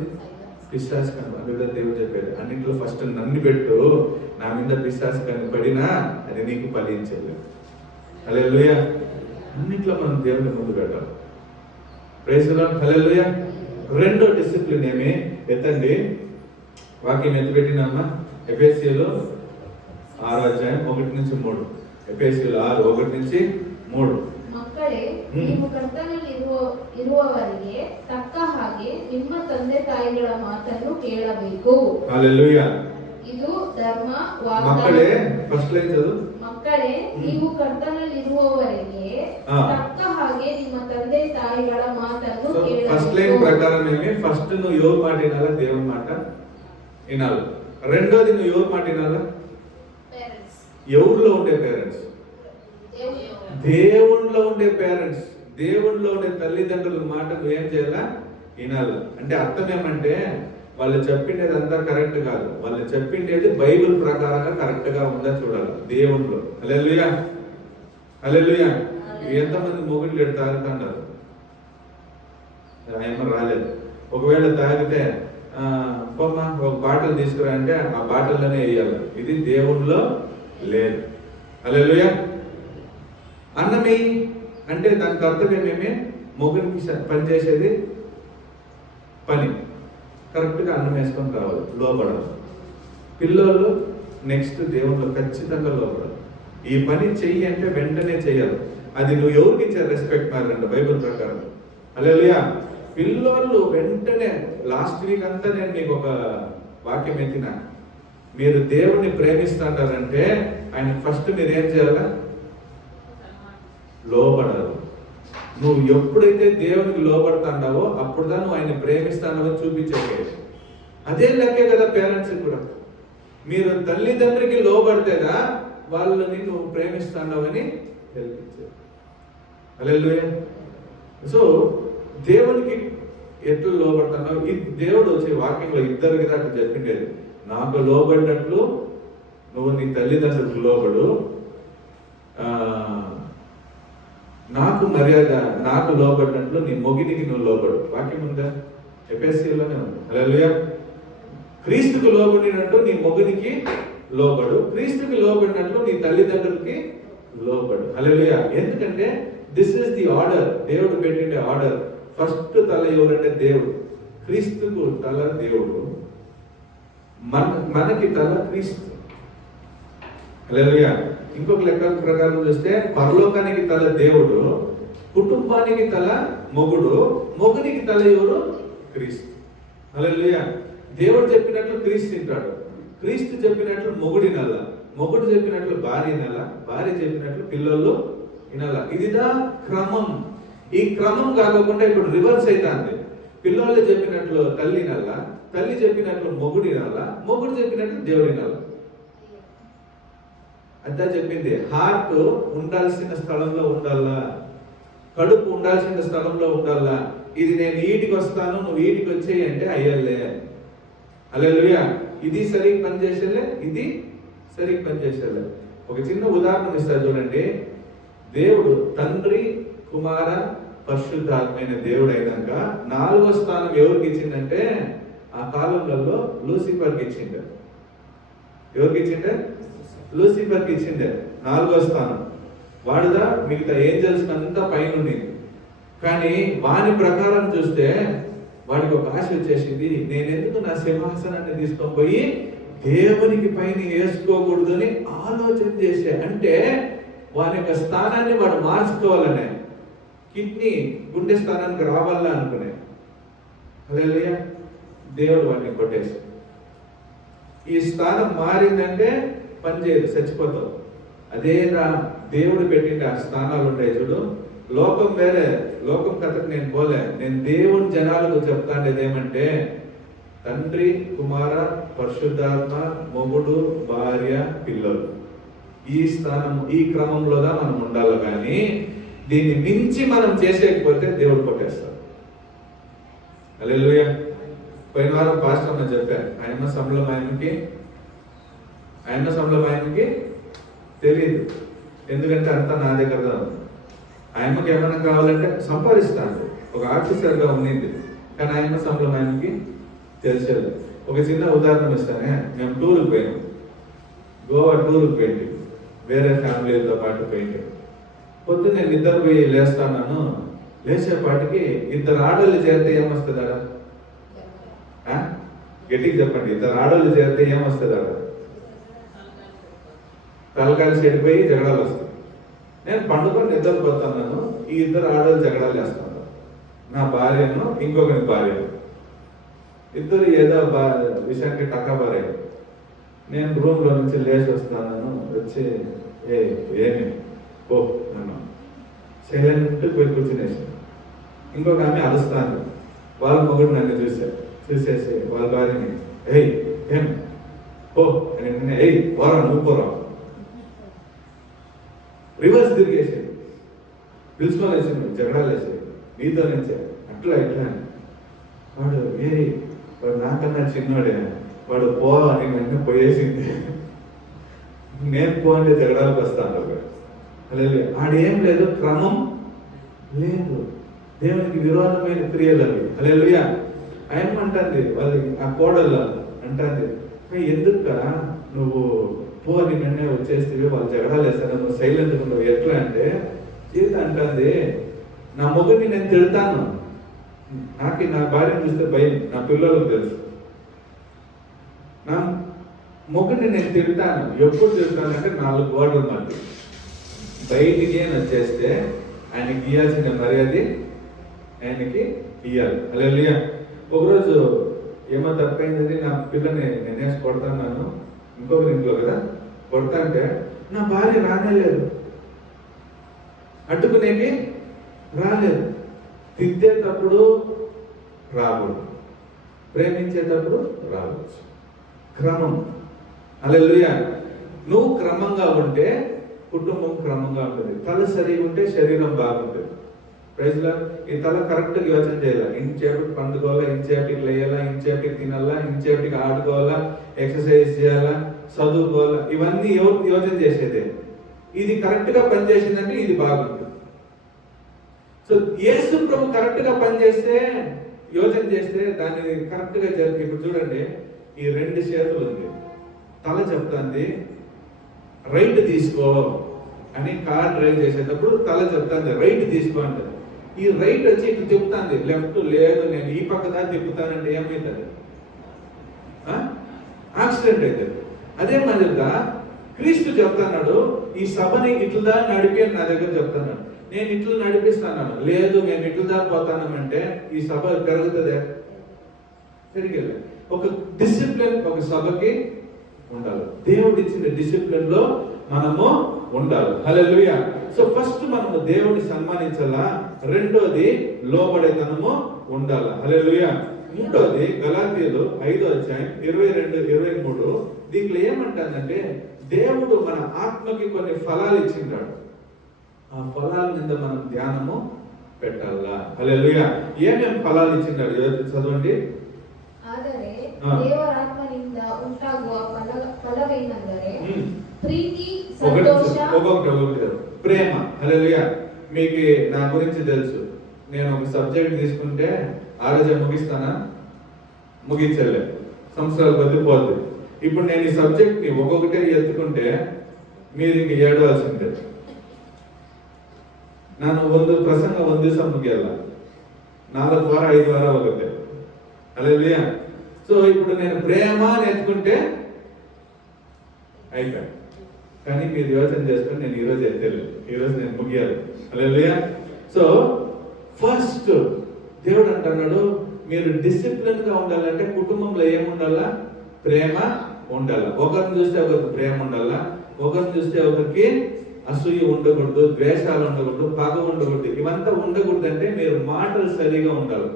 పిశాచు కనబడి. దేవుడు చెప్పాడు, అన్నింటిలో ఫస్ట్ నన్ను పెట్టు, నా మీద పిశాచు కనబడినా అది నీకు ఫలించలేదు. హల్లెలూయా. అన్నింటిలో మనం దేవుని ముందు పెట్టాలి. Praise the lord. హల్లెలూయా. రెండో డిసిప్లిన్ ఏమి? ఎత్తండి వాక్యం ఎత్తిపెట్టినమ్మా. ఎఫెసీయులు 6:1-3. ఎఫెసీయులు 6:1-3. ಮಕ್ಕಳೇ, ನೀವು ಕರ್ತನಲ್ಲಿ ಇರುವವರಿಗೆ ತಕ್ಕ ಹಾಗೆ ನಿಮ್ಮ ತಂದೆ ತಾಯಿಗಳ ಮಾತನ್ನು ಕೇಳಬೇಕು. ಹಲ್ಲೆಲೂಯಾ. ಇದು ಧರ್ಮ ಮಕ್ಕಳೇ, ಫಸ್ಟ್ ಲೈನ್ ಚದು. ಮಕ್ಕಳೇ, ನೀವು ಕರ್ತನಲ್ಲಿರುವವರಿಗೆ ತಕ್ಕ ಹಾಗೆ ನಿಮ್ಮ ತಂದೆ ತಾಯಿಗಳ ಮಾತನ್ನು ಕೇಳಬೇಕು. ఫస్ట్ లైన్ ప్రకారం ఏమి? ఫస్ట్ నువ్వు ఎవరి మాట వినాలా? దేవుని మాట వినాలి. రెండోది నువ్వు ఎవరి మాట వినాలా? ఎవరిలో ఉండే పేరెంట్స్? దేవుణ్ణిలో ఉండే పేరెంట్స్, దేవుణ్ణిలో ఉండే తల్లిదండ్రుల మాట నువ్వేం చేయాలా? వినాలి. అంటే అర్థం ఏమంటే వాళ్ళు చెప్పిండేది అంతా కరెక్ట్ కాదు, వాళ్ళు చెప్పిండేది బైబిల్ ప్రకారంగా కరెక్ట్ గా ఉందా చూడాలి దేవుణ్ణిలో. హల్లెలూయా, హల్లెలూయా. ఎంతమంది మొగుళ్ళు తాగుతున్నారు? ఆయన రాలేదు. ఒకవేళ తాగితే పోమ్మా ఒక బాటిల్ తీసుకురా అంటే ఆ బాటిల్లోనే వేయాలి. ఇది దేవుణ్ణిలో లేదు. హల్లెలూయా. అన్నమే అంటే దానికి అర్థం ఏమేమి? మొగుడికి పనిచేసేది పని, కరెక్ట్గా అన్నం వేసుకొని రావాలి, లోపడాలి. పిల్లలు నెక్స్ట్ దేవుళ్ళు ఖచ్చితంగా లోపడాలి. ఈ పని చెయ్యి అంటే వెంటనే చేయాలి. అది నువ్వు ఎవరికి ఇచ్చే రెస్పెక్ట్ మారంట బైబిల్ ప్రకారం. హల్లెలూయా. పిల్లోళ్ళు వెంటనే లాస్ట్ వీక్ అంతా నేను మీకు ఒక వాక్యం ఎత్తిన, మీరు దేవుణ్ణి ప్రేమిస్తారంటే ఆయన ఫస్ట్ మీరు ఏం చేయాలా? లోబడాలి. నువ్వు ఎప్పుడైతే దేవునికి లోబడతాండావో అప్పుడుదా నువ్వు ఆయన ప్రేమిస్తానవో చూపించే. అదే లెక్కే కదా పేరెంట్స్ కూడా. మీరు తల్లిదండ్రికి లోబడితేగా వాళ్ళని నువ్వు ప్రేమిస్తానవని తెలిపించారు. హల్లెలూయా. సో దేవునికి ఎట్లు లోబడతానో ఈ దేవుడు వచ్చే వాక్యంలో ఇద్దరికి అట్లా చెప్పిండేది. నాకు లోబడినట్లు నువ్వు నీ తల్లిదండ్రులకు లోబడు, నాకు మర్యాద, నాకు లోబడినట్లు నీ మొగినికి నువ్వు లోబడు. వాక్యం ఉందా? ఎఫెసీలోనే ఉంది. హల్లెలూయా. క్రీస్తుకు లోబడినట్టు నీ మొగునికి లోబడు, క్రీస్తుకి లోబడినట్లు నీ తల్లిదండ్రులకి లోబడు. హల్లెలూయా. ఎందుకంటే దిస్ ఇస్ ది ఆర్డర్. దేవుడు పెట్టిండే ఆర్డర్. ఫస్ట్ తల ఎవరంటే దేవుడు, క్రీస్తుకు తల దేవుడు, మనకి తల క్రీస్తు. హల్లెలూయా. ఇంకొక లెక్క ప్రకారం చూస్తే పరలోకానికి తల దేవుడు, కుటుంబానికి తల మొగుడు, మొగునికి తల ఎవరు? క్రీస్తు. హల్లెలూయా. దేవుడు చెప్పినట్లు క్రీస్తు తింటాడు, క్రీస్తు చెప్పినట్లు మొగుడి నల్ల, మొగుడు చెప్పినట్లు భార్య నల్ల, భార్య చెప్పినట్లు పిల్లలు వినాల. ఇదిదా క్రమం. ఈ క్రమం కాకుండా ఇప్పుడు రివర్స్ అవుతుంది. పిల్లలు చెప్పినట్లు తల్లి నల్ల, తల్లి చెప్పినట్లు మొగుడి నల్ల, మొగుడు చెప్పినట్లు దేవుడి నల్ల. అంతా చెప్పింది. హార్ట్ ఉండాల్సిన స్థలంలో ఉండాలా, కడుపు ఉండాల్సిన స్థలంలో ఉండాలా. ఇది నేను ఈటికి వస్తాను, నువ్వు ఈటికి వచ్చేయి అంటే అయ్యలే. హల్లెలూయా. ఇది సరిగ్గా పనిచేసేలే, ఇది సరిగ్గా పనిచేసేలే. ఒక చిన్న ఉదాహరణ ఇస్తా చూడండి. దేవుడు తండ్రి, కుమార, పరిశుద్ధాత్మైన దేవుడు అయినాక 4వ స్థానం ఎవరికి ఇచ్చిందంటే ఆ కాలంలో లూసిఫర్కి ఇచ్చిండే. ఎవరికి ఇచ్చిండే? లూసిఫర్కి ఇచ్చిండే 4వ స్థానం. వాడుదా మిగతా ఏంజల్స్ అంతా పైన ఉండేది. కానీ వాని ప్రకారం చూస్తే వాడికి ఒక ఆశ వచ్చేసింది, నేనెందుకు నా సింహాసనాన్ని తీసుకొని పోయి దేవునికి పైన వేసుకోకూడదు అని ఆలోచన చేసే. అంటే వాని యొక్క స్థానాన్ని వాడు మార్చుకోవాలనే, కిడ్నీ గుండె స్థానానికి రావాలా అనుకునే. హల్లెలూయా. దేవుడు వాడిని కొట్టేసి, ఈ స్థానం మారిందంటే పని చేయదు, చచ్చిపోతావు. అదే దేవుడు పెట్టిండే ఆ స్థానాలు ఉంటాయి చూడు. లోకం వేరే, లోకం కథకు నేను పోలే. నేను దేవుని జనాలకు చెప్తాండేది ఏమంటే తండ్రి, కుమార, పరిశుద్ధాత్మ, మొగుడు, భార్య, పిల్లలు. ఈ స్థానం, ఈ క్రమంలోదా మనం ఉండాలి. కానీ దీన్ని మించి మనం చేసేయకపోతే దేవుడు కొట్టేస్తాడు. హల్లెలూయా. పోయిన వారం పాస్టర్ అన్న చెప్పారు, ఆయన సంబలం ఆయనకి తెలియదు. ఎందుకంటే అంతా నా దగ్గర ఉంది. ఆయనకి ఏమైనా కావాలంటే సంపాదిస్తాను, ఒక ఆఫీసర్గా ఉండింది. కానీ ఆయన సంబలం ఆయనకి తెలిసేది. ఒక చిన్న ఉదాహరణ ఇస్తానే. మేము టూర్కి పోయాము, గోవా టూర్కి పోయింది, వేరే ఫ్యామిలీతో పాటు పోయింది. పొద్దున్న నేను నిద్రపోయి లేస్తాను. లేచేపాటికి 2 ఆడోళ్ళు చేరితే ఏమొస్తుందా? గట్టికి చెప్పండి. 2 ఆడోళ్ళు చేరితే ఏమొస్తుందా? తలకాయలు చెడిపోయి జగడాలు వస్తాయి. నేను పండుకొని నిద్రపోతున్నాను, ఈ 2 ఆడోళ్ళు జగడాలు వేస్తాను. నా భార్యను, ఇంకొకరి భార్యను. ఇద్దరు ఏదో విషయానికి టకాబారారు. నేను రూమ్లో నుంచి లేచి వస్తున్నాను. వచ్చి ఏమి ఓ అన్నా, సైలెంట్ పోయి కూర్చునేసి. ఇంకొక ఆమె అరుస్తాను. వాళ్ళ మొగుడు నన్ను చూసేసి వాళ్ళ భార్యని ఏం ఓ అని పోరా, నువ్వు పోరా. రివర్స్ తిరిగేసి పిలుచుకొని వేసాను, జగడాలు వేసాయి నీతో నుంచే అట్లా ఇట్లా అని. వాడు నాకన్నా చిన్నోడే, వాడు పో అని వెంటనే పోయేసింది. నేను పో అంటే జగడాలకు వస్తాను. అలాగే ఆడేం లేదు, క్రమం లేదు, దేవునికి విరోధమైన క్రియలు అవి. హల్లెలూయా. ఆయమ్మంటుంది వాళ్ళకి, ఆ కోడళ్ళు అంటుంది, ఎందుక నువ్వు పో అని వెంటనే వచ్చేస్తే వాళ్ళు జగడాలు వేస్తారు, నువ్వు సైలెంట్గా ఉండవు. ఎట్లా అంటే జీవితం అంటుంది, నా మొగుడిని నేను తిడతాను, నాకు నా భార్యను చూస్తే భయం, నా పిల్లలకు తెలుసు. నా మొగ్గుని నేను తిడతాను. ఎప్పుడు తిడతానంటే 4 గోడల మధ్య. బయటికి వచ్చేస్తే ఆయనకి ఇవ్వాల్సిన మర్యాద ఆయనకి ఇవ్వాలి. హల్లెలూయా. ఒకరోజు ఏమో తప్పైందని నా పిల్లని నేనేసి కొడతాను, ఇంకొకరి ఇంట్లో కదా కొడతా అంటే నా భార్య రానేలేదు, అడ్డుకునేకి రాలేదు. తిట్టేటప్పుడు రాకూడదు, ప్రేమించేటప్పుడు రావచ్చు. క్రమం. హల్లెలూయా. నువ్వు క్రమంగా ఉంటే కుటుంబం క్రమంగా ఉంటుంది. తల సరిగా ఉంటే శరీరం బాగుంటుంది. Praise Lord. ఈ తల కరెక్ట్గా యోచన చేయాలి. ఇంచేపటికి పండుకోవాలా, ఇంచేపటికి లేయాలా, ఇంచేపటికి తినాలా, ఇంచేపటికి ఆడుకోవాలా, ఎక్సర్సైజ్ చేయాలా, చదువుకోవాలా, ఇవన్నీ యోచన చేసేదే. ఇది కరెక్ట్గా పనిచేసిందంటే ఇది బాగుంటుంది. సో యేసు ప్రభు కరెక్ట్గా పనిచేస్తే, యోచన చేస్తే దాన్ని కరెక్ట్గా జరిగి. ఇప్పుడు చూడండి, ఈ 2 చేతులు ఉంది, తల చెప్తాంది రైట్ తీసుకో అని. కార్ డ్రైవ్ చేసేటప్పుడు తల చెప్తాంది రైట్ తీసుకో అంటే, ఈ రైట్ వచ్చి ఇటు తిప్పుతాంది, లెఫ్ట్ లేదు, నేను ఈ పక్క దాకా తిప్పుతానంటే ఏమవుతుంది? యాక్సిడెంట్ అవుతుంది. అదే మాదిరిగా క్రీస్తు చెప్తున్నాడు, ఈ సభని ఇట్లా నడిపి అని నా దగ్గర చెప్తున్నాడు. నేను ఇట్లా నడిపిస్తాను, లేదు నేను ఇట్లా పోతానంటే ఈ సభ పెరుగుతుందే? పెరిగేది. ఒక డిసిప్లిన్ ఒక సభకి ఉండాలి. దేవుడు ఇచ్చిన డిసిప్లిన్ లో మనము ఉండాలి. హల్లెలూయా. సో ఫస్ట్ మనము దేవుడిని సన్మానించాలా, రెండోది లోబడేతనము ఉండాలి. హల్లెలూయా. మూడోది గలాతీయులు 5వ అధ్యాయం 22-23. దీంట్లో ఏమంటానంటే, దేవుడు మన ఆత్మకి కొన్ని ఫలాలు ఇచ్చింటాడు. ఆ ఫలాల మీద మనం ధ్యానము పెట్టాలా. హల్లెలూయా. ఏమేమి ఫలాలు ఇచ్చింటాడు చదవండి. ಆದರೆ ದೇವರ ಆತ್ಮನಿಂದ ಉಂಟಾಗುವ ಫಲವೇನೆಂದರೆ ಪ್ರೀತಿ, ಸಂತೋಷ, ఒక్కొక్కటి. ప్రేమ. హల్లెలూయా. మీకు నా గురించి తెలుసు, నేను ఒక సబ్జెక్ట్ తీసుకుంటే ఆ రోజే ముగిస్తానా? ముగించలే, సంవత్సరాలు బతిపోద్ది. ఇప్పుడు నేను ఈ సబ్జెక్ట్ ని ఒక్కొక్కటే ఎత్తుకుంటే మీరు ఇంక ఏడవలసిందే. ನಾನು ಒಂದು ಪ್ರಸಂಗ 1 ದಿವಸ ಮುಗಿಯಲ್ಲ, 4 ವಾರ 5 ವಾರ ಹೋಗುತ್ತೆ. హల్లెలూయా. సో ఇప్పుడు నేను ప్రేమ నేర్చుకుంటే అయిపోయా. కానీ మీరు యోచన చేసుకుని నేను ఈరోజు ఎత్తలేదు, ఈరోజు నేను ముగియాలి. హల్లెలూయా. సో ఫస్ట్ దేవుడు అంటున్నాడు, మీరు డిసిప్లిన్ గా ఉండాలంటే కుటుంబంలో ఏముండాలా? ప్రేమ ఉండాలా. ఒకరిని చూస్తే ఒకరికి ప్రేమ ఉండాలా, ఒకరిని చూస్తే ఒకరికి అసూయ ఉండకూడదు, ద్వేషాలు ఉండకూడదు, పగ ఉండకూడదు. ఇవంతా ఉండకూడదు అంటే మీరు మాటలు సరిగా ఉండాలి.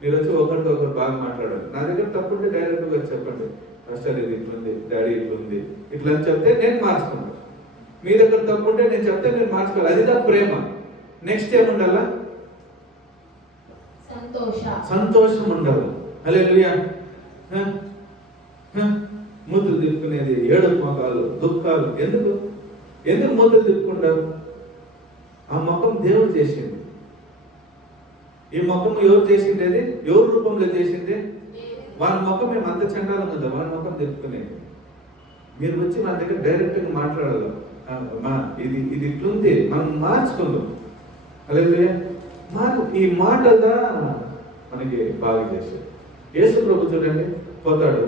మీరు వచ్చి ఒకరితో ఒకరు బాగా మాట్లాడాలి. నా దగ్గర తప్పుంటే డైరెక్ట్ గా చెప్పండి, మాస్టర్ ఇది ఇట్లుంది, డాడీ ఇట్లుంది, ఇట్లా అని చెప్తే నేను మార్చుకుంటాను. మీ దగ్గర తప్పుంటే నేను చెప్తే మీరు మార్చుకోవాలి. అది దా ప్రేమ. నెక్స్ట్ ఏముండాలా? సంతోషం ఉండాలి. హల్లెలూయా. మూతులు తిప్పుకునేది, ఏడుపు మొఖాలు, దుఃఖాలు. ఎందుకు మూతులు తిప్పుకుంటారు? ఆ ముఖం దేవుడు చేసింది. ఈ ముఖం ఎవరు చేసిండేది? ఎవరు రూపంలో చేసింది? వాళ్ళ ముఖం మేము అంత చండాలం కదా, వాళ్ళ ముఖం తిప్పుకునేది. మీరు వచ్చి మన దగ్గర డైరెక్ట్ గా మాట్లాడాలి. ఇది ఇట్లుంది, మనం మార్చుకుందాం. హల్లెలూయా. ఈ మాటగా మనకి బాగా చేసేది. యేసు ప్రభు చూడండి, పోతాడు,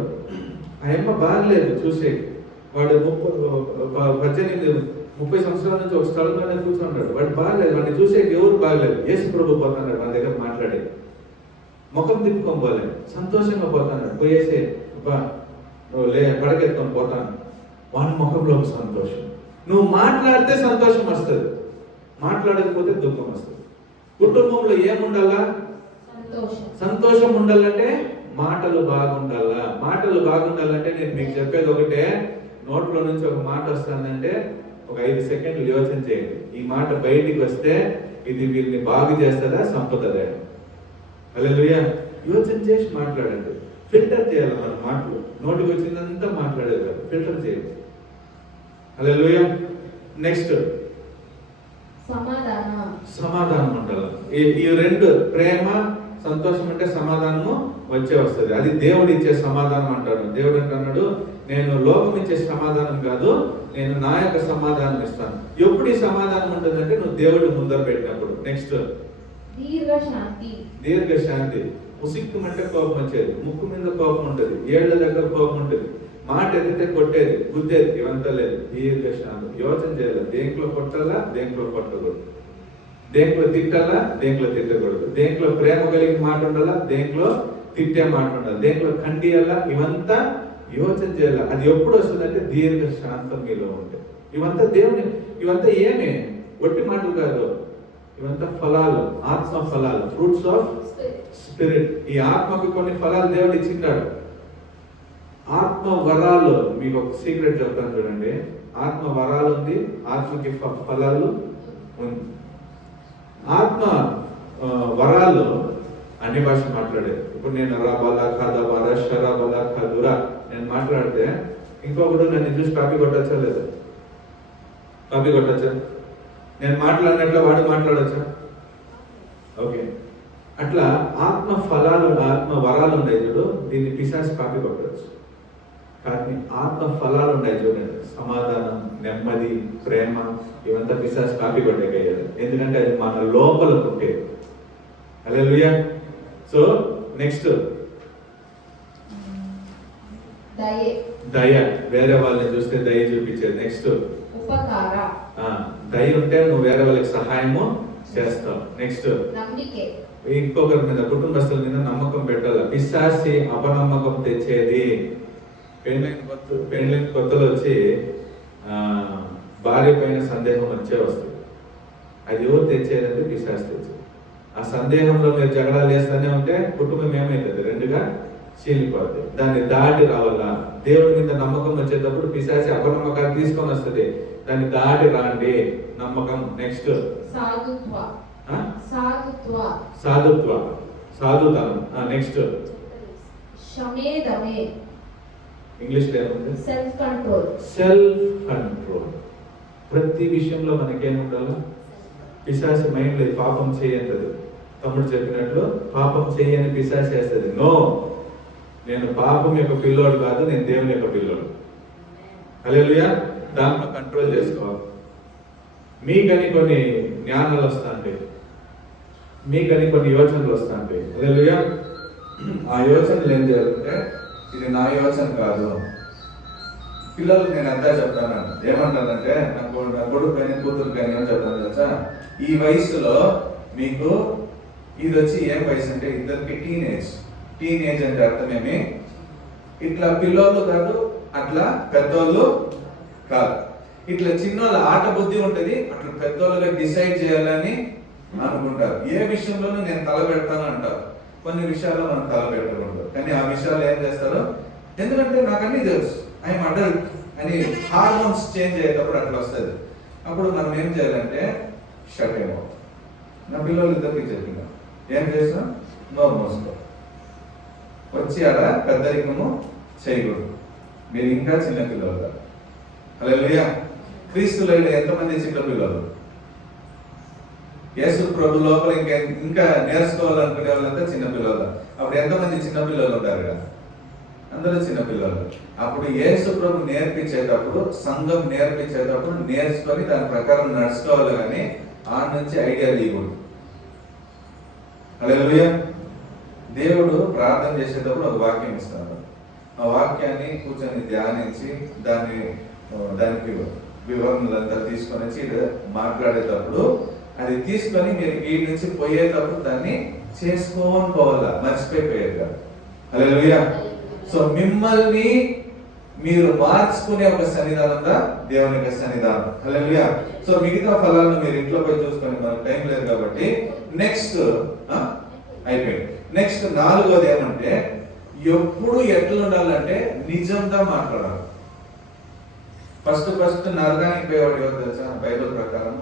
ఆ అమ్మ బాగలేదు చూసే. వాడు 30 సంవత్సరాల నుంచి ఒక స్థలంలోనే కూర్చున్నాడు. వాడు బాగలేదు, వాడిని చూసే ఎవరు బాగలేదు. యేసు ప్రభు పోతున్నాడు, మన దగ్గర మాట్లాడే, ముఖం తిప్పుకొని పోలేదు, సంతోషంగా పోతున్నాడు. పోయేసే అబ్బా నువ్వు పడకెత్తుకొని పోతాను. వాడి ముఖంలో ఒక సంతోషం. నువ్వు మాట్లాడితే సంతోషం వస్తుంది, మాట్లాడకపోతే దుఃఖం వస్తుంది. కుటుంబంలో ఏముండాలా? సంతోషం ఉండాలంటే మాటలు బాగుండాలా. మాటలు బాగుండాలంటే నేను మీకు చెప్పేది ఒకటే, నోట్లో నుంచి ఒక మాట వస్తుందంటే ఒక 5 సెకండ్లు యోచన చేయండి. ఈ మాట బయటికి వస్తే ఇది వీళ్ళని బాగు చేస్తుందా, సంపదదా? హల్లెలూయా. యోచన చేసి మాట్లాడండి. ఫిల్టర్ చేయాలి మన మాటలు. నోటికి వచ్చిందంతా మాట్లాడేది కాదు, ఫిల్టర్ చేయాలి. హల్లెలూయా. నెక్స్ట్ సమాధానం ఉండాలి. ఈ 2 ప్రేమ, సంతోషం అంటే సమాధానము వచ్చే వస్తుంది. అది దేవుడు ఇచ్చే సమాధానం అంటాడు. దేవుడు అంటున్నాడు, నేను లోకం ఇచ్చే సమాధానం కాదు, నేను నా యొక్క సమాధానం ఇస్తాను. ఎప్పుడు ఈ సమాధానం ఉంటుందంటే నువ్వు దేవుడు ముందర పెట్టినప్పుడు. నెక్స్ట్ దీర్ఘశాంతి. దీర్ఘశాంతి. ఉసిక్కుమంటే కోపం వచ్చేది, ముక్కు మీద కోపం ఉంటుంది, ఏళ్ల దగ్గర కోపం ఉంటుంది, మాట ఎదిగితే కొట్టేది, గుద్దేది, ఇవంతా లేదు. దీర్ఘశాంతి. యోచన చేయాలి, దేంట్లో కొట్టాలా, దేంట్లో కొట్టకూడదు, దేంట్లో తిట్టాలా, దేంట్లో తిట్టకూడదు, దేంట్లో ప్రేమ కలిగిన మాట ఉండాలా, దేంట్లో తిట్టే మాట ఉండాలి, దేంట్లో ఖండియాలా, ఇవంతా యోచన చేయాలి. అది ఎప్పుడు వస్తుందంటే దీర్ఘశాంతం మీలో ఉంటే. ఇవంతా దేవుని, ఇవంతా ఏమి ఒట్టి మాటలు కాదు, ఇవంతా ఫలాలు, ఆత్మ ఫలాలు, ఫ్రూట్స్ ఆఫ్ స్పిరిట్. ఈ ఆత్మకు కొన్ని ఫలాలు దేవుడు ఇచ్చింటాడు. ఆత్మ వరాలు, మీకు ఒక సీక్రెట్ చెప్తాను చూడండి. ఆత్మ వరాలు ఉంది, ఆత్మకి ఫలాలు ఉంది. ఆత్మ వరాలు అన్ని భాషలు మాట్లాడేది. ఇప్పుడు నేను రబలా ఖదబరా షరబలా ఖదురా నేను మాట్లాడితే ఇంకొకడు నన్ను చూసి కాపీ కొట్టచ్చా లేదా? కాపీ కొట్టచ్చా? నేను మాట్లాడినట్లు వాడు మాట్లాడచ్చా? ఓకే. అట్లా ఆత్మ ఫలాలు, ఆత్మ వరాలు ఉన్నాయి చూడు, దీన్ని పిశాచి కాపీ కొట్టవచ్చు. కానీ ఆత్మ ఫలాలు ఉన్నాయి చూడండి, సమాధానం, నెమ్మది, ప్రేమ, ఇవంతా పిశాచి కాపీ కొట్టేయాలి. ఎందుకంటే అది మన లోపల పుట్టేది. హల్లెలూయా. సో నెక్స్ట్ దయ. వేరే వాళ్ళని చూస్తే దయ చూపించేది. నెక్స్ట్ ఉపకార. దయ ఉంటే నువ్వు వేరే వాళ్ళకి సహాయము చేస్తావు. నెక్స్ట్ నమ్మికే. ఇంకొకరి మీద, కుటుంబస్తుల మీద నమ్మకం పెట్టాలి. పిశాచి అపనమ్మకం తెచ్చేది. పెళ్ళైన కొత్తలో వచ్చి భార్య పైన సందేహం వస్తుంది. అది ఎవరు తెచ్చేదంటే పిశాచి తెచ్చేది. ఆ సందేహంలో మీరు జగడాలు చేస్తూనే ఉంటే కుటుంబం ఏమైతుంది? రెండుగా చీలిపోతుంది. దాన్ని దాటి రావాలా. దేవుడి మీద నమ్మకం వచ్చేటప్పుడు పిశాచి అపనమ్మకాన్ని తీసుకొని వస్తుంది. దాన్ని దాటి రాండి. నమ్మకం. నెక్స్ట్ సాధుతనం. Next English self control. ప్రతి విషయంలో మనకేముండాలి? పిశాచి మైండ్ లేదు, పాపం చేయలేదు. తమ్ముడు చెప్పినట్లు పాపం చేయని పిశాచి చేస్తుంది. నో, నేను పాపం యొక్క పిల్లోడు కాదు, నేను దేవుని యొక్క పిల్లోడు. హల్లెలూయా. దాంట్లో కంట్రోల్ చేసుకోవాలి. మీకని కొన్ని జ్ఞానాలు వస్తాంటే, మీకని కొన్ని యోచనలు వస్తాంటే, హల్లెలూయా. ఆ యోచనలు ఏం చేయాలంటే, ఇది నా యోచన కాదు. పిల్లలు నేను అంతా చెప్తాను, ఏమంటానంటే నా కొడుకు కానీ కూతురు కానీ ఏం చెప్తాను తెలుసా? ఈ వయసులో మీకు ఇది వచ్చి ఏం వయసు అంటే ఇద్దరికి టీనేజ్ అంటే అర్థమేమి? ఇట్లా పిల్లోళ్ళు కాదు, అట్లా పెద్దోళ్ళు కాదు. ఇట్లా చిన్నోళ్ళ ఆట బుద్ధి ఉంటుంది, అట్లా పెద్దోళ్ళగా డిసైడ్ చేయాలని అనుకుంటారు. ఏ విషయంలోనూ నేను తల పెడతాను అంటారు. కొన్ని విషయాల్లో మనం తల పెట్టకూడదు. కానీ ఆ విషయాలు ఏం చేస్తారు? ఎందుకంటే నాకు అన్ని తెలుసు, ఐఎమ్ అడల్ట్ అని హార్మోన్స్ చేంజ్ అయ్యేటప్పుడు అట్లా వస్తుంది. అప్పుడు మనం ఏం చేయాలంటే షట్ ఏమో. నా పిల్లలు ఇద్దరికి చెప్పిన ఏం చేసినా నోరు మోసుకో, వచ్చి ఆడ పెద్దరికము చేయకూడదు. మీరు ఇంకా చిన్న పిల్లలు. హల్లెలూయా. క్రీస్తులో ఎంతమంది చిన్న పిల్లలు? యేసు ప్రభు లోపల ఇంకా నేర్చుకోవాలనుకునే వాళ్ళంతా చిన్నపిల్లలు. అప్పుడు ఎంతమంది చిన్నపిల్లలు ఉంటారు కదా? అందరూ చిన్నపిల్లలు. అప్పుడు యేసు ప్రభు నేర్పించేటప్పుడు, సంఘం నేర్పించేటప్పుడు నేర్చుకొని దాని ప్రకారం నడుచుకోవాలి. కానీ ఆ నుంచి ఐడియా లేకూడదు. హల్లెలూయా. దేవుడు ప్రార్థన చేసేటప్పుడు ఒక వాక్యం ఇస్తాడు. ఆ వాక్యాన్ని కూర్చొని ధ్యానించి దానికి వివరణలంతా తీసుకొని వచ్చి మాట్లాడేటప్పుడు అది తీసుకొని మీరు వీటి నుంచి పోయేటప్పుడు దాన్ని చేసుకోని పోవాలా, మర్చిపోయేది కాదు. హల్లెలూయా. సో మిమ్మల్ని మీరు మార్చుకునే ఒక సన్నిధానంగా దేవుని యొక్క సన్నిధానం. హల్లెలూయా. సో మిగతా ఫలాలను మీరు ఇంట్లో పోయి చూసుకొని, మనకు టైం లేదు కాబట్టి నెక్స్ట్ అయిపోయింది. నెక్స్ట్ 4వది ఏమంటే, ఎప్పుడు ఎట్లా ఉండాలంటే నిజంగా మాట్లాడాలి. ఫస్ట్ నరకానికి పోయేవాడు ఎవరు తెలుసా? బైబిల్ ప్రకారం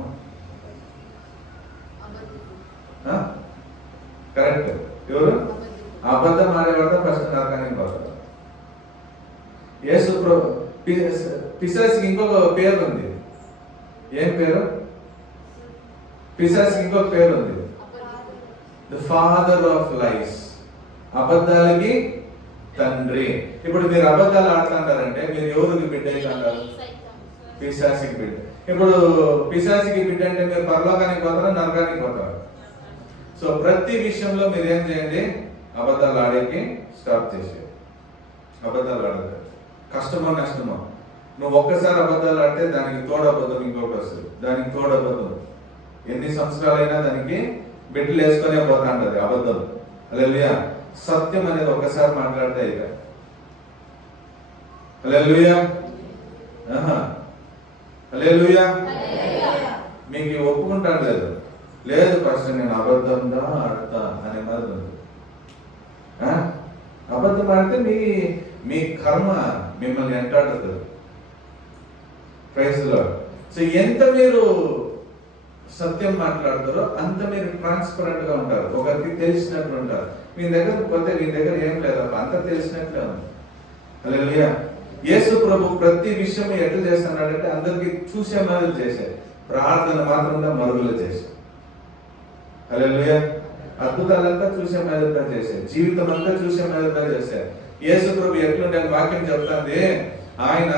కరెక్ట్ ఎవరు? అబద్ధం ఆడేవాడు ఫస్ట్ నరకానికి పోతాడు. యేసు పిశాచికి ఇంకొక పేరు ఉంది. ఏం పేరు? పిశాచికి ఇంకొక పేరు ఉంది, ద ఫాదర్ ఆఫ్ లైస్. అబద్ధాలకి తండ్రి. ఇప్పుడు మీరు అబద్ధాలు ఆడుతుంటారంటే మీరు ఎవరికి బిడ్డ అంటారు? పిశాచికి బిడ్డ. ఇప్పుడు పిశాచికి బిడ్డ అంటే మీరు పరలోకానికి పోతారా, నరకానికి పోతారా? సో ప్రతి విషయంలో మీరు ఏం చేయండి, అబద్ధాలు ఆడేకి స్టాప్ చేసేది. అబద్ధాలు ఆడదు, కష్టమో నష్టమో. నువ్వు ఒక్కసారి అబద్ధాలు ఆడితే దానికి తోడబద్దం ఇంకొకటి వస్తుంది, దానికి తోడబద్దం. ఎన్ని సంవత్సరాలైనా దానికి బిడ్డలు వేసుకొనే పోతా ఉంటది అబద్ధం. హల్లెలూయా. సత్యం అనేది ఒకసారి మాట్లాడితే ఇక హల్లెలూయా. హల్లెలూయా. మీకు ఒప్పుకుంటాను లేదు, లేదు ఫస్ట్ నేను అబద్ధంగా ఆడతా అనే మాట ఉంది. అబద్ధం ఆడితే మీ కర్మ మిమ్మల్ని ఎంటాడుతుంది. Praise lord. సో ఎంత మీరు సత్యం మాట్లాడతారో అంత మీరు ట్రాన్స్పరెంట్ గా ఉంటారు, ఒకరికి తెలిసినట్లు ఉంటారు. మీ దగ్గర పోతే మీ దగ్గర ఏం లేదు, అంత తెలిసినట్లే ఉంది. హల్లెలూయా. యేసు ప్రభు ప్రతి విషయం ఎట్లా చేస్తున్నాడంటే అందరికి చూసే మాదిరి చేశారు, ప్రార్థన మాత్రంగా మరుగులు చేశారు. హల్లెలూయా. అద్భుతాలంతా చూసే మాదిరిగా చేశారు, జీవితం అంతా చూసే మాదిరిగా చేశారు. యేసు ప్రభు ఎట్లుంటే వాక్యం చెప్తాంది, ఆయన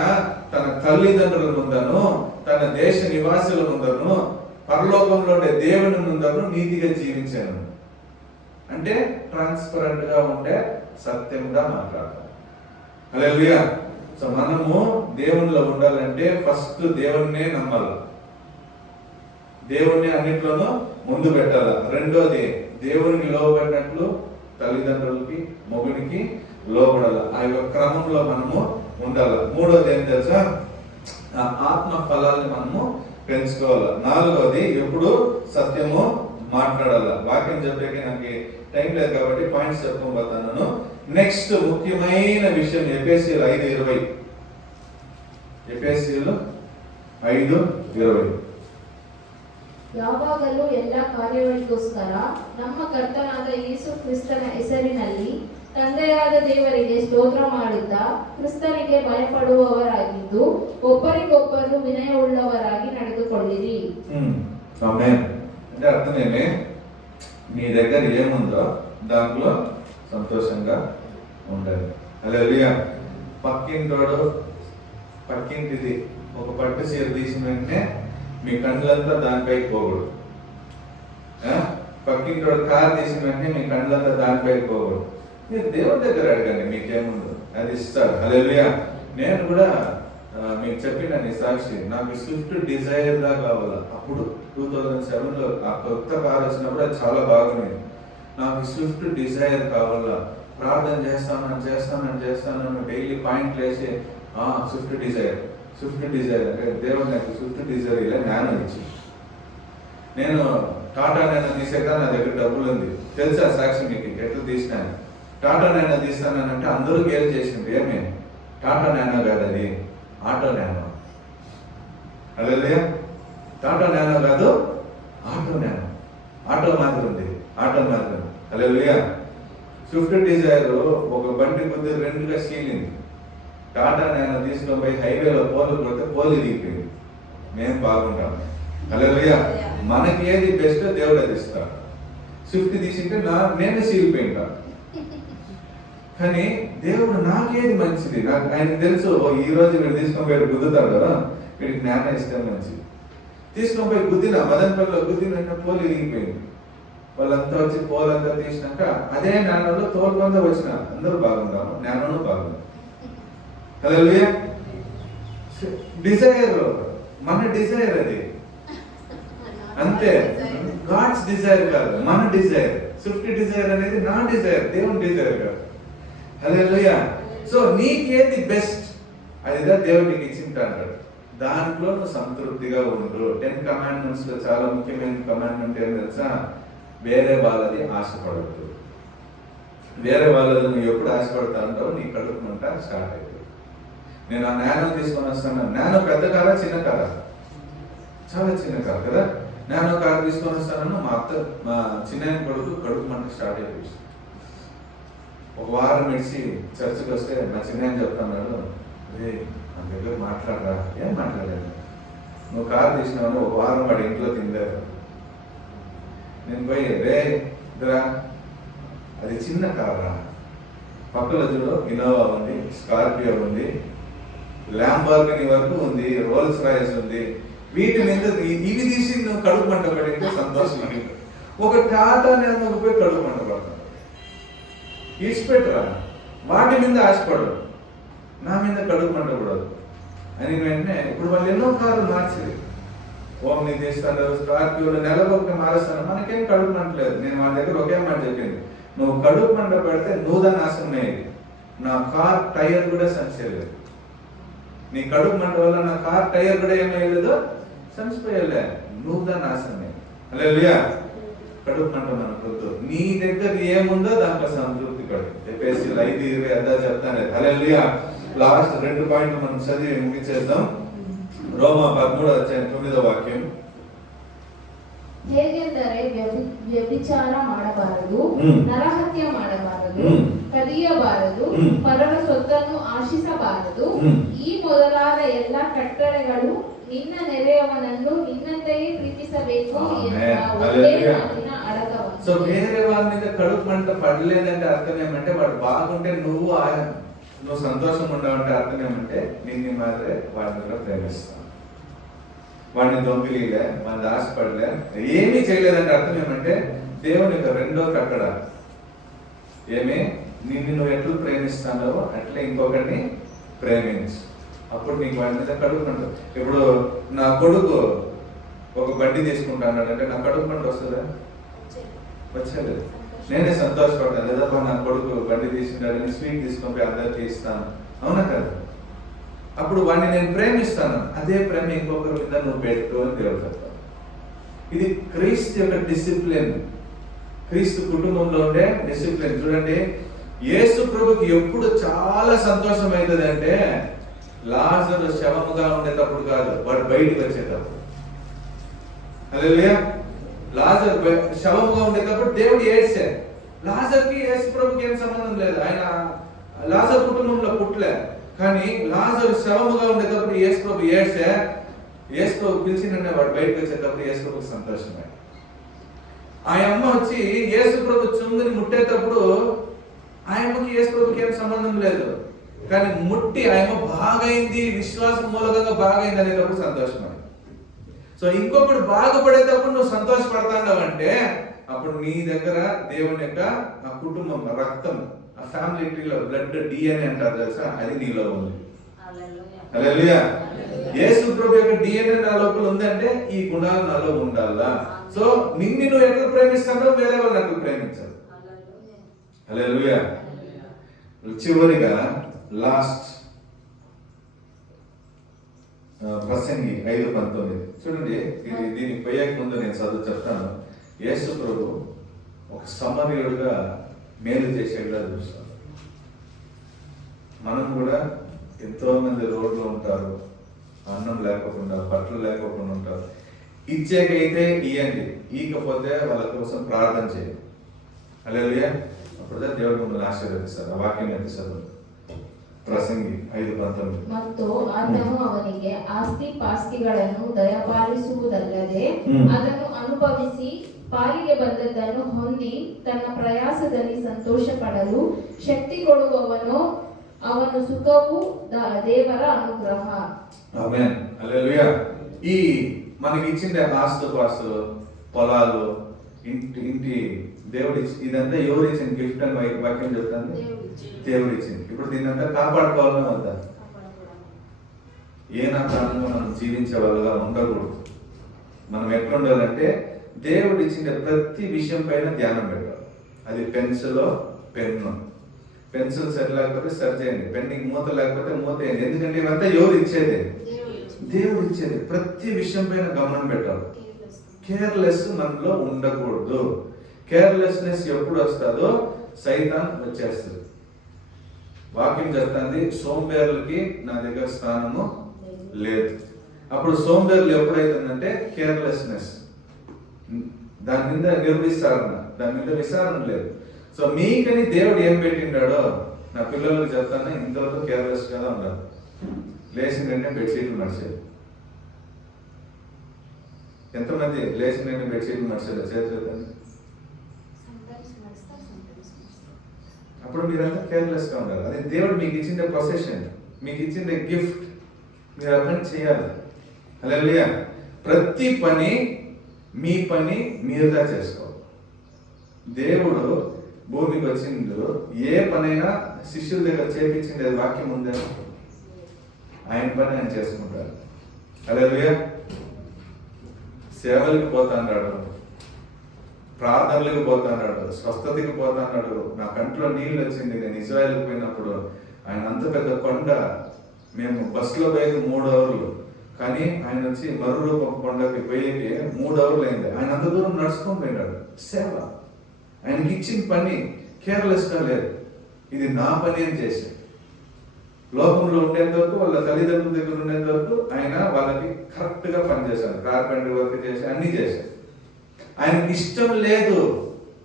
తన తల్లిదండ్రుల ముందను తన దేశ నివాసుల ముందను పరలోకంలో ఉండే దేవుని ముందను నీతిగా జీవించాను. అంటే ట్రాన్స్పరెంట్ గా ఉంటే సత్యంగా మాట్లాడతాం. హల్లెలూయా. సో మనము దేవునిలో ఉండాలంటే ఫస్ట్ దేవుణ్ణే నమ్మాలి, దేవుణ్ణి అన్నిట్లోనూ ముందు పెట్టాలి. రెండోది దేవునికి లోబడినట్లు తల్లిదండ్రులకి మొగుడికి లోబడాలి. ఆ యొక్క క్రమంలో మనము ఉండాలి. మూడోది ఏం తెలుసా, ఆత్మ ఫలాల్ని మనము పెంచుకోవాలి. నాలుగోది ఎప్పుడు సత్యము మాట్లాడాలి. వాక్యం చెప్పేకి నాకు టైం లేదు కాబట్టి పాయింట్స్ చెప్పుకోబోతున్నాను. నెక్స్ట్ ముఖ్యమైన విషయం ఎఫెసీయులు 5:20. ಎಫೆಸಿಯರು 5:20. ಯಾವಾಗಲೂ ಎಲ್ಲ ಕಾರ್ಯಗಳಿಗೋಸ್ಕರ ನಮ್ಮ ಕರ್ತನಾದ ಯೇಸು ಕ್ರಿಸ್ತನ ಹೆಸರಿನಲ್ಲಿ ತಂದೆಯಾದ ದೇವರಿಗೆ ಸ್ತೋತ್ರ ಮಾಡುತ್ತಾ ಕ್ರಿಸ್ತನಿಗೆ ಭಯಪಡುವವರಾಗಿದ್ದು ಒಬ್ಬರಿಗೊಬ್ಬರು ವಿನಯವುಳ್ಳವರಾಗಿ ನಡೆದುಕೊಳ್ಳಿರಿ. ఆమేన్. అంటే అర్థమేమే, మీ దగ్గర ఏముందో దాంట్లో సంతోషంగా ఉండాలి. హల్లెలూయా. పక్కింటిది ఒక పట్టు చీర తీసిన వెంటనే మీ కళ్ళంతా దానిపై పోకూడదు. పక్కింటి కారు తీసిన వెంటనే మీ కళ్ళంతా దానిపై పోకూడదు. మీరు దేవుడి దగ్గర అడగండి, మీకేముందో అది ఇస్తారు. హల్లెలూయా. నేను కూడా మీకు చెప్పిన నీ సాక్షి, నాకు స్విఫ్ట్ డిజైర్ గా కావాలా. అప్పుడు 2007లో ఆ కొత్త కారు వచ్చినప్పుడు అది చాలా బాగుంది. నాకు స్విఫ్ట్ డిజైర్ కావాలా, ప్రార్థన చేస్తాను డైలీ పాయింట్లు వేసి స్విఫ్ట్ డిజైర్ అంటే దేవుడు నాకు స్విఫ్ట్ డిజైర్ ఇలా జ్ఞానం ఇచ్చి, నేను టాటా నైనా తీసాక నా దగ్గర డబ్బులు ఉంది. తెలుసా సాక్షి మీకు ఎట్లా తీసినాను? టాటా నైనా తీస్తానంటే అందరూ గేలు చేసింది. ఏమే టాటా నైనా కాదు, అది ఆటో నానో. హల్లెలూయా. టాటా నానో కాదు, ఆటో నానో. ఆటో మాదిరి ఉంది, ఆటో మాదిరి ఉంది. హల్లెలూయా. స్విఫ్ట్ డిజైర్ ఒక బండి కొద్ది రెండుగా చీలింది. టాటా నానో తీసుకొని పోయి హైవేలో పోలు కొడితే పోలు ఇరిగిపోయింది. మేము బాగుంటాం. హల్లెలూయా. మనకి ఏది బెస్ట్ దేవుడు అది ఇస్తాడు. స్విఫ్ట్ తీసింటే నేనే చీలిపోయింటా, కానీ దేవుడు నాకేది మంచిది, నాకు ఆయన తెలుసు. ఈ రోజు వీడు తీసుకొని పోయి గుద్దుతాడు కదా, వీడికి జ్ఞానం ఇష్టం మంచిది. తీసుకొని పోయి గుద్దిన మదనపల్లిలో గుద్దినంటే పోలు ఇరిగిపోయింది. వాళ్ళంతా వచ్చి పోలంతా తీసినాక అదే జ్ఞానంలో తోలుకొంద వచ్చిన అందరూ బాగుంటాము, జ్ఞానంలో బాగుంది. హల్లెలూయా. డిజైర్ మన డిజైర్ అది అంతే, గాడ్స్ డిజైర్ కాదు, మన డిజైర్. స్విఫ్ట్ డిజైర్ అనేది నా డిజైర్, దేవుని డిజైర్ కాదు. హల్లెలూయా. సో నీకేది బెస్ట్ అదిగా దేవుడు నీకు ఇచ్చింటాడు, దాంట్లో నువ్వు సంతృప్తిగా ఉండు. 10 కమాండ్మెంట్స్ లో చాలా ముఖ్యమైన కమాండ్మెంట్ ఏం తెలుసా? వేరే వాళ్ళది ఆశపడద్దు. వేరే వాళ్ళది నువ్వు ఎప్పుడు ఆశపడతా ఉంటావు, నీ కడుపు మంట స్టార్ట్ అవుతుంది. నేను ఆ నానో తీసుకొని వస్తాను. నానో పెద్ద కారా చిన్న కారా? చాలా చిన్న కారు కదా. నానో కారు తీసుకొని వస్తాను. మా చిన్న కడుపు మంట స్టార్ట్ అయిపోయింది. ఒక వారం నడిచి చర్చికి వస్తే మా చిన్న చెప్తున్నాడు, రే నా దగ్గర మాట్లాడరా. ఏం మాట్లాడలేదు, నువ్వు కారు తీసినావు, ఒక వారం వాడి ఇంట్లో తినలేదు. నేను పోయి రే ఇద్దరా, అది చిన్న కారా, పక్కన చూడు ఇన్నోవా ఉంది, స్కార్పియో ఉంది, ల్యాంబోర్గిని వరకు ఉంది, రోల్స్ రాయిస్ ఉంది. వీటి మీద ఇవి తీసి నువ్వు కడుపు మంట పడితే సంతోషం. ఒక టాటా నేను పోయి కడుపు మంట పడతాను. ఇచ్చిపెట్టరా, వాటి మీద ఆశపడు, నా మీద కడుపు మంట కూడదు అని వెంటనే ఇప్పుడు వాళ్ళు ఎన్నో కార్లు మార్చేది. ఓమ్ని తీస్తాను, స్కార్పియోలు నెలకు ఒకటి మారుస్తాను, మనకేం కడుపు మంట లేదు. నేను వాళ్ళ దగ్గర ఒకే మాట చెప్పింది, నువ్వు కడుపు మంట పెడితే నువ్వు దాన్ని నాశనం అయ్యేది. నా కార్ టైర్ కూడా సంచేయలేదు. నీ కడుపు మంట వల్ల నా కార్ టైర్ కూడా ఏమయ్యలేదు, సంచిపోయలే, నువ్వు దాన్ని నాశనం అయ్యేది. హల్లెలూయా. కడుపు మంట మనకొద్దు. నీ దగ్గర ఏముందో దాంట్లో సంతృప్తి పడు. ఎఫెసీయులు 5:20 అదా చెప్తాను. హల్లెలూయా. లాస్ట్ 2 పాయింట్లు మనం చదివి ముగించేద్దాం. రోమా 13:9 ಹೇಗೆಂದರೆ ವ್ಯಭಿಚಾರ ಮಾಡಬಾರದು, ನರಹತ್ಯ ಮಾಡಬಾರದು, ಕದಿಯಬಾರದು, ಪರರ ಸೊತ್ತನ್ನು ಆಶಿಸಬಾರದು, ಈ ಮೊದಲಾದ ಎಲ್ಲ ಕಟ್ಟಳೆಗಳು ನಿನ್ನ ನೆರೆಯವನನ್ನು ನಿನ್ನಂತೆಯೇ ಪ್ರೀತಿಸಬೇಕು ಎನ್ನುವ ಒಂದೇ ಮಾತಿನ ಅಡಕವನ್ನು. సో వేరే వాళ్ళ మీద కడుపు మంట పడలేదంటే అర్థం ఏమంటే వాడు బాగుంటే నువ్వు సంతోషం ఉండవంటే అర్థం ఏమంటే నిన్ను మాత్రమే వాడిని కూడా ప్రేమిస్తాను. వాడిని దొంగిలిలే, వాడిని ఆశపడలే, ఏమీ చేయలేదంటే అర్థం ఏమంటే దేవుని యొక్క రెండో కట్టడ ఏమి, నిన్ను నువ్వు ఎట్లు ప్రేమిస్తానో అట్లే ఇంకొకరిని ప్రేమించు. అప్పుడు నీకు వాడి మీద కడుపు మంట. ఇప్పుడు నా కొడుకు ఒక బండి తీసుకుంటాను అంటే నా కడుపు మంట వస్తుందా? వచ్చేది. నేనే సంతోషపడతాను, లేదా నా కొడుకు బండి తీసుకుంటాడని స్వీట్ తీసుకొని అందరికీ ఇస్తాను, అవునా కదా? అప్పుడు వాడిని నేను ప్రేమిస్తాను. అదే ప్రేమ ఇంకొకరి మీద నువ్వు పెట్టు అని దేవుడు చెప్తాను. ఇది క్రీస్తు యొక్క డిసిప్లిన్, క్రీస్తు కుటుంబంలో ఉండే డిసిప్లిన్. చూడండి, యేసు ప్రభుకి ఎప్పుడు చాలా సంతోషం అవుతుంది అంటే లాజరు శవముగా ఉండేటప్పుడు కాదు, వాడు బయటకు వచ్చేటప్పుడు. హల్లెలూయా. లాజరు శవముగా ఉండేటప్పుడు దేవుడు ఏడ్చాడు. లాజర్కి యేసు ప్రభుకి ఏం సంబంధం లేదు, ఆయన లాజర్ కుటుంబంలో పుట్టలే. కానీ లాజరు శవముగా ఉండేటప్పుడు యేసు ప్రభు ఏడ్చే, యేసు ప్రభు పిలిచిందంటే వాడు బయటకు వచ్చేటప్పుడు యేసు ప్రభుకి సంతోషమే. ఆ అమ్మ వచ్చి యేసు ప్రభు చుంగుని ముట్టేటప్పుడు ఆయమ్మకి యేసు ప్రభుకి ఏం సంబంధం లేదు, కానీ ముట్టి ఆయమ్మ బాగైంది, విశ్వాసం మూలకంగా బాగైంది అనేటప్పుడు సంతోషమే. సో ఇంకొకటి బాగుపడేటప్పుడు నువ్వు సంతోషపడతావు అంటే అప్పుడు నీ దగ్గర దేవుని యొక్క ఆ కుటుంబం, రక్తం, ఆ ఫ్యామిలీ ట్రీలో బ్లడ్ డిఎన్ఏ అంటారు తెలుసా, అది నీలో ఉంది. హల్లెలూయా. యేసు ప్రభు యొక్క డిఎన్ఏ నా లోపల ఉందంటే ఈ గుణాలు నాలో ఉండాలా. సో నిన్ను నువ్వు ఎట్లా ప్రేమిస్తానో వేరే వాళ్ళని అట్లా ప్రేమించాలి. హల్లెలూయా. చివరిగా లాస్ట్ ప్రసంగి 5:19 చూడండి. దీనికి పోయాక ముందు నేను చదువు చెప్తాను. యేసు ప్రభు ఒక సమరయుడుగా మేలు చేసేలా చూస్తాం. మనం కూడా ఎంతో మంది రోడ్లో ఉంటారు, అన్నం లేకపోకుండా, బట్టలు లేకపోకుండా ఉంటారు. ఇచ్చేకైతే ఇవ్వండి, ఇకపోతే వాళ్ళ కోసం ప్రార్థన చేయండి. హల్లెలూయా. అప్పుడుదా దేవుడు మిమ్మల్ని ఆశీర్వదిస్తారు. ఆ వాక్యం ఎత్తిస్తారు. ప్రసంగి 5:19 ಮತ್ತು ಆತನು ಅವನಿಗೆ ಆಸ್ತಿ ಪಾಸ್ತಿಗಳನ್ನು ದಯಪಾಲಿಸುವುದಲ್ಲದೆ ಅದನ್ನು ಅನುಭವಿಸಿ ಪಾಲಿಗೆ ಬಂದದ್ದನ್ನು ಹೊಂದಿ ತನ್ನ ಪ್ರಯಾಸದಲ್ಲಿ ಸಂತೋಷ ಪಡಲು ಶಕ್ತಿ ಕೊಡುವವನು, ಅವನು ಸುಖವು ದೇವರ ಅನುಗ್ರಹ. ఆమేన్. హల్లెలూయా. ఈ మనకి ఇచ్చిన ఆస్తుపాస్తులు, పొలాలు, ఇంటి దేవుడు ఇదంతా ఎవరు ఇచ్చిన గిఫ్ట్ అని వాక్యం చెప్తాను. దేవుడు ఇచ్చింది. ఇప్పుడు దీన్నంతా కాపాడుకోవాలని వద్దా? ఏ నా కారణంగా మనం జీవించే వాళ్ళగా ఉండకూడదు. మనం ఎట్లా ఉండాలంటే దేవుడు ఇచ్చిన ప్రతి విషయం పైన ధ్యానం పెట్టాలి. అది పెన్సిల్, పెన్ను. పెన్సిల్ సరి లేకపోతే సరి చేయండి, పెన్నికి మూత లేకపోతే మూత వేయండి. ఎందుకంటే ఇవంతా ఎవరు ఇచ్చేది? దేవుడు ఇచ్చేది. ప్రతి విషయం పైన గమనం పెట్టాలి. కేర్లెస్ మనలో ఉండకూడదు. కేర్లెస్నెస్ ఎప్పుడు వస్తుందో సైతాన్ వచ్చేస్తుంది. వాక్యం చెప్తుంది, సోంబేర్లకి నా దగ్గర స్థానము లేదు. అప్పుడు సోంబేర్లు ఎప్పుడైతుందంటే కేర్లెస్నెస్, దాని మీద నిర్విచారణ, దాని మీద విచారణ లేదు. సో మీకని దేవుడు ఏం పెట్టిండాడో నా పిల్లలకు చెప్తాను, ఇంతవరకు కేర్లెస్ గా ఉండాలి. లేచిన వెంటనే బెడ్షీట్లు మర్చేది. ఎంతమంది లేచిన వెంటనే బెడ్షీట్లు మర్చేది? చేతులు. అప్పుడు మీరంతా కేర్లెస్ గా ఉండాలి. అది దేవుడు మీకు ఇచ్చిన పొసెషన్, మీకు ఇచ్చిన గిఫ్ట్, మీరు ఆ పని చేయాలి. హల్లెలూయా. ప్రతి పని మీ పని మీరుగా చేసుకోవాలి. దేవుడు భూమికి వచ్చిండు, ఏ పనైనా శిష్యుల దగ్గర చేపించిండే వాక్యం ఉందే, ఆయన పని ఆయన చేసుకుంటారు. హల్లెలూయా. సేవలకు పోతాన్నాడు, ప్రార్థనలకు పోతాన్నాడు, స్వస్థతకి పోతాన్నాడు. నా కంట్లో నీళ్ళు వచ్చింది. నేను ఇజ్రాయెల్కి పోయినప్పుడు ఆయన అంత పెద్ద కొండ, మేము బస్సులో పోయేది 3 అవర్లు, కానీ ఆయన వచ్చి మరురూపం కొండకి పోయేకి 3 అవర్లు అయింది. ఆయన అంత దూరం నడుచుకొని పోయినాడు. సేవ ఆయనకి ఇచ్చిన పని కేర్లెస్గా లేదు, ఇది నా పని అని చేశాడు. లోకంలో ఉండేంత వరకు, వాళ్ళ తల్లిదండ్రుల దగ్గర ఉండేంత వరకు ఆయన వాళ్ళకి కరెక్ట్గా పనిచేశాడు. కార్పెంటర్ వర్క్ చేసి అన్నీ చేశాడు. ఆయనకి ఇష్టం లేదు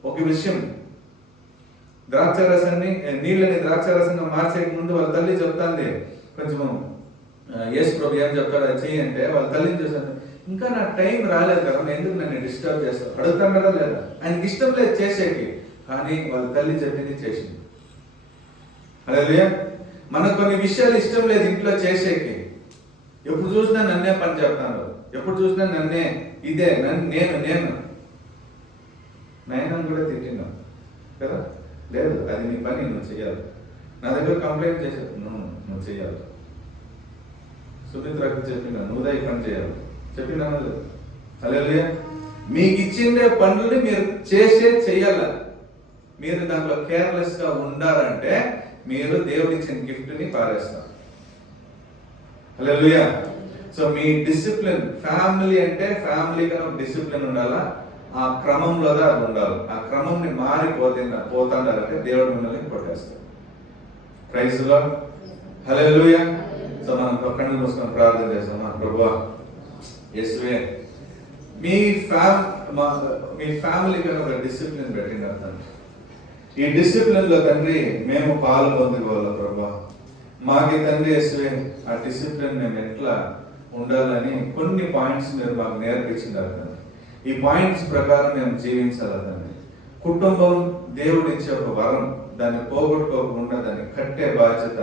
ఒక విషయం, ద్రాక్షారసాన్ని నీళ్ళని ద్రాక్షారసంగా మార్చేక ముందు వాళ్ళ తల్లి చెప్తాంది, కొంచెం యేసు ప్రభు ఏం చెప్తాడు అది చెయ్యి అంటే, వాళ్ళ తల్లిని చూసాను, ఇంకా నాకు టైం రాలేదు కదా, ఎందుకు నన్ను డిస్టర్బ్ చేస్తాను, అడుగుతాం కదా లేదా. ఆయనకి ఇష్టం లేదు చేసేకి, కానీ వాళ్ళ తల్లి చెప్పింది చేసింది. హల్లెలూయా. మనకు కొన్ని విషయాలు ఇష్టం లేదు ఇంట్లో చేసేకి, ఎప్పుడు చూసినా నన్నే పని చెప్తాను, ఎప్పుడు చూసినా నన్నే ఇదే నేను నయనం కూడా తిట్టినా కదా, లేదు అది నీ పని, నువ్వు చెయ్యాలి. నా దగ్గర కంప్లైంట్ చేశావు, నువ్వు చెయ్యాలి. సుమిత్రకు చెప్పినా నువ్వుదా ఈ పని చేయాలి, చెప్పినా లేదు. హల్లెలూయా. మీకు ఇచ్చిండే పనులని మీరు చెయ్యాల. మీరు దాంట్లో కేర్లెస్ గా ఉండాలంటే మీరు దేవుడు ఇచ్చిన గిఫ్ట్ ని పారేస్తారు. హల్లెలూయా. సో మీ డిసిప్లిన్, ఫ్యామిలీ అంటే ఫ్యామిలీ కన్నా ఒక డిసిప్లిన్ ఉండాలా, ఆ క్రమంలో అది ఉండాలి. ఆ క్రమంని పోతాండాలంటే దేవుడు మిమ్మల్ని కొట్టేస్తాడు. Praise the lord. Hallelujah. So మనం కళ్ళు మూసుకొని ప్రార్థన చేస్తాం. ప్రభువా యేసువే, మీ ఫ్యామిలీకి ఒక డిసిప్లిన్ పెట్టింది తండ్రి. ఈ డిసిప్లిన్ లో తండ్రి మేము పాలు పొందుకోవాలి ప్రభా. మాకి తండ్రి యేసువే ఆ డిసిప్లిన్ మేము ఎట్లా ఉండాలని కొన్ని పాయింట్స్ మీరు మాకు నేర్పించినారు తండ్రి. ఈ పాయింట్స్ ప్రకారం మేము జీవించాలి తండ్రి. కుటుంబం దేవుడు ఇచ్చే ఒక వరం, దాన్ని పోగొట్టుకోకుండా దాన్ని కట్టే బాధ్యత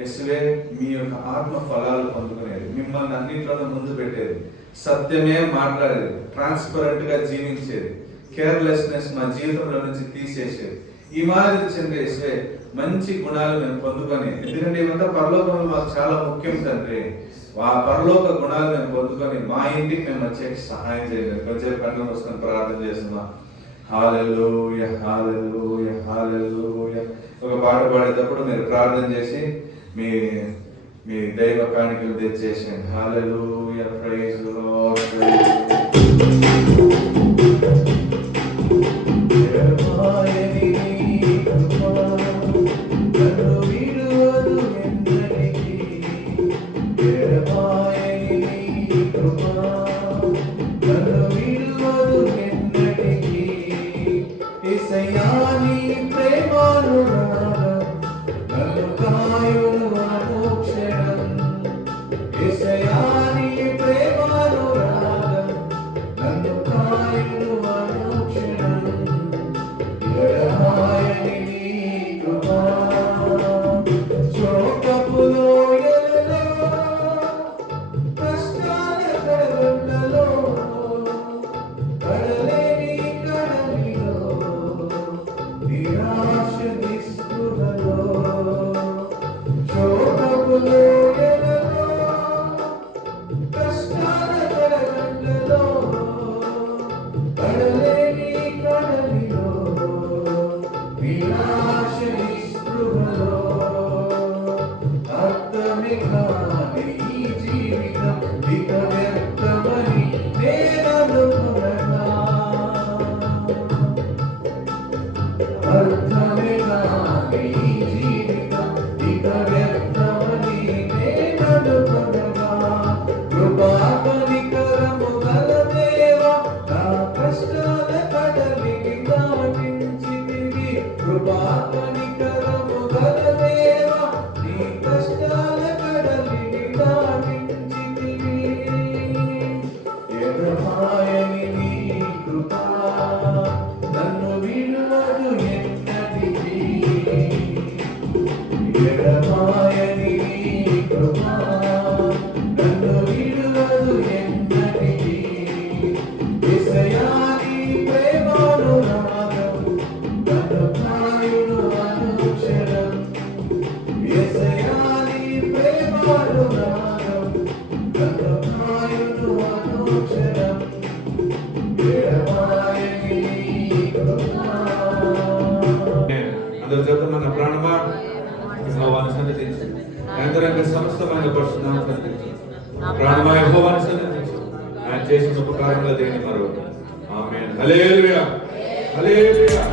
యేసువే మీ యొక్క ఆత్మ ఫలాలు పొందుకునేది, మిమ్మల్ని అన్నింటిలోనూ ముందు పెట్టేది, సత్యమే మాట్లాడేది, ట్రాన్స్పరెంట్ గా జీవించేది, కేర్లెస్నెస్ మా జీవితంలో నుంచి తీసేసేది. ఈ మాదిరి చెంది యేసువే మంచి గుణాలు మేము పొందుకొని, ఎందుకంటే ఇవంతా పరలోకంలో మాకు చాలా ముఖ్యం తండ్రి. ఆ పరలోక గుణాలు మేము పొందుకొని మా ఇంటికి మేము వచ్చేకి సహాయం చేయండి. కొంచెం కళ్ళు మూసుకొని ప్రార్థన చేస్తున్నాం. హల్లెలూయా, హల్లెలూయా, హల్లెలూయా. ఒక పాట పాడేటప్పుడు మీరు ప్రార్థన చేసి మీ దైవ కాணிకలు తెచ్చేసేయండి. హల్లెలూయా, ప్రైజ్ ది లార్డ్, ప్రైజ్ అందరు చెప్తున్నా ప్రాణమా యెహోవాను సన్నిధించు, యంత్రాంగ సమస్తమైన పరిశుద్ధాన్ని సన్నిధించు. ప్రాణమా యెహోవాను సన్నిధించు, ఆయన చేసిన ఉపకారంలో దేని మరో. ఆమేన్. హల్లెలూయా, హల్లెలూయా.